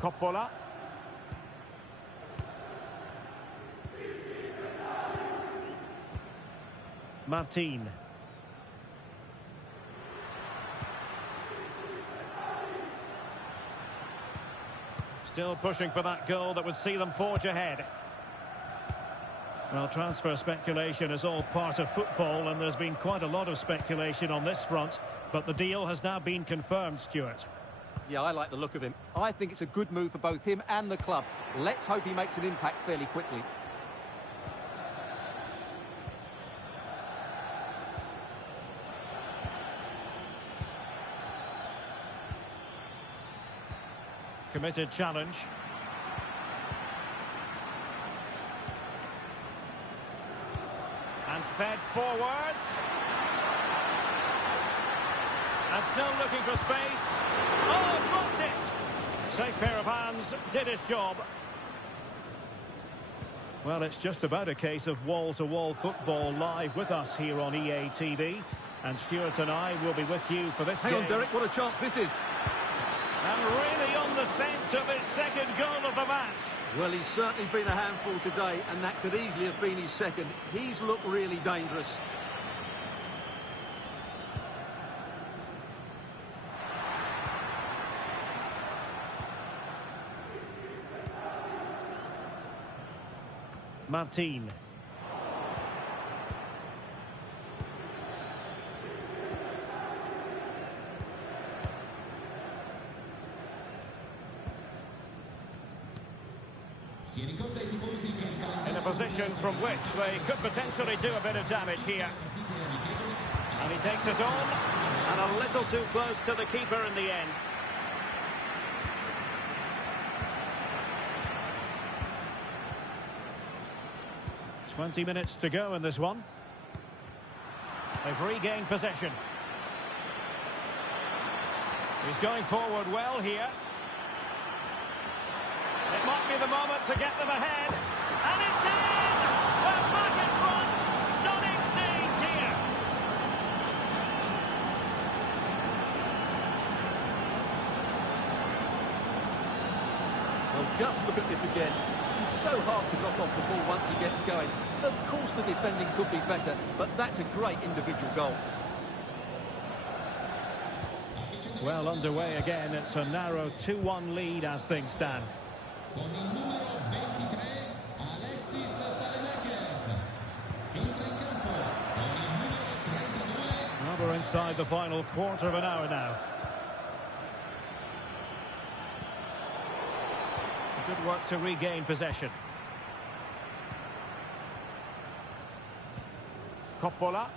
Coppola. Martin. Still pushing for that goal that would see them forge ahead. Well, transfer speculation is all part of football, and there's been quite a lot of speculation on this front, but the deal has now been confirmed, Stuart. Yeah, I like the look of him. I think it's a good move for both him and the club. Let's hope he makes an impact fairly quickly. Committed challenge. fed forwards. And still looking for space. Oh, blocked it! Safe pair of hands, did his job. Well, it's just about a case of wall-to-wall football live with us here on EA TV. And Stuart and I will be with you for this game. Hang on, Derek, what a chance this is. And really on the scent of his second goal of the match. Well, he's certainly been a handful today, and that could easily have been his second. He's looked really dangerous. Martin. In a position from which they could potentially do a bit of damage here. And he takes it on, and a little too close to the keeper in the end. "20 minutes to go in this one. They've regained possession. He's going forward well here. It might be the moment to get them ahead. And it's in! We're back in front! Stunning scenes here! Well, just look at this again. It's so hard to knock off the ball once he gets going. Of course the defending could be better, but that's a great individual goal. Well, underway again. It's a narrow 2-1 lead as things stand. Con il numero 23, Alexis Saelemaekers. Entra in campo con il numero 32. Well, we're inside the final quarter of an hour now. Good work to regain possession. Coppola.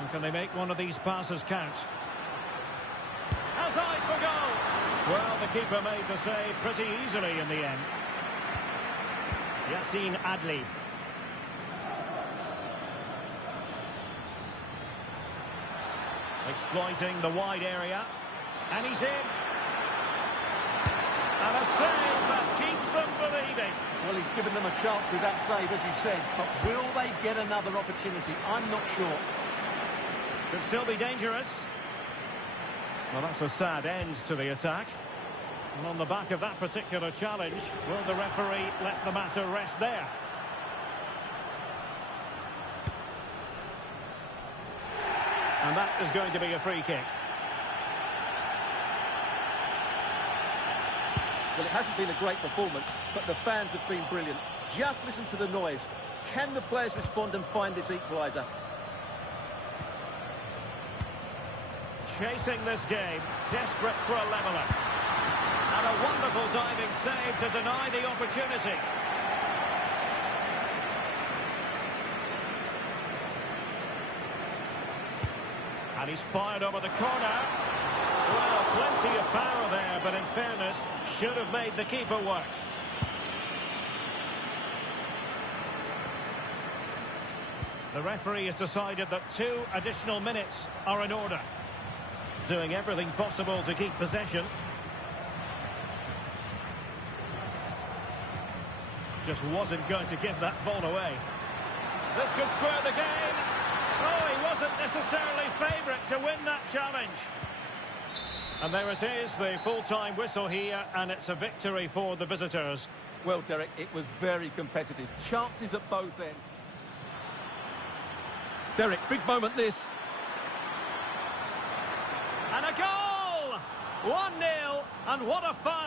And can they make one of these passes count? Has eyes for goal. Well, the keeper made the save pretty easily in the end. Yassine Adli. Exploiting the wide area. And he's in. And a save that keeps them believing. Well, he's given them a chance with that save, as you said. But will they get another opportunity? I'm not sure. Could still be dangerous. Well, that's a sad end to the attack. And on the back of that particular challenge, will the referee let the matter rest there? And that is going to be a free kick. Well, it hasn't been a great performance, but the fans have been brilliant. Just listen to the noise. Can the players respond and find this equaliser? Chasing this game, desperate for a leveller. And a wonderful diving save to deny the opportunity. And he's fired over the corner. Well, plenty of power there, but in fairness, should have made the keeper work. The referee has decided that 2 additional minutes are in order. Doing everything possible to keep possession. Just wasn't going to give that ball away. This could square the game. Oh, he wasn't necessarily favourite to win that challenge. And there it is, the full-time whistle here, and it's a victory for the visitors. Well, Derek, it was very competitive. Chances at both ends. Derek, big moment this. And a goal! 1-0, and what a fun!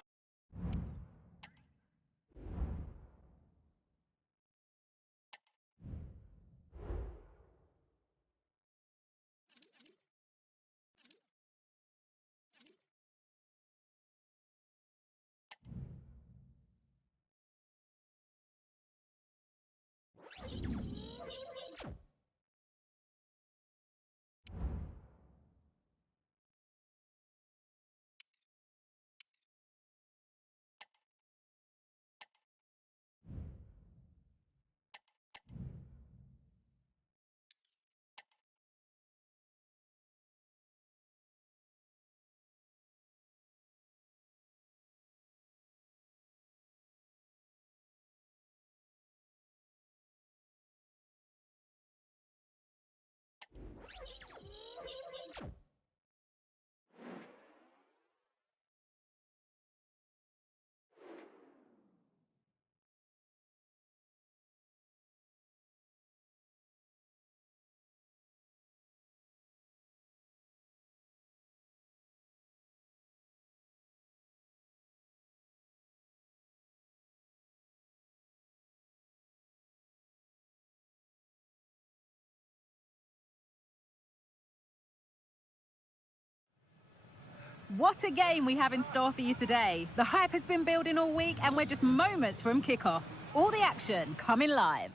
What a game we have in store for you today. The hype has been building all week and we're just moments from kickoff. All the action coming live.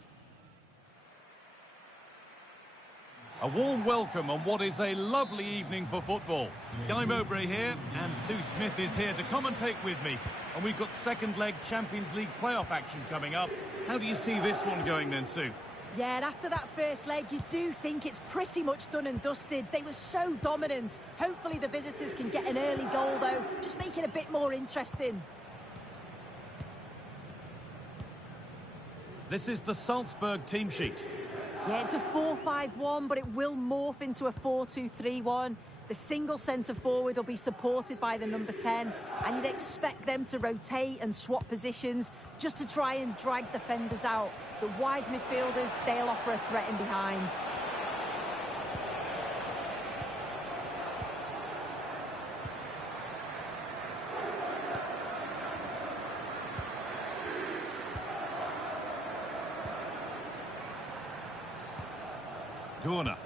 A warm welcome on what is a lovely evening for football. Guy Mowbray here, and Sue Smith is here to commentate with me. And we've got second leg Champions League playoff action coming up. How do you see this one going then, Sue? Yeah, and after that first leg, you do think it's pretty much done and dusted. They were so dominant. Hopefully the visitors can get an early goal, though, just make it a bit more interesting. This is the Salzburg team sheet. Yeah, it's a 4-5-1, but it will morph into a 4-2-3-1. The single centre-forward will be supported by the number 10, and you'd expect them to rotate and swap positions just to try and drag defenders out. The wide midfielders, they'll offer a threat in behind. Gurner.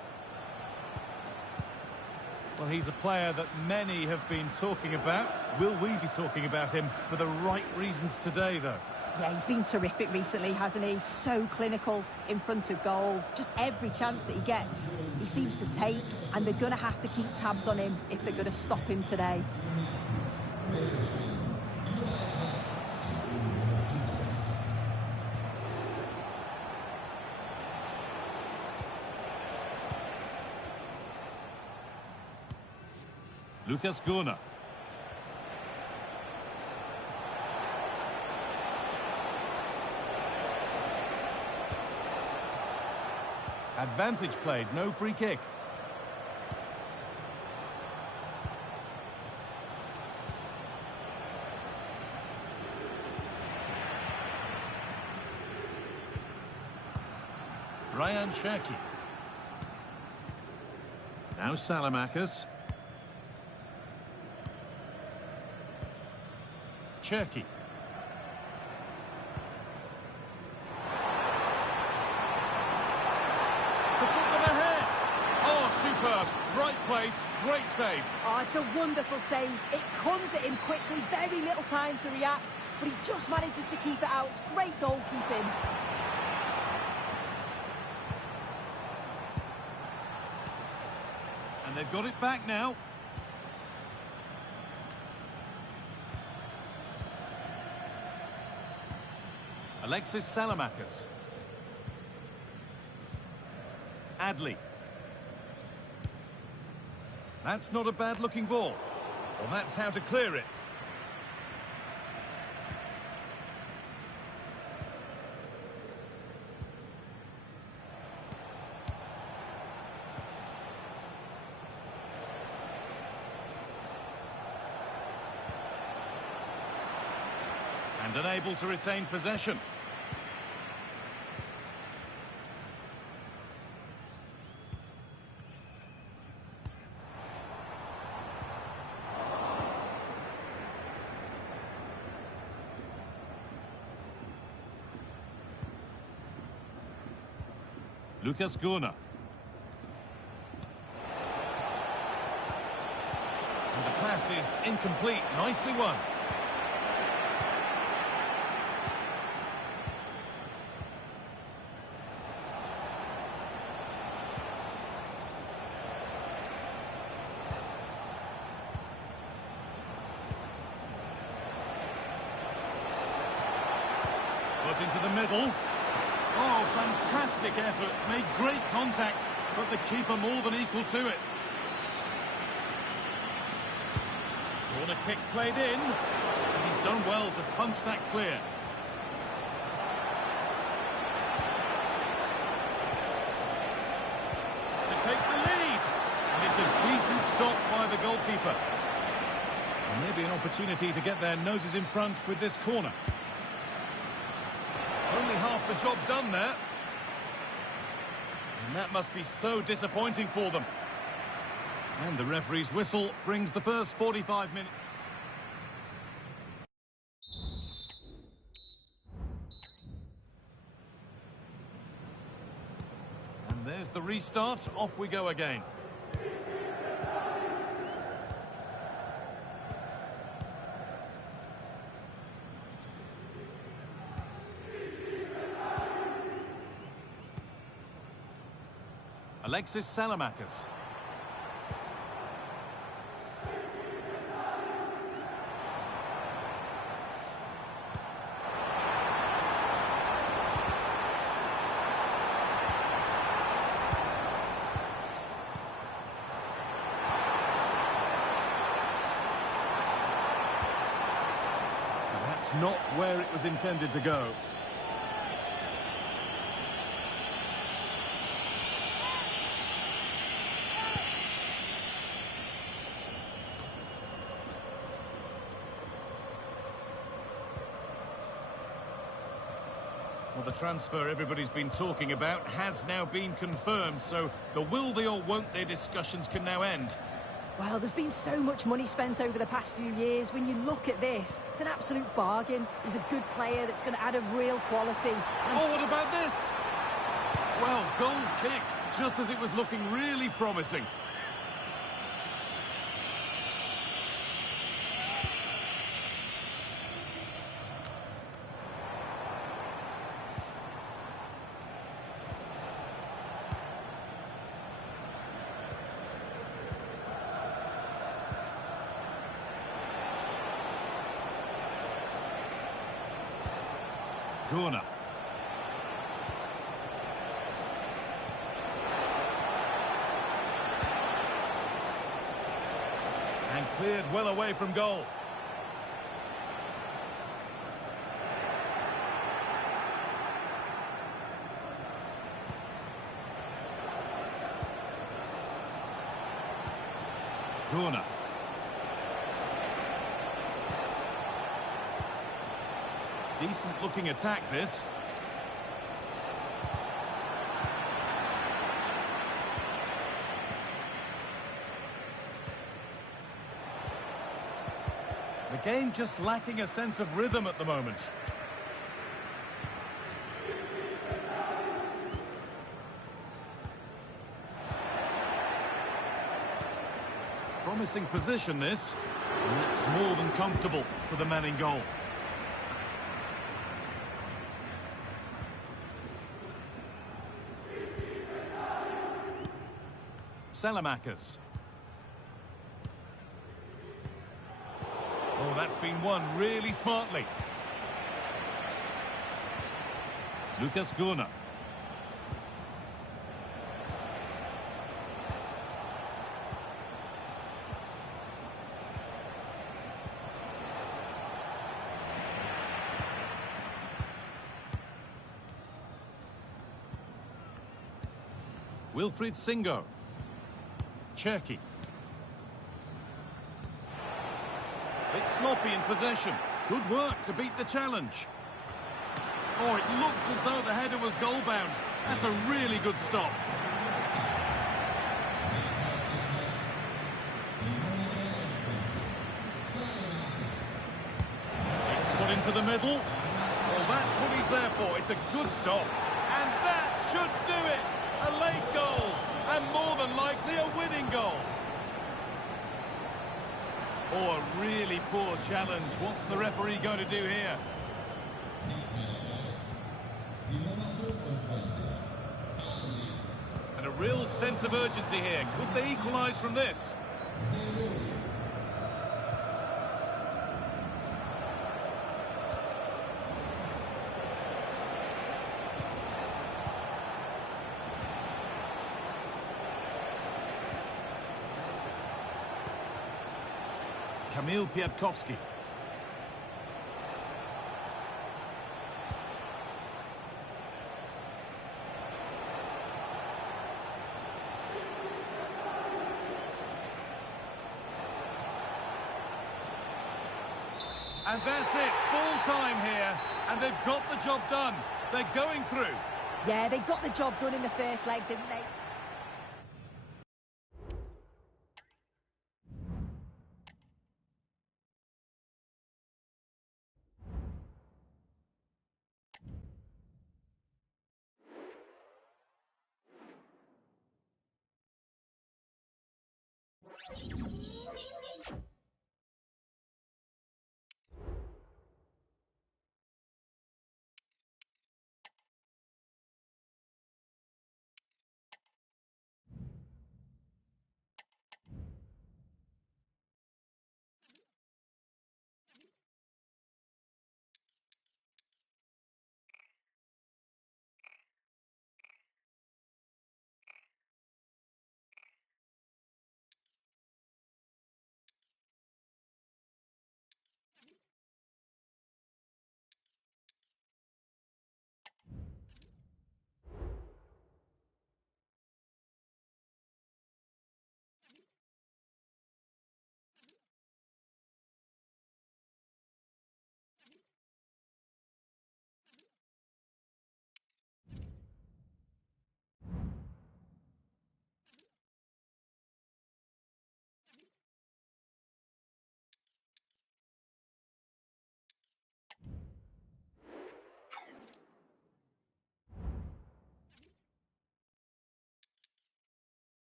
Well, he's a player that many have been talking about. Will we be talking about him for the right reasons today, though? Yeah, he's been terrific recently, hasn't he? So clinical in front of goal. Just every chance that he gets, he seems to take, and they're going to have to keep tabs on him if they're going to stop him today. Lucas Gurner. Advantage played, no free kick. Ryan Cherki. Now Salamakers. Cherki. Superb, right place, great save. Oh, it's a wonderful save. It comes at him quickly, very little time to react, but he just manages to keep it out. It's great goalkeeping. And they've got it back now. Alexis Salamakers. Adley. That's not a bad-looking ball. Well, that's how to clear it. And unable to retain possession. Lucas Gurner. And the pass is incomplete. Nicely won. Put into the middle. Oh, fantastic effort. Made great contact, but the keeper more than equal to it. Corner kick played in, and he's done well to punch that clear. To take the lead. goalkeeper. And maybe an opportunity to get their noses in front with this corner. Only half the job done there. And that must be so disappointing for them. And the referee's whistle brings the first 45 minutes. And there's the restart. Off we go again. Alexis Salamakers. That's not where it was intended to go. Well, the transfer everybody's been talking about has now been confirmed, so the will they or won't they discussions can now end. Well, there's been so much money spent over the past few years. When you look at this, it's an absolute bargain. He's a good player that's going to add a real quality. Oh, what about this? Well, goal kick, just as it was looking really promising. Corner. And cleared well away from goal. Corner. Decent looking attack, this. The game just lacking a sense of rhythm at the moment. Promising position, this. And that's more than comfortable for the man in goal. Salamakers. Oh, that's been won really smartly. Lucas Gunnar. Wilfried Singo. Cherky. Bit sloppy in possession. Good work to beat the challenge. Oh, it looked as though the header was goal-bound. That's a really good stop. It's put into the middle. Well, that's what he's there for. It's a good stop. And that should do it. A late goal. And more than likely a winning goal. Oh, a really poor challenge. What's the referee going to do here? And a real sense of urgency here. Could they equalise from this? Kamil Piatkowski. And that's it, full time here, and they've got the job done. They're going through. Yeah, they got the job done in the first leg, didn't they?